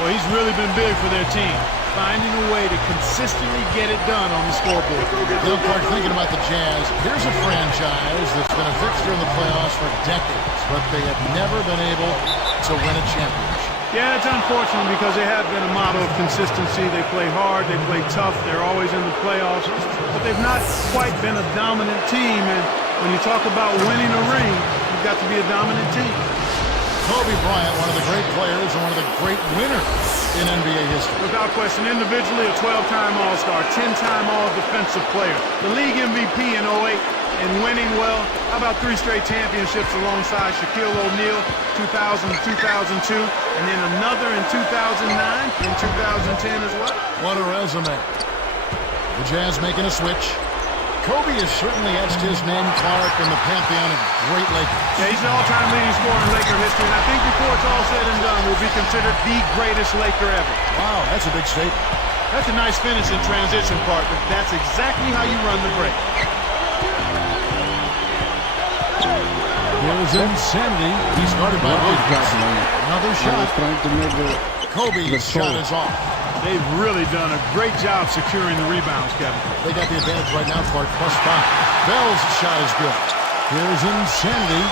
Well, he's really been big for their team, finding a way to consistently get it done on the scoreboard. They'll start thinking about the Jazz. Here's a franchise that's been a fixture in the playoffs for decades, but they have never been able to win a championship. Yeah, it's unfortunate because they have been a model of consistency. They play hard, they play tough, they're always in the playoffs, but they've not quite been a dominant team. And when you talk about winning a ring, you've got to be a dominant team. Kobe Bryant, one of the great players and one of the great winners in NBA history. Without question, individually a 12-time All-Star, 10-time All-Defensive Player, the league MVP in 08, and winning well. How about 3 straight championships alongside Shaquille O'Neal, 2000 and 2002, and then another in 2009 and 2010 as well. What a resume. The Jazz making a switch. Kobe has certainly etched his name, Clark, in the pantheon of great Lakers. Yeah, he's an all-time leading scorer in Laker history, and I think before it's all said and done, will be considered the greatest Laker ever. Wow, that's a big statement. That's a nice finish in transition, partner. That's exactly how you run the break. Here's Insanity. He started by Williams. Another shot. Kobe's shot is off. They've really done a great job securing the rebounds, Kevin. They got the advantage right now, Clark, +5. Bell's shot is good. Here's Insanity.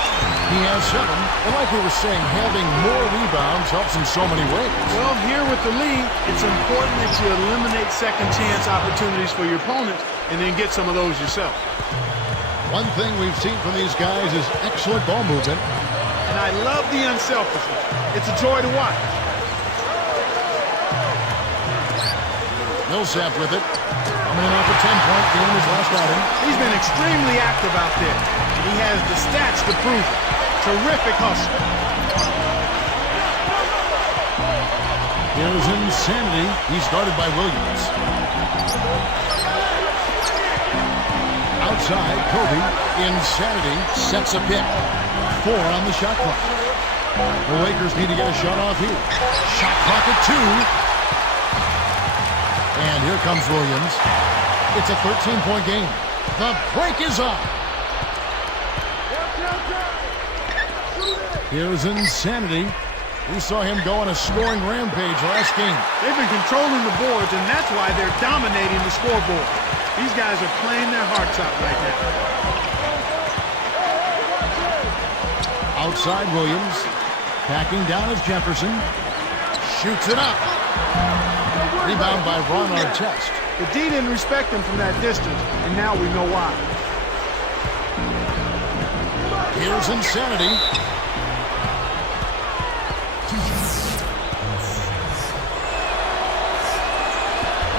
He has 7. And like we were saying, having more rebounds helps in so many ways. Well, here with the lead, it's important that you eliminate second chance opportunities for your opponents and then get some of those yourself. One thing we've seen from these guys is excellent ball movement. And I love the unselfishness. It's a joy to watch. Millsap with it. Coming in off a 10-point game his last outing. He's been extremely active out there. And he has the stats to prove it. Terrific hustle. Here's Insanity. He's guarded by Williams. Outside, Kobe. Insanity sets a pick. 4 on the shot clock. The Lakers need to get a shot off here. Shot clock at 2. And here comes Williams. It's a 13-point game. The break is up. Here's Insanity. We saw him go on a scoring rampage last game. They've been controlling the boards, and that's why they're dominating the scoreboard. These guys are playing their hearts out right now. Outside Williams. Backing down is Jefferson. Shoots it up. Rebound by Ron Artest. The D didn't respect him from that distance, and now we know why. Here's Insanity.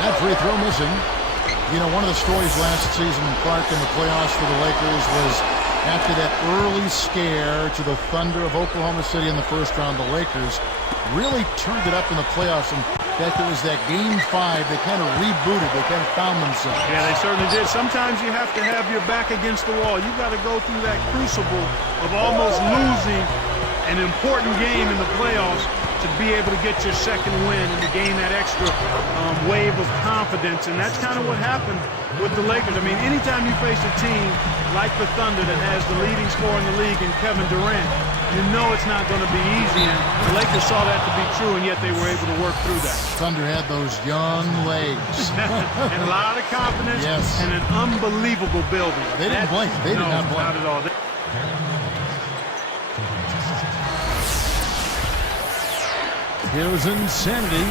That free throw missing. You know, one of the stories last season, Clark, in the playoffs for the Lakers was after that early scare to the Thunder of Oklahoma City in the first round, the Lakers really turned it up in the playoffs. In fact, it was that Game 5. They kind of rebooted. They kind of found themselves. Yeah, they certainly did. Sometimes you have to have your back against the wall. You've got to go through that crucible of almost losing an important game in the playoffs to be able to get your second win and to gain that extra wave of confidence. And that's kind of what happened with the Lakers. I mean, anytime you face a team like the Thunder that has the leading scorer in the league in Kevin Durant, you know it's not going to be easy. And the Lakers saw that to be true, and yet they were able to work through that. Thunder had those young legs. And a lot of confidence. Yes. And an unbelievable building. They didn't blink. They did not blink. Not at all. Here's Insanity.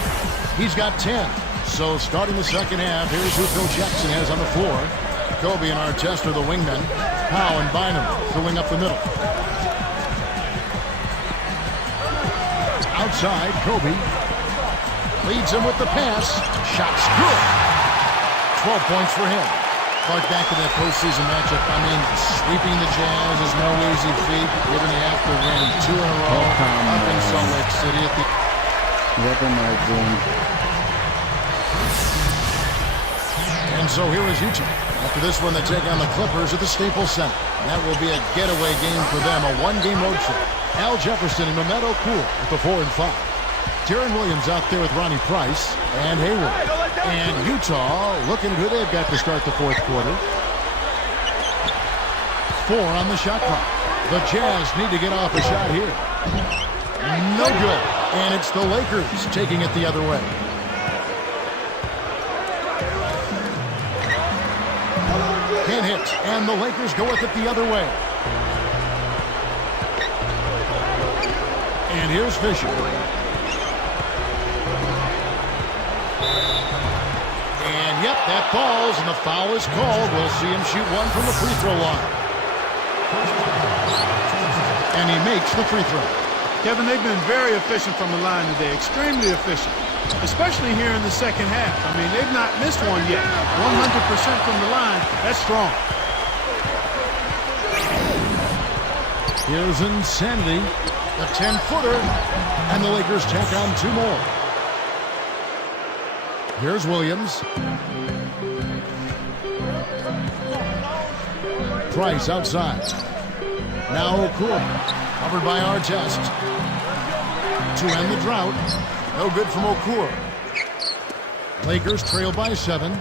He's got 10. So starting the second half, here's who Phil Jackson has on the floor. Kobe and Artest are the wingmen. Howe and Bynum filling up the middle. Outside, Kobe leads him with the pass. Shot's good. 12 points for him. Clark, back to that postseason matchup. I mean, sweeping the Jazz is no easy feat, given you have to win 2 in a row up in Salt Lake City at the... What am I doing? And so here is Utah. After this one, they take on the Clippers at the Staples Center. That will be a getaway game for them, a one-game road trip. Al Jefferson and Mehmet Okur at the 4 and 5. Deron Williams out there with Ronnie Price and Hayward. And Utah looking at who they've got to start the fourth quarter. 4 on the shot clock. The Jazz need to get off a shot here. No good. And it's the Lakers taking it the other way. Can't hit. And the Lakers go with it the other way. And here's Fisher. And yep, that falls, and the foul is called. We'll see him shoot one from the free throw line. And he makes the free throw. Kevin, they've been very efficient from the line today, extremely efficient, especially here in the second half. I mean, they've not missed one yet. 100% from the line, that's strong. Here's Insanity, the 10-footer, and the Lakers tack on 2 more. Here's Williams. Price outside. Now Okur, covered by Artest. To end the drought. No good from Okur. Lakers trail by 7.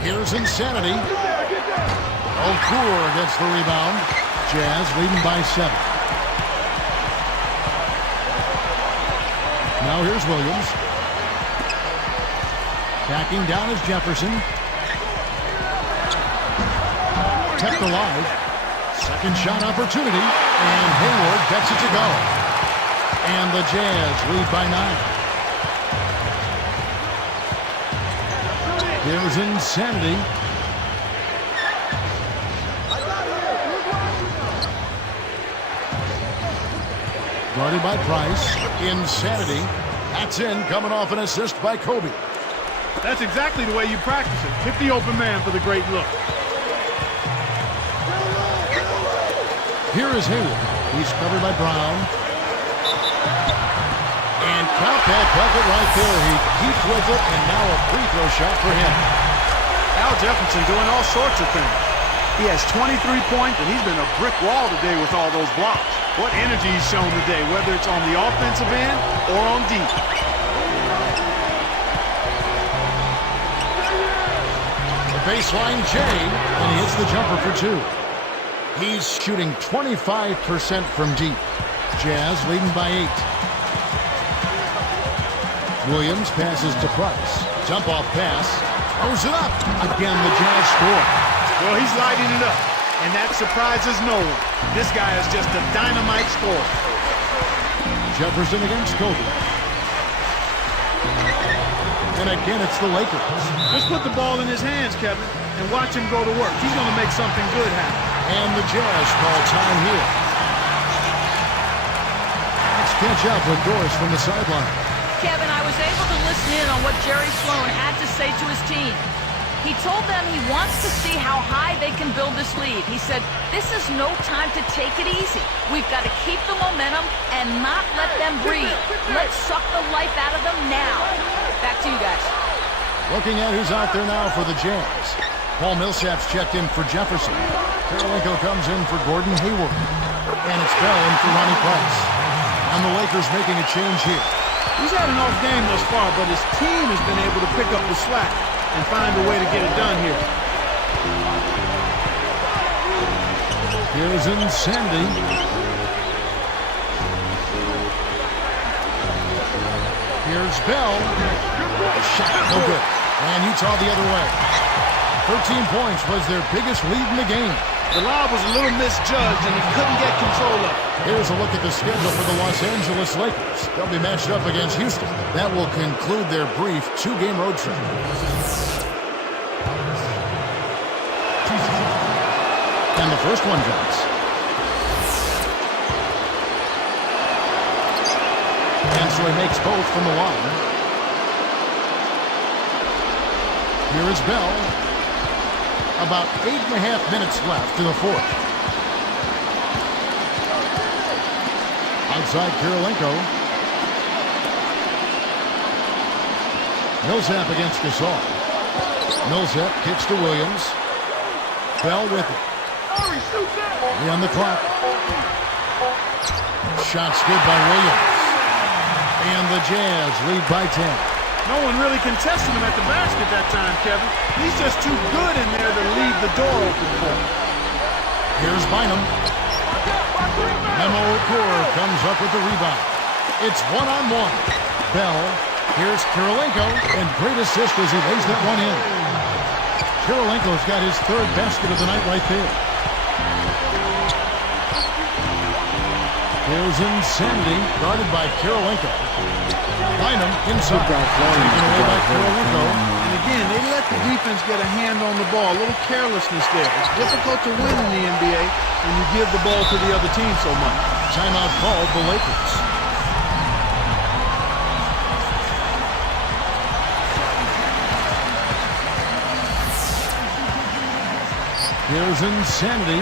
Here's Insanity. Okur gets the rebound. Jazz leading by 7. Now here's Williams. Backing down is Jefferson. Kept alive. Second shot opportunity. And Hayward gets it to go. And the Jazz lead by 9. Here's Insanity. Guarded by Price. Insanity. That's in, coming off an assist by Kobe. That's exactly the way you practice it. Hit the open man for the great look. Here is Hayward. He's covered by Brown. And count that bucket right there. He keeps with it, and now a free throw shot for him. Al Jefferson doing all sorts of things. He has 23 points, and he's been a brick wall today with all those blocks. What energy he's shown today, whether it's on the offensive end or on defense. The baseline J, and he hits the jumper for two. He's shooting 25% from deep. Jazz leading by 8. Williams passes to Price. Jump off pass. Throws it up. Again, the Jazz score. Well, he's lighting it up, and that surprises no one. This guy is just a dynamite scorer. Jefferson against Kobe. And again, it's the Lakers. Just put the ball in his hands, Kevin, and watch him go to work. He's going to make something good happen. And the Jazz call time here. Let's catch up with Doris from the sideline. Kevin, I was able to listen in on what Jerry Sloan had to say to his team. He told them he wants to see how high they can build this lead. He said, this is no time to take it easy. We've got to keep the momentum and not let them breathe. Let's suck the life out of them now. Back to you guys. Looking at who's out there now for the Jazz. Paul Millsap's checked in for Jefferson. Karolinko comes in for Gordon Hayward. And it's Bell in for Ronnie Price. And the Lakers making a change here. He's had an off game thus far, but his team has been able to pick up the slack and find a way to get it done here. Here's Insanity. Here's Bell. Shot, no good. And Utah the other way. 13 points was their biggest lead in the game. The lob was a little misjudged, and he couldn't get control of it. Here's a look at the schedule for the Los Angeles Lakers. They'll be matched up against Houston. That will conclude their brief 2-game road trip. And the first one drops. And so he makes both from the line. Here is Bell. About 8.5 minutes left to the fourth. Outside Karolinko. Millsap against Gasol. Millsap kicks to Williams. Bell with it. On the clock. Shots good by Williams. And the Jazz lead by 10. No one really contested him at the basket that time, Kevin. He's just too good in there to leave the door open for him. Here's Bynum. Memo Okur comes up with the rebound. It's one-on-one. Bell. Here's Karolinko. And great assist as he lays that one in. Karolinko's got his third basket of the night right there. Here's Insanity, guarded by Karolinko. Bynum inside. Taken away by Karolinko. And again, they let the defense get a hand on the ball. A little carelessness there. It's difficult to win in the NBA when you give the ball to the other team so much. Timeout called the Lakers. Here's Insanity.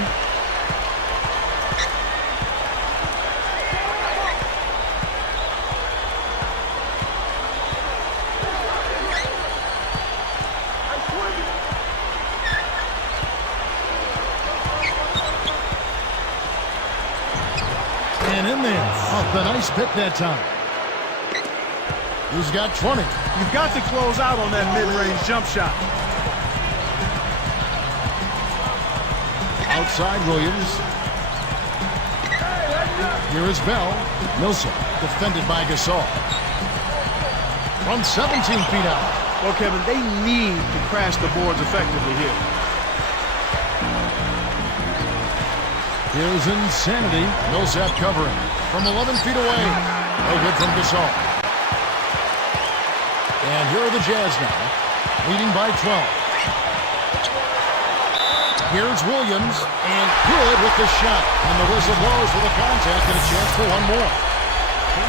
And in there, off the nice pick that time. He's got 20. You've got to close out on that mid-range jump shot. Outside Williams. Here is Bell. Millsap defended by Gasol. From 17 feet out. Well, Kevin, they need to crash the boards effectively here. Here's Insanity. Millsap covering from 11 feet away. No good from Gasol. And here are the Jazz now, leading by 12. Here's Williams, and good with the shot. And the whistle blows for the contact and a chance for one more.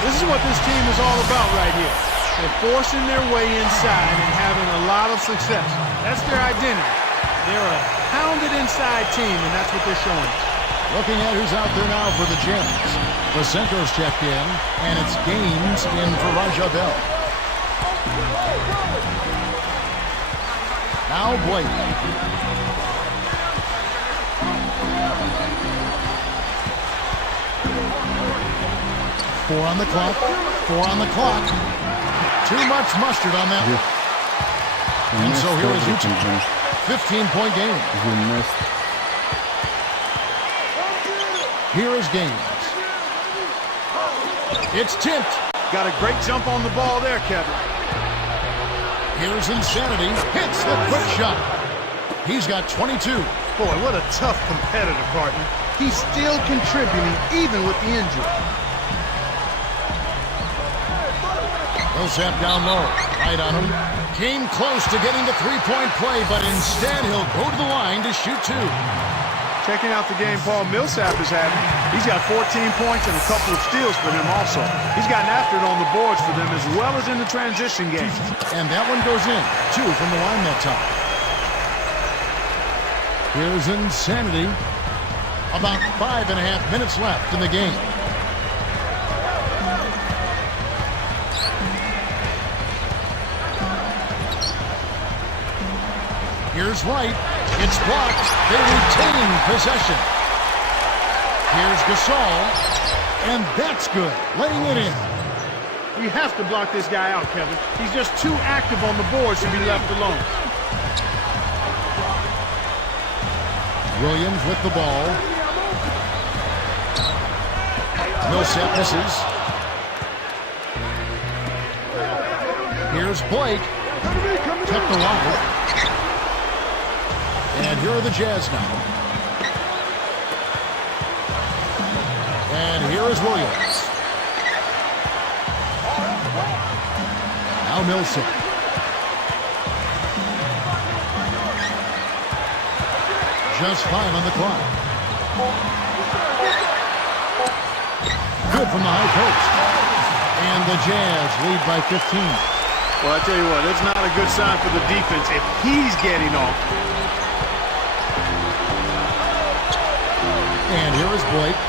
This is what this team is all about right here. They're forcing their way inside and having a lot of success. That's their identity. They're a pounded inside team, and that's what they're showing us. Looking at who's out there now for the Jazz. Vasenko's checked in, and it's Gaines in for Rajadell. Now Blake. Four on the clock. 4 on the clock. Too much mustard on that one. And so here is Utah. 15-point game. Here is Gaines. It's Tint. Got a great jump on the ball there, Kevin. Here's Insanity. Hits the quick shot. He's got 22. Boy, what a tough competitor, partner. He's still contributing even with the injury. Millsap down low. Right on him. Came close to getting the three-point play, but instead he'll go to the line to shoot 2. Checking out the game Paul Millsap is having. He's got 14 points and a couple of steals for him also. He's gotten after it on the boards for them as well as in the transition game. And that one goes in. 2 from the line that time. Here's Insanity. About 5.5 minutes left in the game. Here's White. It's blocked. They retain possession. Here's Gasol. And that's good. Laying it in. You have to block this guy out, Kevin. He's just too active on the boards to be left alone. Williams with the ball. Millsap misses. Here's Blake. Kept alive. And here are the Jazz now. And here is Williams. Now Millsap. Just 5 on the clock. Good from the high post. And the Jazz lead by 15. Well, I tell you what, it's not a good sign for the defense if he's getting off. And here is Blake.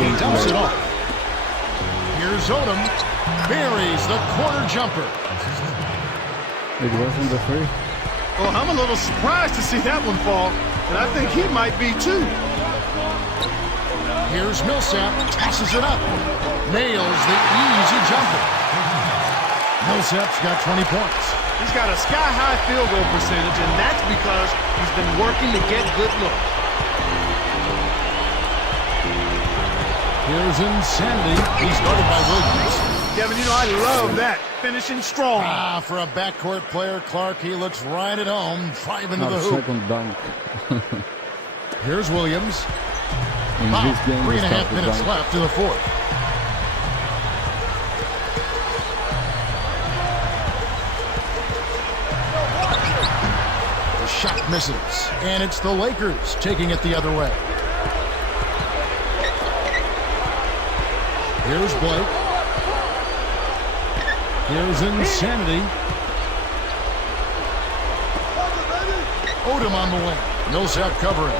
He dumps it off. Here's Odom. Buries the corner jumper. It wasn't the 3. Well, I'm a little surprised to see that one fall, and I think he might be too. Here's Millsap. Tosses it up. Nails the easy jumper. Millsap's got 20 points. He's got a sky-high field goal percentage, and that's because he's been working to get good looks. Here's Insanity. He's guarded by Williams. Kevin, you know, I love that. Finishing strong. For a backcourt player, Clark, he looks right at home. 5 into the hoop. Second dunk. Here's Williams. In this game, 3.5 minutes left in the fourth. The shot misses. And it's the Lakers taking it the other way. Here's Blake. Here's Insanity. Odom on the wing. Millsap covering.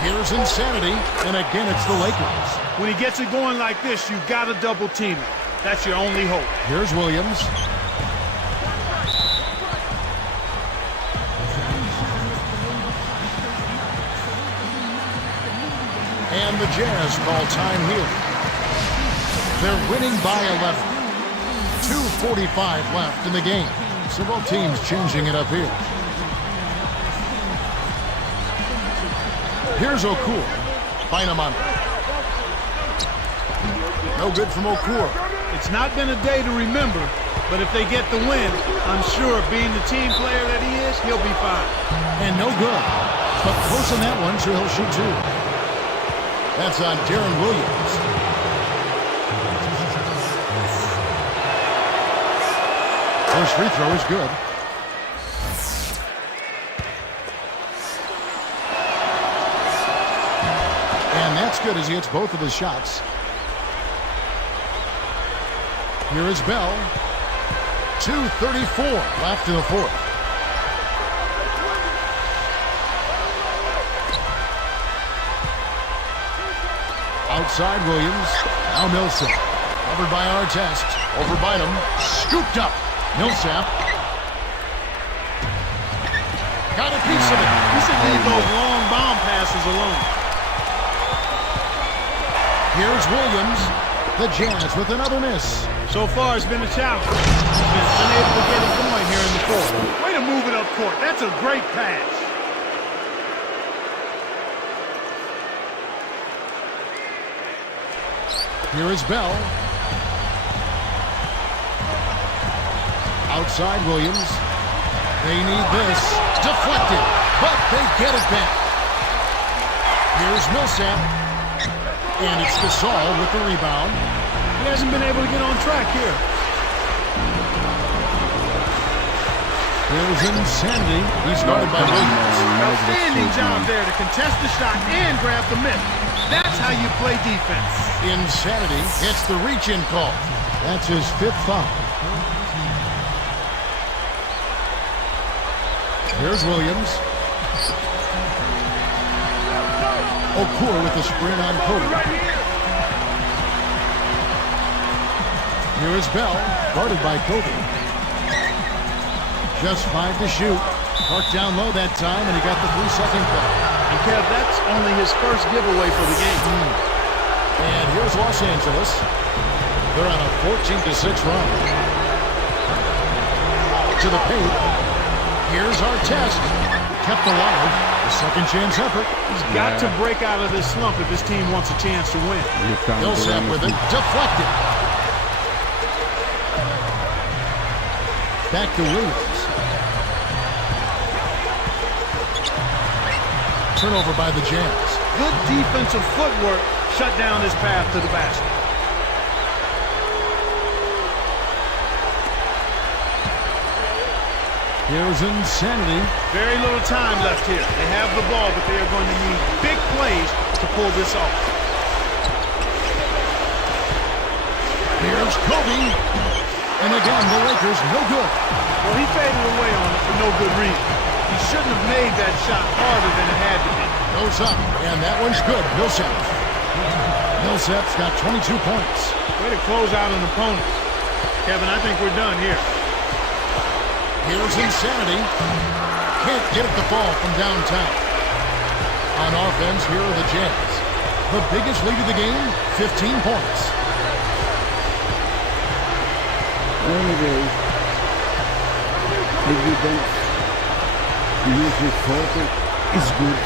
Here's Insanity. And again, it's the Lakers. When he gets it going like this, you've got to double team it. That's your only hope. Here's Williams. And the Jazz call time here. They're winning by 11. 2:45 left in the game. So both teams changing it up here. Here's Okur. Bynum. No good from Okur. It's not been a day to remember, but if they get the win, I'm sure being the team player that he is, he'll be fine. And no good. But close on that one, so he'll shoot 2. That's on Darren Williams. First free throw is good. That's good as he hits both of his shots. Here is Bell. 2:34 left in the fourth. Outside Williams. Now Millsap. Covered by Artest. Over Bynum. Scooped up. Millsap. Got a piece of it. He should leave those long bomb passes alone. Here's Williams. The Jazz with another miss. So far, it's been a challenge. He's been unable to get it going here in the fourth. Way to move it up court. That's a great pass. Here is Bell. Outside Williams. They need this. Deflected, but they get it back. Here's Millsap. And it's Gasol with the rebound. He hasn't been able to get on track here. There's Insanity. He's guarded by Williams. Outstanding job there to contest the shot and grab the miss. That's how you play defense. Insanity gets the reach-in call. That's his fifth foul. Here's Williams. Okur with the sprint on Kobe. Here is Bell, guarded by Kobe. Just 5 to shoot. Marked down low that time, and he got the 3-second call. And Kev, that's only his first giveaway for the game. And here's Los Angeles. They're on a 14-6 run. To the paint. Here's Artest. Kept alive. The second chance effort. He's got to break out of this slump if his team wants a chance to win. Millsap with it. Deflected. Back to Williams. Turnover by the Jazz. Good defensive footwork shut down his path to the basket. Here's Insanity. Very little time left here. They have the ball, but they are going to need big plays to pull this off. Here's Kobe. And again, the Lakers no good. Well, he faded away on it for no good reason. He shouldn't have made that shot harder than it had to be. Goes up, and that one's good. Millsap. Millsap's got 22 points. Way to close out an opponent. Kevin, I think we're done here. Here's Insanity. Can't get at the ball from downtown. On offense, here are the Jazz. The biggest lead of the game, 15 points. Anyway, if you don't use this photo, it's good.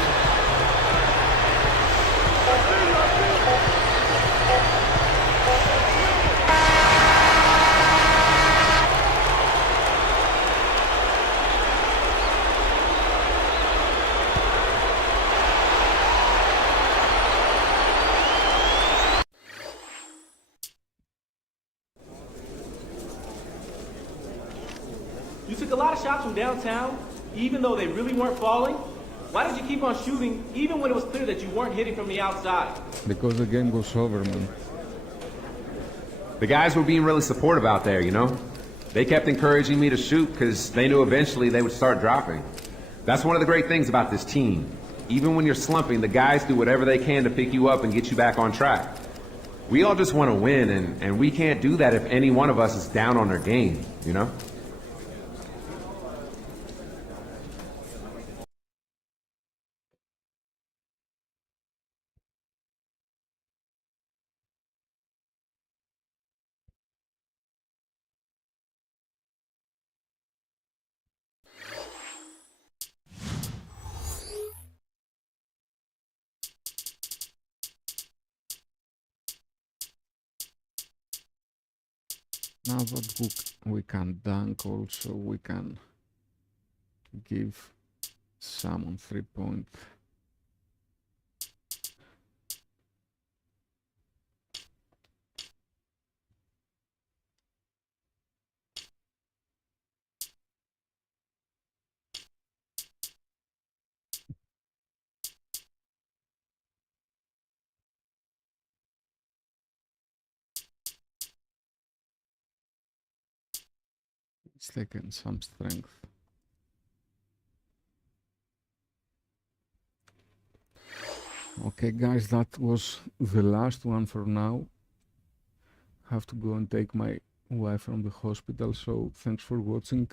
You took a lot of shots from downtown, even though they really weren't falling. Why did you keep on shooting, even when it was clear that you weren't hitting from the outside? Because the game was over, man. The guys were being really supportive out there, you know? They kept encouraging me to shoot because they knew eventually they would start dropping. That's one of the great things about this team. Even when you're slumping, the guys do whatever they can to pick you up and get you back on track. We all just want to win, and we can't do that if any one of us is down on their game, you know? Now that we can dunk also, we can give some on 3-point. It's taken some strength. Okay guys, that was the last one for now. Have to go and take my wife from the hospital, so thanks for watching.